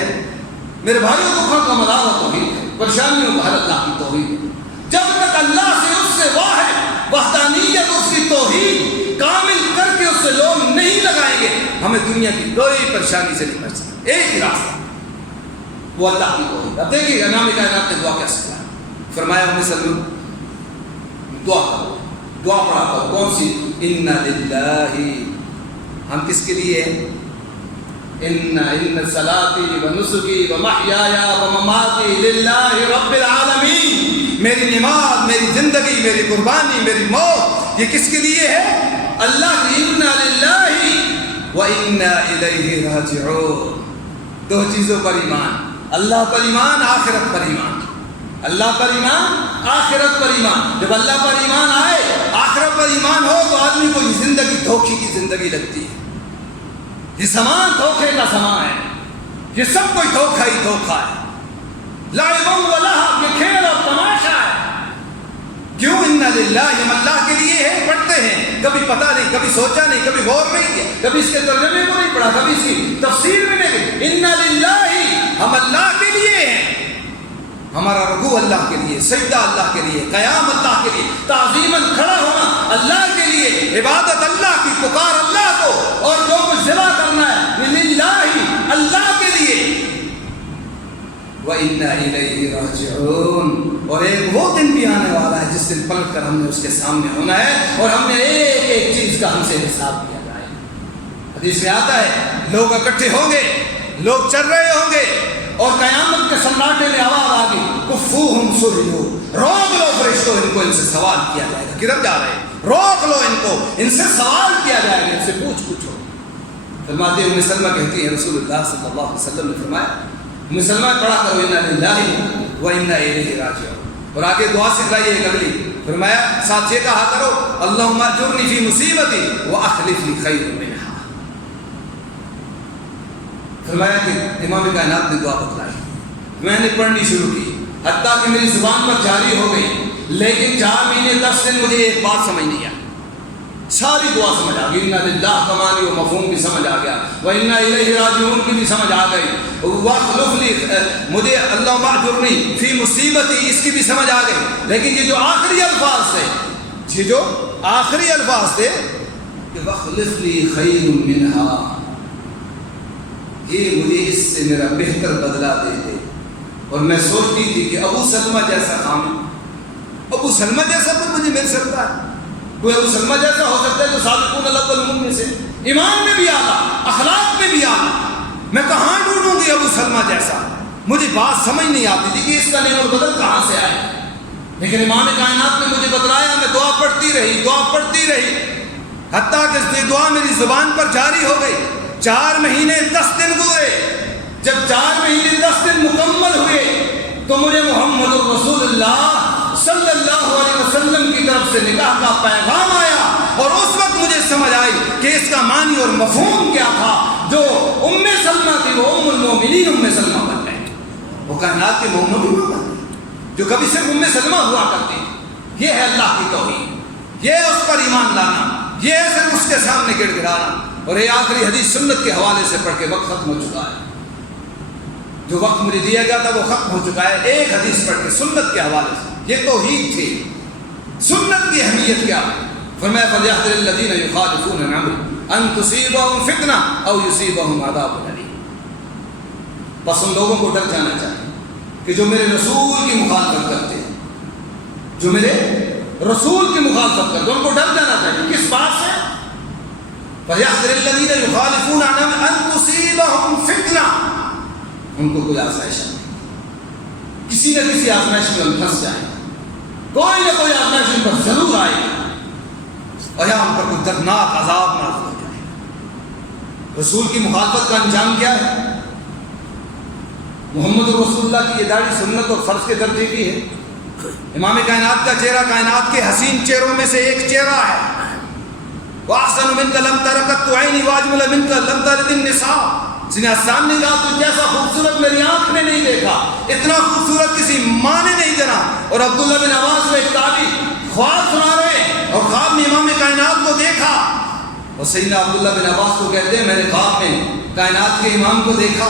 میرے بھائیوں، دکھوں کا مدار توحید ہے، پریشانیوں کا حل اللہ کی توحید ہے۔ جب تک اللہ سے اس سے واحد وحدانیت اس کی توحید کامل کر کے اس سے لوگ نہیں لگائیں گے، ہمیں دنیا کی کوئی پریشانی سے نہیں بچ سکتے۔ ایک ہی راستہ، وہ اللہ کی توحید۔ اب دیکھیے امام کائنات نے دعا کیا سکھلایا، فرمایا ام سلمہ دعا کرو، دعا پڑھا کرو، کون سی؟ اِنَّ لِلَّهِ، ہم کس کے لیے ہیں؟ اِنَّ صَلَاتِي وَنُسُكِي وَمَحْيَايَ وَمَمَاتِي لِلَّهِ رَبِّ الْعَالَمِينَ، میری نماز، میری زندگی، میری قربانی، میری موت، یہ کس کے لیے ہے؟ اللہ کی۔ اِنَّ لِلَّهِ وَإِنَّا إِلَيْهِ رَاجِعُونَ، دو چیزوں پر ایمان، اللہ پر ایمان، آخرت پر ایمان۔ اللہ پر ایمان، آخرت پر ایمان۔ جب اللہ پر ایمان آئے، آخرت پر ایمان ہو تو آدمی کو یہ زندگی دھوکے کی زندگی لگتی ہے۔ یہ زمان دھوکے کا زمان ہے، یہ سب کوئی دھوکہ ہی دھوکہ ہے، لعب و لہو، یہ کھیل اور تماشا ہے۔ کیوں؟ اِنَّ لِلَّهِ، ہم اللہ کے لیے ہیں، پڑھتے ہیں، کبھی پتہ نہیں، کبھی سوچا نہیں، کبھی غور نہیں کیا، کبھی اس کے ترجمے کو نہیں پڑھا، کبھی اس کی تفسیر میں نہیں گئی۔ اِنَّ لِلَّهِ، ہم اللہ کے لیے ہیں، ہمارا رکوع اللہ کے لیے، سجدہ اللہ کے لیے، قیام اللہ کے لیے، تعظیماً کھڑا ہونا اللہ کے لیے، عبادت اللہ کی، پکار اللہ کو، اور جو کچھ ذبح کرنا ہے للہ، اللہ کے لیے۔ وَإِنَّا إِلَيْهِ رَاجِعُونَ، اور ایک وہ دن بھی آنے والا ہے جس دن پلٹ کر ہم نے اس کے سامنے ہونا ہے اور ہم نے ایک ایک چیز کا ہم سے حساب کیا جائے۔ حدیث میں آتا ہے لوگ اکٹھے ہوں گے، لوگ چل رہے ہوں گے، اور قیامت کے سناٹے میں آواز آ گئی، کفوہم سئلوا، روک لو فرشتوں، ان کو ان سے سوال کیا جائے گا۔ کدھر جا رہے ہیں؟ روک لو ان کو، ان سے سوال کیا جائے گا، ان سے پوچھو۔ فرماتے ہیں ام سلمہ کہتی ہیں رسول اللہ صلی اللہ علیہ وسلم نے فرمایا، ام سلمہ پڑھا کرو اِنَّ لِلَّهِ وَإِنَّا إِلَيْهِ رَاجِعُونَ، اور آگے دعا سکھلائی ایک اگلی، فرمایا ساتھ یہ کہا کرو اللہم اجرنی فی مصیبتی واخلف لی خیر منہا۔ فرمایا کہ امام کائنات نے دعا بتلائی، میں نے پڑھنی شروع کی، حتیٰ کہ میری زبان پر جاری ہو گئی، لیکن 4 مہینے 10 دن مجھے ایک بات سمجھ نہیں آئی، ساری دعا سمجھ آ گئی، اِنَّ لِلَّهِ کا معنی و مفہوم بھی سمجھ آ گیا، وَإِنَّا إِلَيْهِ رَاجِعُونَ کی بھی سمجھ آ گئی، وَاخْلُفْ لِي، مجھے اللہم اجرنی فی مصیبتی اس کی بھی سمجھ آ گئی، لیکن یہ جو آخری الفاظ تھے، یہ جو آخری الفاظ تھے کہ وَاخْلِفْ لِي خَيْرٌ مِنْهَا، یہ مجھے اس سے میرا بہتر بدلہ دے دے۔ اور میں سوچتی تھی کہ ابو سلمہ جیسا کام، ابو سلمہ جیسا تو مجھے مل سکتا ہے، کوئی ابو سلمہ جیسا ہو سکتا ہے جو سابقون الاولون میں سے، ایمان میں بھی آنا، اخلاق میں بھی آنا، میں کہاں ڈھونڈوں گی ابو سلمہ جیسا؟ مجھے بات سمجھ نہیں آتی تھی کہ اس کا نعم البدل کہاں سے آئے، لیکن امام کائنات نے مجھے بتلایا، میں دعا پڑھتی رہی، حتیٰ کہ دعا میری زبان پر جاری ہو گئی۔ 4 مہینے 10 دن گزرے، جب 4 مہینے 10 دن مکمل ہوئے تو مجھے محمد رسول اللہ صلی اللہ علیہ وسلم کی طرف سے نکاح کا پیغام آیا، اور اس وقت مجھے سمجھ آئی کہ اس کا معنی اور مفہوم کیا تھا۔ جو ام سلمہ تھی وہ ام المومنین ام سلمہ بن گئی، وہ کائنات کے محمد بن گئی، جو کبھی صرف ام سلمہ ہوا کرتی۔ یہ ہے اللہ کی توحید، یہ ہے اس پر ایمان لانا۔ یہ ہے صرف اس کے سامنے گڑ گڑانا. اور یہ آخری حدیث سنت کے حوالے سے پڑھ کے وقت ختم ہو چکا ہے. جو وقت مجھے دیا گیا تھا وہ ختم ہو چکا ہے. ایک حدیث پڑھ کے سنت کے حوالے سے. یہ توحید تھی. سنت کی اہمیت کیا ہے؟ فرمایا فَلْيَحْذَرِ الَّذِينَ يُخَالِفُونَ عَنْ أَمْرِهِ أَن تُصِيبَهُمْ فِتْنَةٌ أَوْ يُصِيبَهُمْ عَذَابٌ أَلِيمٌ. بس ان لوگوں کو ڈر جانا چاہیے کہ جو میرے رسول کی مخالفت کرتے ہیں, جو میرے رسول کی مخالفت کرتے ہیں, ان کو ڈر جانا چاہیے. کس بات سے؟ فَلْيَحْذَرِ الَّذِينَ يُخَالِفُونَ عَنْ أَمْرِهِ أَن تُصِيبَهُمْ فِتْنَةٌ. ان کو کوئی آزمائش نہیں, کسی نہ کسی آزمائش میں ہم پھنس جائیں, کوئی نہ کوئی آزمائش ان پر ضرور آئے اور یہاں ان پر کوئی دردناک عذاب نازل ہو جائے. رسول کی مخالفت کا انجام کیا ہے؟ محمد رسول اللہ کی یہ داڑھی سنت اور فرض کے درجے کی ہے. امام کائنات کا چہرہ کائنات کے حسین چہروں میں سے ایک چہرہ ہے. وَأَحْسَنُ مِنْكَ لَمْ تَرَ قَطُّ عَيْنِي وَأَجْمَلَ مِنْكَ لَمْ تَلِدِ النِّسَاءُ. سنہ حسان نے کہا تو جیسا خوبصورت میری آنکھ نے نہیں دیکھا, اتنا خوبصورت کسی ماں نے نہیں جنا. اور عبداللہ بن عباس میں ایک تابعی خواب سنا رہے اور خواب میں امام کائنات کو دیکھا. اور سیدنا عبداللہ بن عباس کو کہتے ہیں میں نے خواب میں کائنات کے امام کو دیکھا.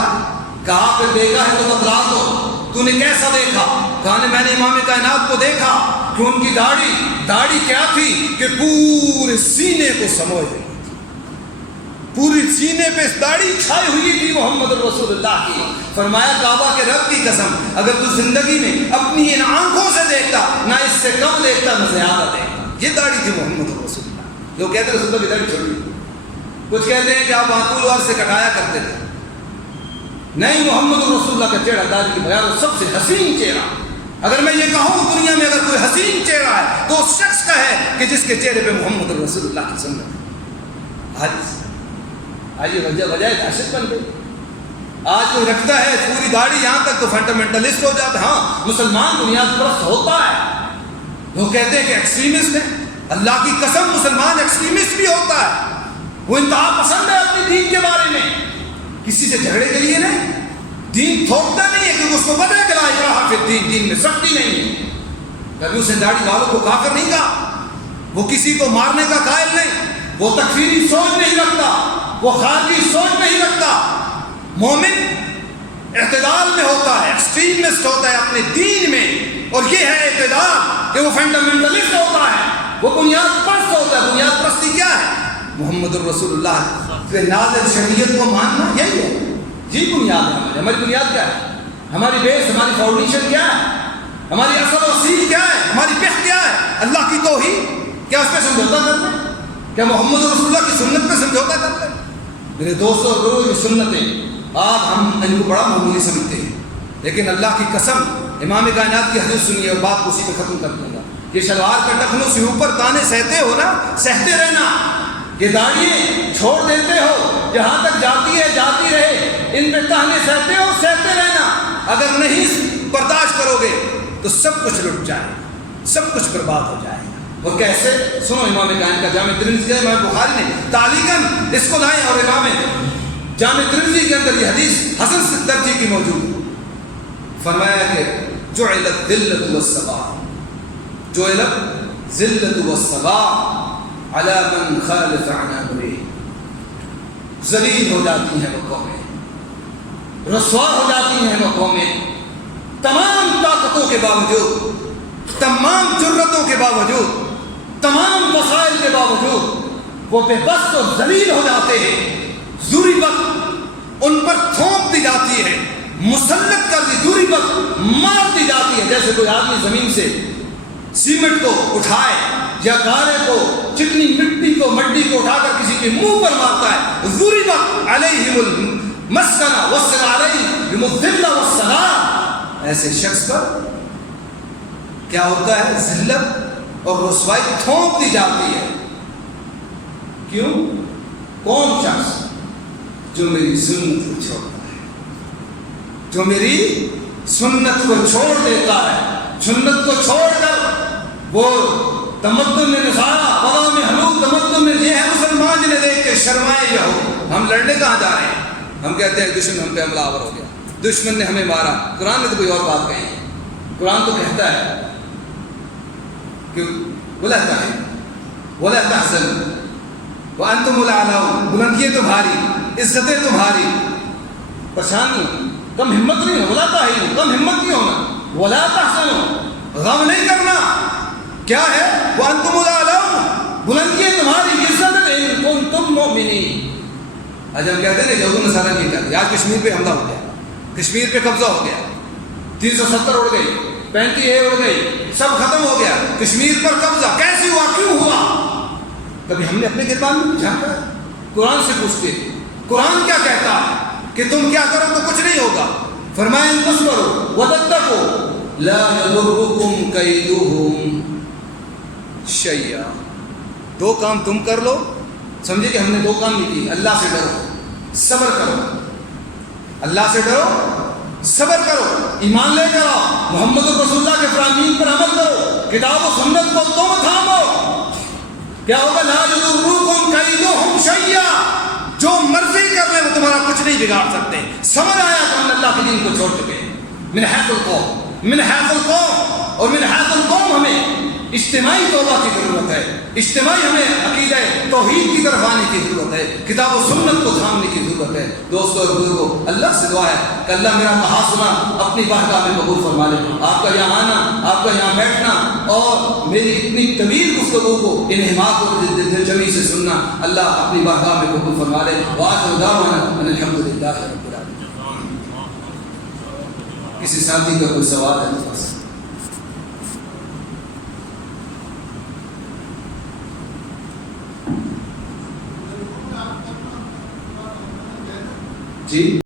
کہا پھر دیکھا ہے تو بتلا دو, تو نے کیسا دیکھا؟ کہا میں نے امام کائنات کو دیکھا کہ ان کی داڑھی کیا تھی کہ پورے سینے کو سموئے ہوئی, پوری سینے پہ داڑھی چھائی ہوئی تھی محمد رسول اللہ کی. فرمایا کعبہ کے رب کی قسم اگر تو زندگی میں اپنی ان آنکھوں سے دیکھتا, نہ اس سے کم دیکھتا نہ زیادہ دیکھتا. یہ داڑھی تھی محمد رسول اللہ. لوگ کہتے ہیں رسول اللہ کی داڑھی چھوڑی, کچھ کہتے ہیں کہ آپ آنکھوں وار سے کٹایا کرتے تھے. نہیں, محمد رسول اللہ کا چہرہ داڑھی کے بغیر سب سے حسین چہرہ. اگر میں یہ کہوں دنیا میں اگر کوئی حسین چہرہ ہے تو اس شخص کا ہے کہ جس کے چہرے پہ محمد رسول اللہ کی سنت ہے. آج یہ وجہ دہشت بن گئی. آج کوئی رکھتا ہے پوری داڑھی یہاں تک تو فنڈامنٹلسٹ ہو جاتا ہے. ہاں مسلمان بنیاد پرست ہوتا ہے, وہ کہتے ہیں کہ ایکسٹریمسٹ ہے. اللہ کی قسم مسلمان ایکسٹریمسٹ بھی ہوتا ہے. وہ انتہا پسند ہے اپنی دین کے بارے میں, کسی سے جھگڑے کے لیے نہیں. دین تھوکتا نہیں ہے کیونکہ اس کو پتہ ہے کہ لا اکراہ فی الدین, دین میں سختی نہیں ہے. کبھی اس نے داڑھی والوں کو کافر نہیں کہا, وہ کسی کو مارنے کا قائل نہیں, وہ تکفیری سوچ نہیں رکھتا, وہ خارجی سوچ نہیں رکھتا. مومن اعتدال میں ہوتا ہے, ایکسٹریمسٹ ہوتا ہے اپنے دین میں, اور یہ ہے اعتدال کہ وہ فنڈامنٹلسٹ ہوتا ہے, وہ بنیاد پرست ہوتا ہے. بنیاد پرستی کیا ہے؟ محمد الرسول اللہ کے نازل شریعت کو ماننا, یہی ہے. یہ بنیاد ہے. ہماری بنیاد کیا ہے؟ ہماری بیس, ہماری فاؤنڈیشن کیا ہے؟ ہماری اصل و اصیل کیا ہے؟ ہماری پہ کیا ہے؟ اللہ کی توحید. کیا اس پہ سمجھوتا کرتے ہیں؟ کیا محمد رسول اللہ کی سنت پہ سمجھوتا کرتے ہیں؟ میرے دوستوں اور گروہ کی سنتیں آپ ہم ان کو بڑا معمولی سمجھتے ہیں, لیکن اللہ کی قسم امام کائنات کی حدیث سنیے اور بات اسی پہ ختم کر دوں گا. یہ شلوار کا ٹخنوں سے اوپر تانے سہتے ہو نا, سہتے رہنا. یہ داڑھی چھوڑ دیتے ہو, جہاں تک جاتی ہے جاتی رہے. ان پہ تانے سہتے ہو, سہتے رہنا. اگر نہیں برداشت کرو گے تو سب کچھ لٹ جائے, سب کچھ برباد ہو جائے. اور کیسے؟ سنو امام کائنات کا جامع ترمذی ہے, امام بخاری نے تعلیقاً اس کو لائے, اور امام جامع ترمذی کے اندر یہ حدیث حسن درجے کی موجود ہے. فرمایا کہ جعلت ذلت والصغار, جعلت ذلت والصغار علی من خالف عن امرہ. ذلیل ہو جاتی ہیں وہ قومیں, رسوا ہو جاتی ہیں وہ قومیں, تمام طاقتوں کے باوجود, تمام جرتوں کے باوجود, تمام وسائل کے باوجود وہ بے بس اور ذلیل ہو جاتے ہیں. ضربت ان پر تھوپ دی جاتی ہے, مسلط کر دی, ضربت مار دی جاتی ہے. جیسے کوئی آدمی زمین سے سیمنٹ کو اٹھائے یا گارے کو, چکنی مٹی کو, مٹی کو اٹھا کر کسی کے منہ پر مارتا ہے. ضربت علیہم المسکنہ والسغار الذلۃ والصغار. ایسے شخص پر کیا ہوتا ہے؟ ذلت اور رسوائی تھوپ دی جاتی ہے. کیوں؟ کون شخص جو میری سنت کو چھوڑتا ہے, جو میری سنت کو چھوڑ دیتا ہے. سنت کو چھوڑ کر وہ تمدن میں نثارا, بڑا میں حلول تمدن میں, یہ ہے مسلمان جنہیں دیکھ کے شرمائے یا ہو. ہم لڑنے کہاں جا رہے ہیں؟ ہم کہتے ہیں دشمن ہم پہ حملہ آور ہو گیا, دشمن نے ہمیں مارا. قرآن نے تو کوئی اور بات کہی ہے. قرآن تو کہتا ہے کہ وَلَا تَحْزَنُوا وانتم الاعلون، بلندیاں تمہاری، عزتیں تمہاری. پریشانی کم ہمت نہیں ہو، ولا تہنوا، کم ہمت نہیں ہونا، ولا تحزنوا، غم نہیں کرنا. کیا ہے؟ وانتم الاعلون، بلندیاں تمہاری، عزت ان کنتم مؤمنین. آج ہم کہتے ہیں یہود و نصارہ نہیں کہتے. آج کشمیر پہ حملہ ہو گیا، کشمیر پہ قبضہ ہو گیا، 370 اڑ گئی، 35 اڑ گئی، سب ختم ہو گیا. کشمیر پر قبضہ کیسے ہوا، کیوں ہوا؟ کبھی ہم نے اپنے گردان میں جھانکا ہے؟ قرآن سے پوچھتے قرآن کیا کہتا ہے کہ تم کیا کرو تو کچھ نہیں ہوگا. فرمایا ان تصبروا وتتقوا لا يضركم كيدهم شيئا. دو کام تم کر لو، سمجھے کہ ہم نے دو کام نہیں کی. اللہ سے ڈرو، صبر کرو. اللہ سے ڈرو، صبر کرو، ایمان لے کر آؤ، محمد رسول اللہ کے فرامین پر عمل کرو، کتاب و سنت کو تم تھامو. کیا ہوگا؟ لا یضرکم کیدہم شیئا، جو مرضی کر لیں وہ تمہارا کچھ نہیں بگاڑ سکتے. سمجھ آیا کہ ہم اللہ کے دین کو چھوڑ چکے. من حیث القوم، من حیث القوم، اور من حیث القوم ہمیں اجتماعی توبہ کی ضرورت ہے. اجتماعی ہمیں عقیدہ توحید کی طرف آنے کی ضرورت ہے، کتاب و سنت کو تھامنے کی ضرورت ہے. دوستو اور بزرگو، اللہ سے دعا ہے کہ اللہ میرا کہا سنا اپنی بارگاہ میں قبول فرما لے. آپ کا یہاں آنا، آپ کا یہاں بیٹھنا اور میری اتنی طویل گفتگو کو انہماک اور دلجمی سے سننا اللہ اپنی بارگاہ میں قبول فرما لے. وآخر دعوانا ان الحمدللہ رب العالمین. کسی ساتھی کا کوئی سوال ہے تو بس. جی